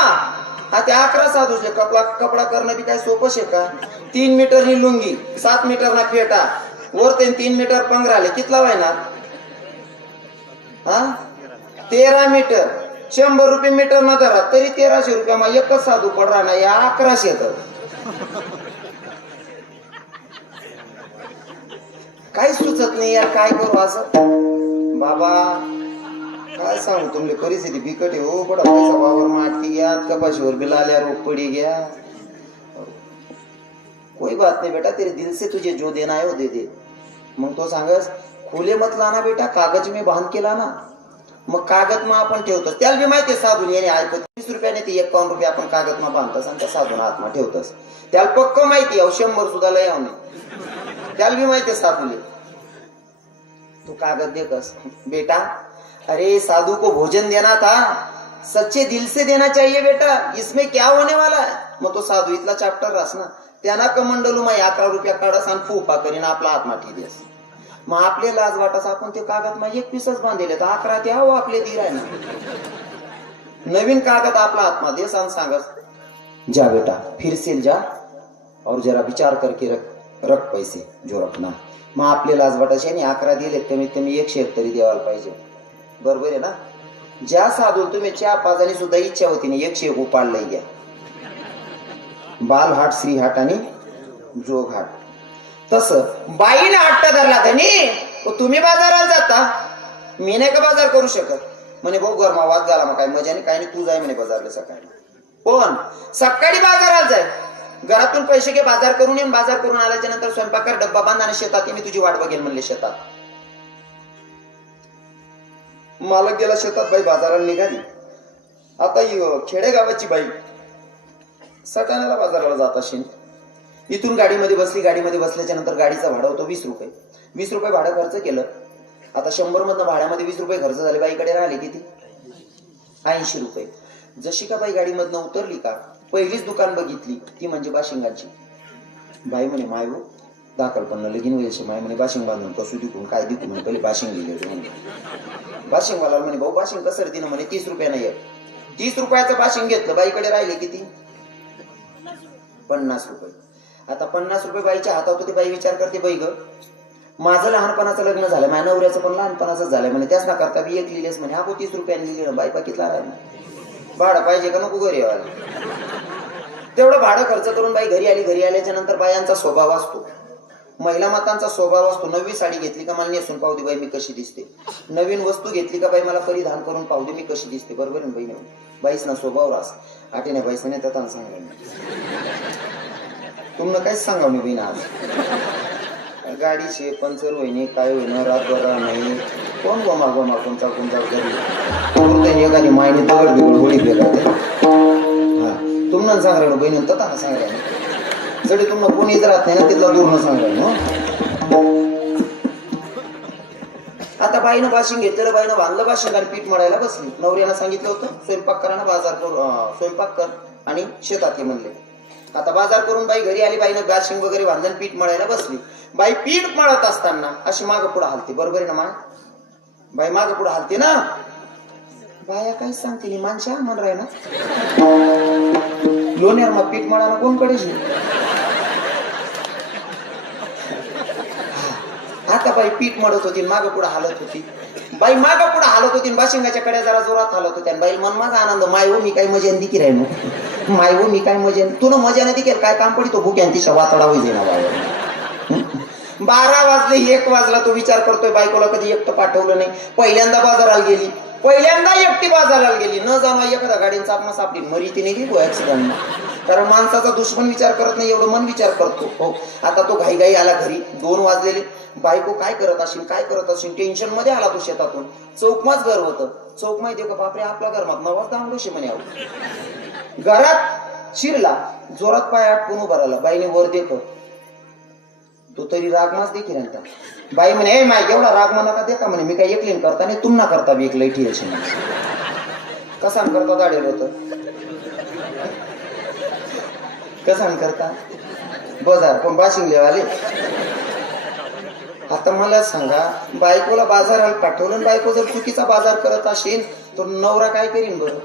आता 11 साधू से कपड़ा करना भी काय सोपं शे का 3 मीटर ही लुंगी 7 मीटर ना फेटा वर 3 मीटर पंगराले कितला व्हायणार हा 13 मीटर 100 रुपये मीटर ना धरा तरी 1300 रुपया मा एकच साधू पडरा ना या 1100 तर काय सुचत नाही यार काय करू असं बाबा काय सांगू तुमले परिस्थिती बिकट आहे हो बडा पैसा वावर माटी गया कपाशीवर बिल आल्या रोग पड़ी गया कोई बात नहीं बेटा तेरे दिल से तुझे जो देना है वो दे दे मग तो सांगस खुले मत लाना बेटा कागज में बांध के लाना मग कागद में आपण ठेवतोस त्याला बी माहिती साधून याने ऐकत 30 रुपयाने ते 51 रुपये आपण कागद में बांधतोस आणि त्या साधून हातमा ठेवतोस त्याला पक्क माहिती आहे 100 सुद्धा लय आम्ही त्याला भी माहिती साधूले तू कागज देकस बेटा अरे साधु को भोजन देना था सच्चे दिल से देना चाहिए बेटा इसमें क्या होने वाला है मग तो साधू इथला चॅप्टर रास ना त्यांना कमंडलू मा 11 रुपया काढस आणि फुफा करीन आपला हातमा ठेदेस मग आपले लाज वाटस आपण ते कागद मा 1 पीसच बांधले तर 11 ते आहो आपले दीर आहे ना नवीन कागद आपला हातमा देस आणि सांगस जा बेटा फिर से जा और जरा विचार करके रख पैसे जो रखना मग आपले लाज वाटायचे आणि 11 दिले कमीत कमी 101 तरी द्यायला पाहिजे बरोबर आहे ना ज्या साधू तुम्ही चहा पाजानी सुद्धा इच्छा होती ना 101 उपाडलंय घ्या बालहाट श्रीहाट आणि जोगहाट तस बाईने हट्ट धरला त्याने तुम्ही बाजारात जाता मी नाही का बाजार करू शकत म्हणे भाऊ गरमा वाद झाला मग काय मजा नाही काय नाही तू जाय म्हणे बाजारला सकाळी पण सकाळी बाजारात जाय घरातून पैसे घे, बाजार करून ये. बाजार करून आल्याच्या नंतर स्वयंपाक कर, डब्बा बांध आणि शेतात ये, मी तुझी वाट बघेन म्हणले शेतात. मालक गेला शेतात, बाई बाजाराला निघाली. आता खेडेगावाची बाई सटाण्याला बाजाराला जात असेल. इथून गाडीमध्ये बसली. गाडीमध्ये बसल्याच्या नंतर गाडीचं भाडं होतं 20 रुपये. 20 रुपये भाडं खर्च केलं. आता 100 मधनं भाड्यामध्ये 20 रुपये खर्च झाले. बाईकडे राहिले किती? 80 रुपये. जशी का बाई गाडीमधनं उतरली का, पहिलीच दुकान बघितली ती म्हणजे बाशिंगाची. बाई म्हणे माय हो दाखल पण लगीन व्हायचे. माय म्हणे बाशिंग बांधून कसू दिकून काय दिकून म्हणे, पहिले बाशिंग लिहिले म्हणे. बाशिंगवाला म्हणे भाऊ बाशिंग कसं दिनं म्हणे 30 रुपयानं एक. 30 रुपयाचं बाशिंग घेतलं. बाईकडे राहिले किती? 50 रुपये. आता 50 रुपये बाईच्या हातात होते. बाई विचार करते, बाई ग माझं लहानपणाचं लग्न झालं, माझ्या नवऱ्याचं पण लहानपणाचं झालंय म्हणे, त्याच ना करता मी एक लिहिलेस म्हणे. हा 30 रुपयाने लिहिले. बाई पाकितला राहिला. भाडं पाहिजे का नको घरी यायला? तेवढं भाडं खर्च करून बाई घरी आली. घरी आल्याच्या नंतर बायांचा स्वभाव असतो, महिला मातांचा स्वभाव असतो. नवी साडी घेतली का मला नेसून पाहू दे बाई मी कशी दिसते. नवीन वस्तू घेतली का बाई मला परिधान करून पाहू दे मी कशी दिसते. बरोबर आहे बाई? बाईस ना स्वभाव रास आटे नाही बाईस नाही त्यात सांगा तुम्हाला काहीच सांगा मी बहीण. आज गाडीचे पंचर होईने काय होईना रातभर नाही. कोण गोमा गोमा कोणचा कोणचा घरी एखादी मायने दगड बिगड होळी बेगाते. हा तुम्हाला सांग राहिलो बहिणी तथा सांग राहिलो. जरी तुम्हाला कोणीच राहत नाही ना तिथला दूर न सांग राहिलो. आता बाईनं बाशिंग घेतलेलं, बाईनं बांधलं बाशिंग आणि पीठ मळायला बसली. नवऱ्यानं सांगितलं होतं स्वयंपाक करा ना, बाजार कर, स्वयंपाक कर आणि शेतात ये म्हणले. आता बाजार करून बाई घरी आली. बाईनं बाशिंग वगैरे बांधलं, पीठ मळायला बसली. बाई पीठ मळत असताना अशी मागं पुढे हलते. बरोबर आहे ना मा? बाई मागं पुढे हलते ना. बाया काय सांगते नी माणसा म्हण राय ना लोण्यार मग पीठ मळायला कोणकडे. आता बाई पीठ मळत होती, मागं पुढे हलत होती. बाई मागं पुढे हलत होती, बाशिंगाच्या कडे जरा जोरात हलत होत्या. बाई मन माझा आनंद. माय हो मी काय मजेन दिकी राहिनो. माय हो मी काय मजेन. तुला मजा नाही दिकेल काय काम पडी तो भूक्यान तिच्या वातडा होई ना बाय. 12 वाजले 1 वाजला. तो विचार करतोय बायकोला कधी एकटं पाठवलं नाही. पहिल्यांदा बाजाराला गेली. पहिल्यांदा एकटी बाजाराला गेली. न जाणं एखादा गाडीचा आपण सापडी मरी ती नाही गो ऍक्सिडेंट. कारण माणसाचा दुश्मन विचार करत नाही एवढं मन विचार करतो. हो आता तो घाई आला घरी. 2 वाजलेले. बायको काय करत असेल काय करत असेल टेन्शन मध्ये आला तो शेतातून. चौकमाच घर होतं. चौक माहिती का बापरे आपल्या घरात 9 वाजता आणलोशे म्हणे. घरात शिरला. जोरात पाय आटपून उभा राहिला. बाईने वर देखत तो तरी रागमाच देखील नंतर. बाई म्हणे माय एवढा राग म्हणा का देखा म्हणे. मी काय एकलीन करता नाही तुम ना करता मी एक लैठी अशी. कसा करता दाडेल होत कसा करता बाजार पण बाशिंगले वाले. आता मला सांगा बायकोला बाजाराला पाठवलं. बायको जर चुकीचा बाजार करत असेल तर नवरा काय करीन बरं?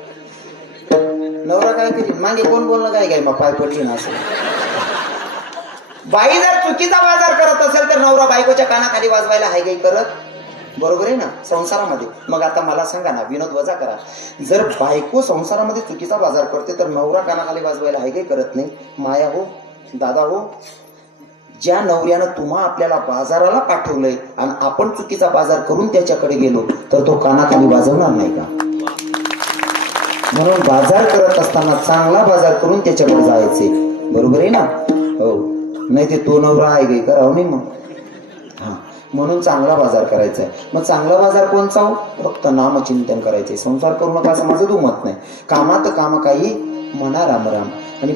नवरा काय करीन? मागे कोण बोलणं काय काय मग पाय पडली ना असं. बाई जर चुकीचा बाजार करत असेल तर नवरा बायकोच्या कानाखाली वाजवायला हाय गाई करत. बरोबर आहे ना संसारामध्ये. मग आता मला सांगा ना विनोद वजा करा. जर बायको संसारामध्ये चुकीचा बाजार करते तर नवरा कानाखाली वाजवायला हाय गाई करत नाही. माया हो दादा हो, ज्या नवऱ्यानं तुम्हा आपल्याला बाजाराला पाठवलंय आणि आपण चुकीचा बाजार करून त्याच्याकडे गेलो तर तो कानाखाली वाजवणार नाही का? म्हणून बाजार करत असताना चांगला बाजार करून त्याच्याकडे जायचे. बरोबर आहे ना? हो नाही ते तो नवरा आहे गे करावं नाही मग. हा म्हणून चांगला बाजार करायचा आहे. मग चांगला बाजार कोणचा हो? फक्त नामचिंतन करायचंय. संसार करू नका असं माझं दुमत नाही. कामात काम काही म्हणा राम राम. आणि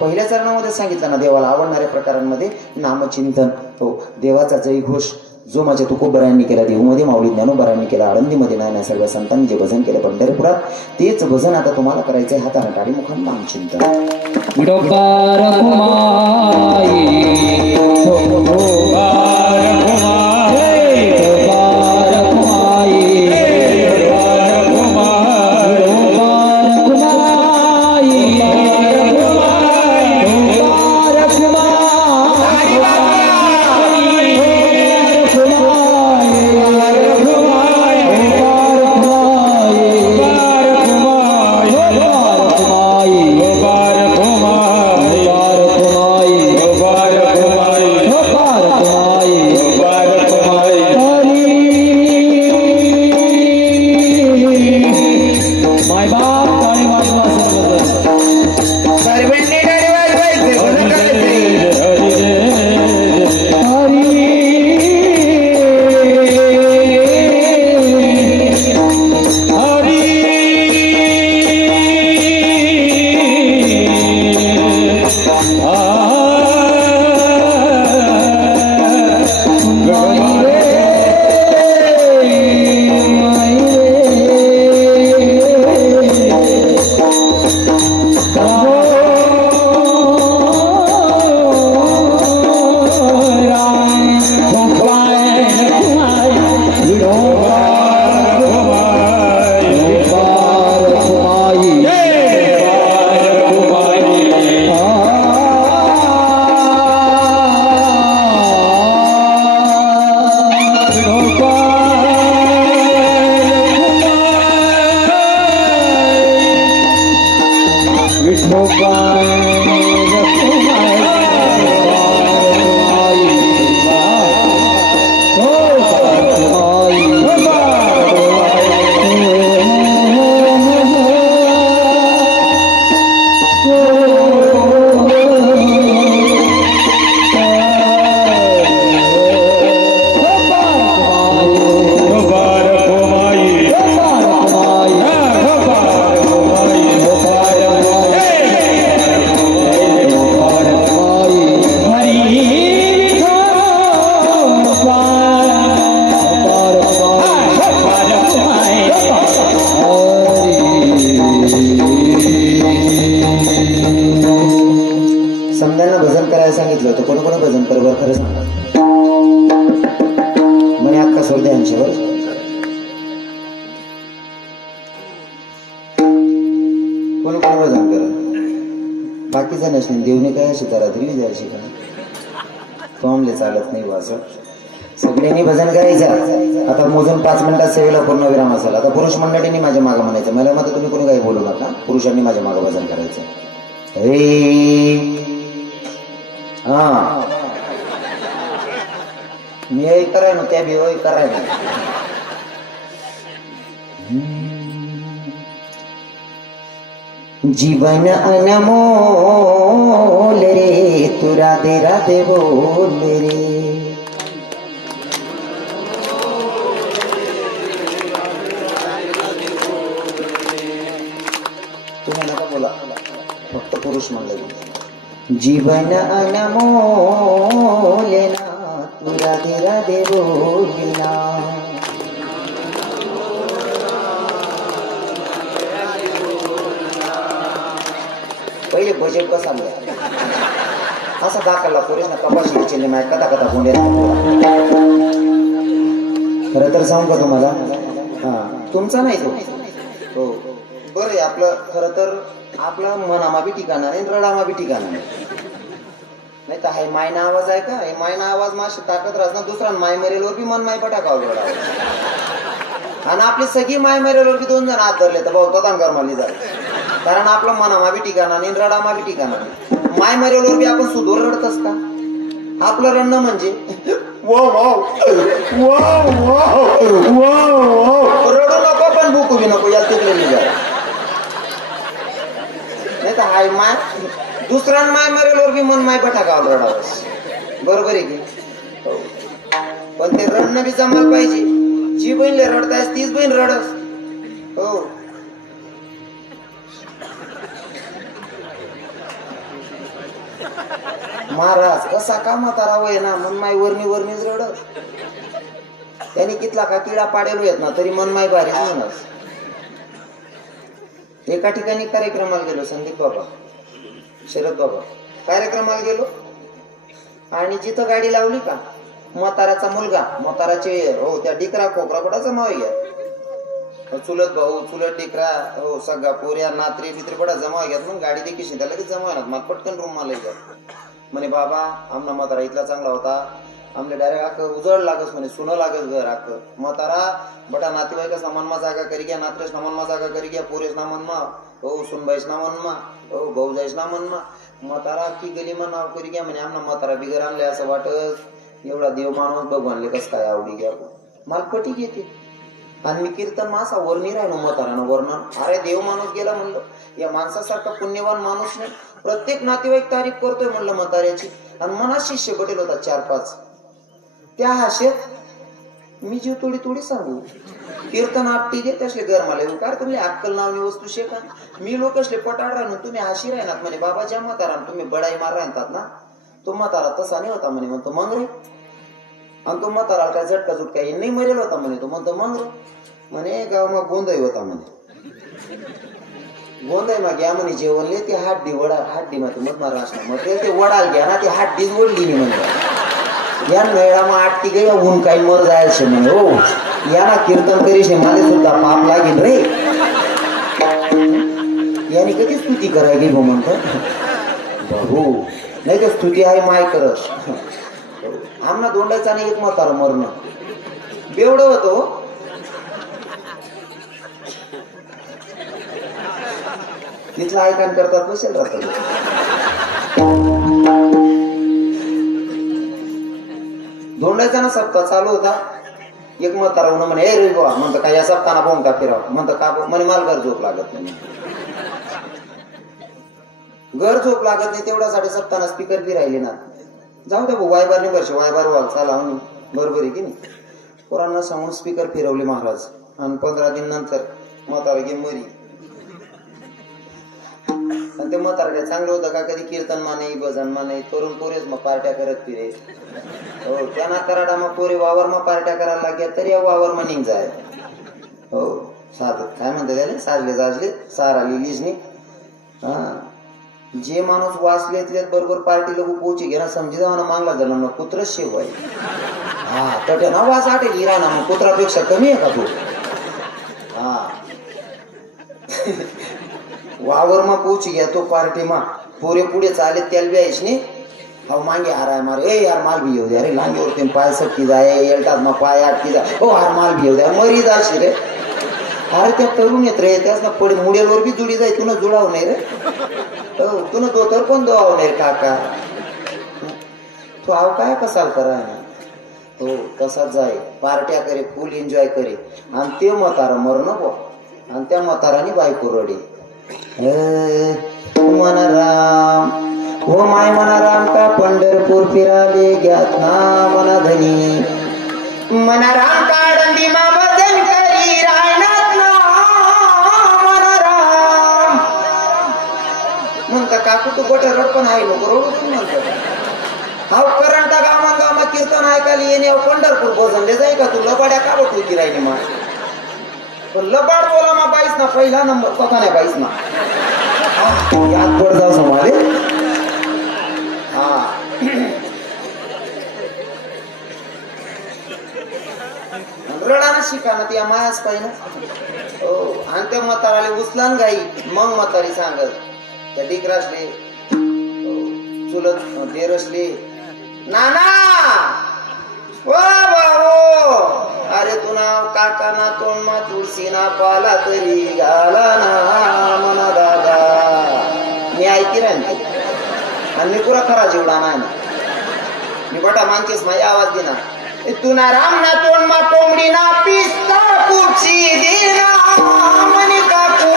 पहिल्या चरणामध्ये सांगितलं ना देवाला आवडणाऱ्या प्रकारांमध्ये नामचिंतन. हो देवाचा जय घोष जो माझ्या तुकोबरायांनी केला. देहूमध्ये माऊली ज्ञानोबरायांनी केला. आळंदीमध्ये नाही सर्व संतांनी जे भजन केलं पंढरपुरात तेच भजन आता तुम्हाला करायचंय. हाताने टाळी मुखाने नामचिंतन. सोड द्यांच्यावर कोण कोण भजन करा बाकीचा नसणे देवने काय अशी करा तरी द्यायची का तो आमले चालत नाही असं सगळ्यांनी भजन करायचं आता मोजून 5 मिनिटात सेवेला पूर्ण विराम असेल आता पुरुष मंडळींनी माझ्या मागं म्हणायचं मला मग तुम्ही कोणी काही बोलू नका पुरुषांनी माझ्या मागं भजन करायचं हा मी कराय ना त्या बी कराय ना जीवन अनमोल रे तू राधे राधे बोल रे तुम्ही नका बोला फक्त पुरुष म्हणलं जीवन अनमोल ना तू राधे राधे बोलिना पहिले बजेट कसा असा दाखवला पुरेस ना कपाशी चिल्ली माय कथा कथा बोंडे खरं तर सांगू का तुम्हाला हा तुमचा नाही तो हो बरं आहे आपलं खरं तर आपलं मनामा बी ठिकाणा नाही रडामा बी ठिकाणा नाही तर हाय मायना आवाज आहे का हे मायना आवाज माशी ताकद राहत ना दुसरा माय मरेलवर बी मन माय पटाकाव आणि आपली सगळी माय मरेलवर बी 2 जण हात धरले तर भाऊ ततांकर मारली जाईल कारण आपलं मनामा बी ठिकाणा नाही रडामा बी ठिकाणा नाही माय मरेलवर बी आपण सुधोर रडतस का आपलं रडणं म्हणजे रडू नको पण भूकू बी नको यात तुकलेली जाय नाही तर हाय माय दुसऱ्या माय मरेलवर बी मन माय पटाकाव रडावस बरोबर आहे की पण ते रडणं बी जमायला पाहिजे जी बहीणले रडतायस तीच बहीण रडस हो महाराज कसा का म्हातारा वय ना मन माय वरणीच रडस त्यांनी कितला का किडा पाडेलो येत ना तरी मन माय भारी म्हणस एका ठिकाणी कार्यक्रमाला गेलो संदीप बाबा शरद बाबा कार्यक्रमाला गेलो आणि जिथं गाडी लावली का म्हाताराचा मुलगा म्हाताराचे हो त्या डिकरा कोकरा कुठं जमा घ्या चुलत भाऊ चुलत डिकरा हो सगळा पोऱ्या नात्री बित्री कुठं जमा घ्यात मग गाडी देखील त्या लगेच जमा येणार मग पटकन रूम मला घ्या म्हणे बाबा आमना म्हातारा इथला चांगला होता आमले डायरेक्ट अख्खं उजळ लागस म्हणे सुनं लागस घर अख्खं म्हातारा बटा नातेवाईका सामानमा जागा करी घ्या नात्रेस नामनमा जागा करी घ्या पोरेस ना मनमा हो सुनबाईस ना मनमा हो भाऊ जाईस ना मनमा म्हातारा की गलीमा नाव करी घ्या म्हणे आमना म्हातारा बिगर आणले असं वाटत एवढा देव माणूस भगवानले कस काय आवडी घ्या मला पटी घेते आणि मी कीर्तन मासा वर्णी राहिलो म्हातारानं वर्णन अरे देव माणूस गेला म्हणलं या माणसासारखा पुण्यवान माणूस नाही प्रत्येक नातेवाईक तारीफ करतोय म्हणलं म्हाताऱ्याची आणि मनात शिष्य बटेल होता 4-5 त्या हाशेत मी जीव थोडी सांगू कीर्तन आपटी घे तसले घर मला काय तुम्ही अक्कल नावनी वस्तू शेका मी लोक असले पटाड राहून तुम्ही हाशी राहणार म्हणे बाबा ज्या म्हातारा तुम्ही बडाई मार राहतात ना तो म्हातारा तसा नाही होता म्हणे म्हणतो मग रे आणि तो म्हातारा काय झटका झुटका नाही मरेल होता म्हणे तो म्हणतो मग रे म्हणे गाव मग गोंधळ होता म्हणे गोंधळ मग घ्या म्हणे जेवणले ते हाड्डी वडा हाड्डी मध्ये मग मारा असणार मग ते वडाल घ्या ना ती हाड्डीच ओढली नाही म्हणे या मेळामा आटती गई ऊन काही मर जायचे म्हणे हो या ना कीर्तन करीशे मला सुद्धा पाप लागेल रे याने कधी स्तुती करायला गेलो म्हणतो भाऊ नाही तर स्तुती आहे माय करस आमना दोंडायचा नाही एक म्हातारा मरण बेवडं होतो तिथला ऐकान करतात बसेल राहतात दोंडायचा ना सप्ताह चालू होता एक म्हातारा म्हणून म्हणे ए रे बाबा म्हणतो काय या सप्ताना बोंग का फिराव म्हणतो का म्हणे मला घर झोप लागत नाही घर झोप लागत नाही तेवढ्यासाठी सप्ताना स्पीकर बी राहिले ना जाऊ द्या भाऊ वायबार नाही वर्ष वायबार वाल चाला बरोबर आहे की नाही पोरांना सांगून स्पीकर फिरवले महाराज आणि 15 दिन नंतर म्हातारा गे मरी आणि ते म्हातारा काय चांगलं होतं का कधी कीर्तन माने भजन माने तरुण पोरेच मग पार्ट्या करत फिरे हो त्यांना कराडा मग पोरे वावर मग पार्ट्या करायला लागल्या तरी या वावर मग निघ जाय हो साध काय म्हणतात त्याला साजले सार आली लिजनी हा जे माणूस वाचलेत बरोबर पार्टी लोक पोहोची घे ना समजी जावा ना मागला झाला ना कुत्रच शेव आहे हा तर नवाज आठे हिरा ना मग कुत्रापेक्षा कमी आहे का तू हा वावर मा पोच गया तो पार्टी मा पोरे पुढे चाले त्याला ब्यायच नाही हा मांगे हाराय मारे ए यार माल भी येऊ दे अरे लांगेवरती पाय सटकी जाय एलटात मा पाय अटकी जाय हो हार माल भी येऊ दे मरी जाशी रे अरे त्या तरुण येत रे त्याच ना पडे मुडेलवर बी जुडी जाय तुला जुळाव नाही रे हो तुला दोतर पण दोवाव नाही काका तू आव काय कसाल कराय ना हो तसाच जाय पार्ट्या करे फुल एन्जॉय करे आणि ते म्हातारा मरण बो आणि त्या म्हाताराने बायको रडे मना राम हो माय मना राम का पंढरपूर फिराले ग्यात ना मना धनी मना राम का आळंदी मा भजन करी रायनात ना मना राम म्हणता काकू तू गोट रड पण आहे नको रडू पण म्हणतो हाव करंटा गावात कीर्तन ऐकायला येणे पंढरपूर भोजनले जाई का तू लबाड्या का बघ होती राहिली मा पण लबाड बोला मा बाईस ना पहिला नंबर पका नाही बाईस ना याद पड जाऊ समारे हा रडाना शिकाना ती मायाच पाहिजे हो आणि त्या म्हाताराले उचलान गाई मग म्हातारी सांगत त्या डिकरासले चुलत देरसले नाना ओ बाबो अरे तू नाव काका ना तोंड मा तुळशी ना पाला तरी गाला ना मना दादा मी ऐकी राहते आणि मी पुरा खरा जेवढा नाही ना मी बटा मानतेस माझी आवाज देणार तू ना राम ना तोंड मा कोंबडी ना पिस्ता कुपची देना म्हणे काकू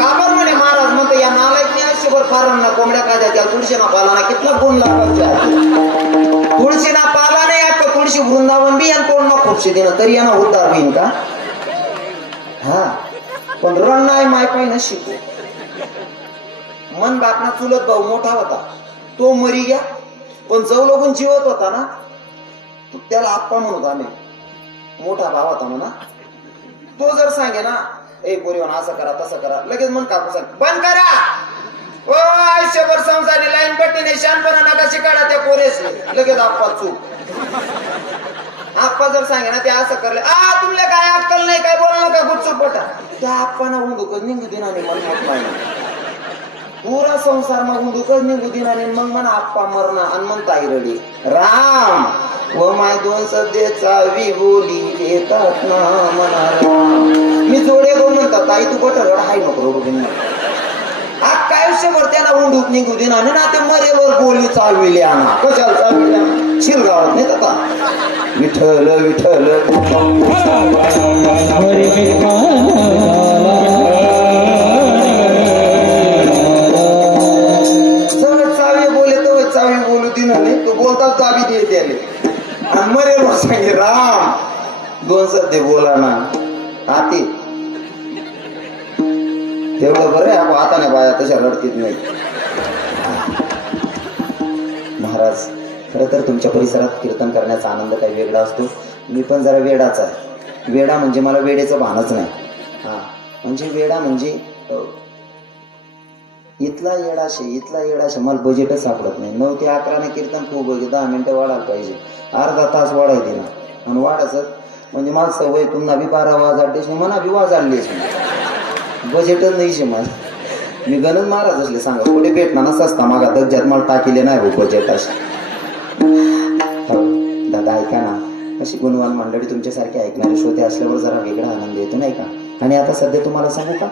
काबर म्हणे महाराज म्हणतो या नालायकने आयुष्यभर फारण ना कोंबड्या काय त्या तुळशी ना पाला ना कितना गुण लागायचा तुळशी ना पाला नाही आता तुळशी वृंदावन बी आणि तोंड मा खुपशी देणं तरी यांना उद्धार होईन का हा पण रण नाही माय पाहिजे शिकू मन बापना चुलत भाऊ मोठा होता तो मरी गया पण जव लोगून जीवत होता ना त्याला आप्पा म्हणत आम्ही मोठा भाव होता म्हणा तो जर सांगे ना ए बोरीवन असं करा तसं करा लगेच मन काकू सांग बंद करा ओ आयुष्यभर संसारी लाईन पट्टीने शानपणा नका शिकाडा त्या पोरेस लगेच आप्पा चूक आप्पा जर सांगे ना ते असं करले तुमले काय अक्कल नाही काय बोला नका गुपचूप पटा त्या आप्पाना हुंदुकच निघू दिन आणि मन मत नाही पुरा संसार मग हुंदुकच निघू दिन आणि मग म्हणा आप्पा मरणा आणि म्हणता रडी राम व माय दोन सध्याचा विभोली येतात ना म्हणा मी जोडे गो म्हणतात ताई तू गोट रड हाय नको रडू दिन अख्खा आयुष्यभर त्यांना हुंडूक निघू दिन आणि ना ते मरेवर बोली चालविली आणा कशाला चालविली आणा शिरगावात नाही आता विठ्ठल विठ्ठल चावी बोले तर चावी बोलू दिन नाही तो बोलतात चावी दे त्याने आणि मरेवर सांगे राम दोन सध्या बोला ना हाती तेवढं बरं आहे आपण आता नाही बाया तशा रडतीत नाही महाराज खरं तर तुमच्या परिसरात कीर्तन करण्याचा आनंद काही वेगळा असतो मी पण जरा वेडाच आहे वेडा म्हणजे मला वेडेचं भानच नाही हा म्हणजे वेडा म्हणजे इथला येडाशे मला बजेटच सापडत नाही 9 ते 11 कीर्तन खूप 10 मिनिटं वाढायला पाहिजे अर्धा तास वाढायचे ना आणि वाढायचं म्हणजे मला सवय पुन्हा बी 12 वाजाडतेच मना बी वाजाडलीच बजेटच नाही मला मी गणन महाराज असले सांगा पुढे भेटणार ना सस्ता मागा दर्जात मला टाकिले नाही भाऊ बजेट असे दादा ऐका ना अशी गुणवान मंडळी तुमच्यासारखे ऐकणारे श्रोते असल्यावर जरा वेगळा आनंद येतो नाही का आणि आता सध्या तुम्हाला सांगू का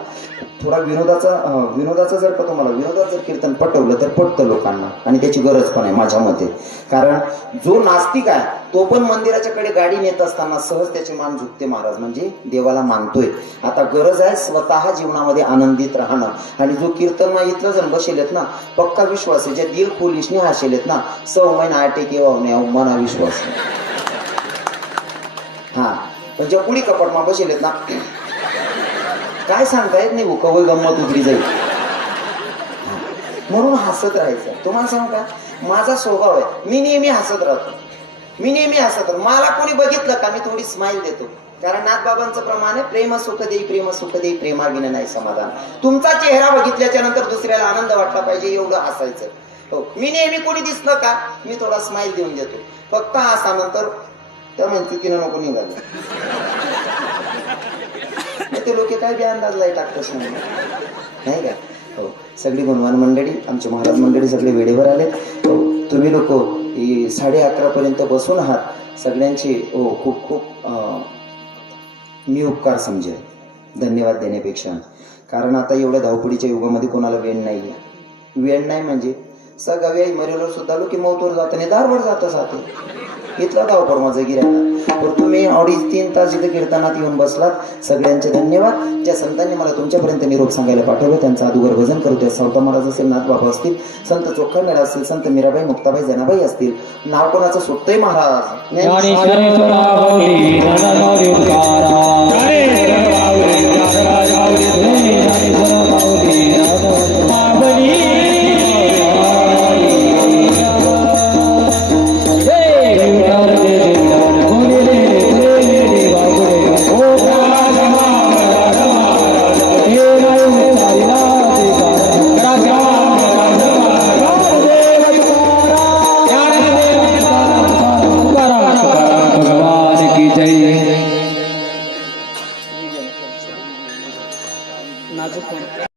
थोडा विनोदाचा जर का तुम्हाला विनोदाचं कीर्तन पटवलं तर पटतं लोकांना आणि त्याची गरज पण आहे माझ्या मते कारण जो नास्तिक आहे तो पण मंदिराच्या कडे गाडी नेत असताना सहज त्याची मान झुकते महाराज म्हणजे देवाला मानतोय आता गरज आहे स्वतः जीवनामध्ये आनंदित राहणं आणि जो कीर्तन इथलं जण बसेलेत ना पक्का विश्वास आहे जे दिल खोलीशने हसेलेत ना 6 महिना आटे केव्हा मना विश्वास हा पण ज्या पुढी कपडमा बसेलेत ना काय सांगता येत नाही कवय गंमत उतरी जाईल म्हणून हसत राहायचं तुम्हाला सांगू का माझा स्वभाव आहे मी नेहमी हसत राहतो मला कोणी बघितलं का मी थोडी स्माइल देतो कारण नाथबाबांचं प्रमाण आहे प्रेम सुख देई प्रेमाविना नाही समाधान तुमचा चेहरा बघितल्याच्या नंतर दुसऱ्याला आनंद वाटला पाहिजे एवढं हसायचं हो मी नेहमी कोणी दिसलं का मी थोडा स्माइल देऊन देतो फक्त असा नंतर त्या चुकीनं नको निघाले ते लोक काय बी अंदाज लाई टाकतच नाही का. हो सगळी गुणवान मंडळी आमचे महाराज मंडळी सगळे वेळेवर आले. हो तुम्ही लोक 11:30 पर्यंत बसून आहात सगळ्यांचे हो खूप खूप मी उपकार समजेल धन्यवाद देण्यापेक्षा. कारण आता एवढ्या धावपळीच्या युगामध्ये कोणाला वेळ नाही आहे. वेळ नाही म्हणजे सगळ्या मरेलो सुद्धा लोक मौतवर जाताना दारवर जातं इथला धावपळ माझं गिरायला. तर तुम्ही 2.5-3 तास इथे कीर्तनात येऊन बसलात सगळ्यांचे धन्यवाद. ज्या संतांनी मला तुमच्यापर्यंत निरोप सांगायला पाठवलं त्यांचं अगोदर भजन करू द्या. सावता महाराज असेल नाथबाबा असतील संत चोखा मेळा असतील संत मीराबाई मुक्ताबाई जनाबाई असतील. नाव कोणाचं सुटतंय महाराज ज्ञानेश्वरी तुकाराम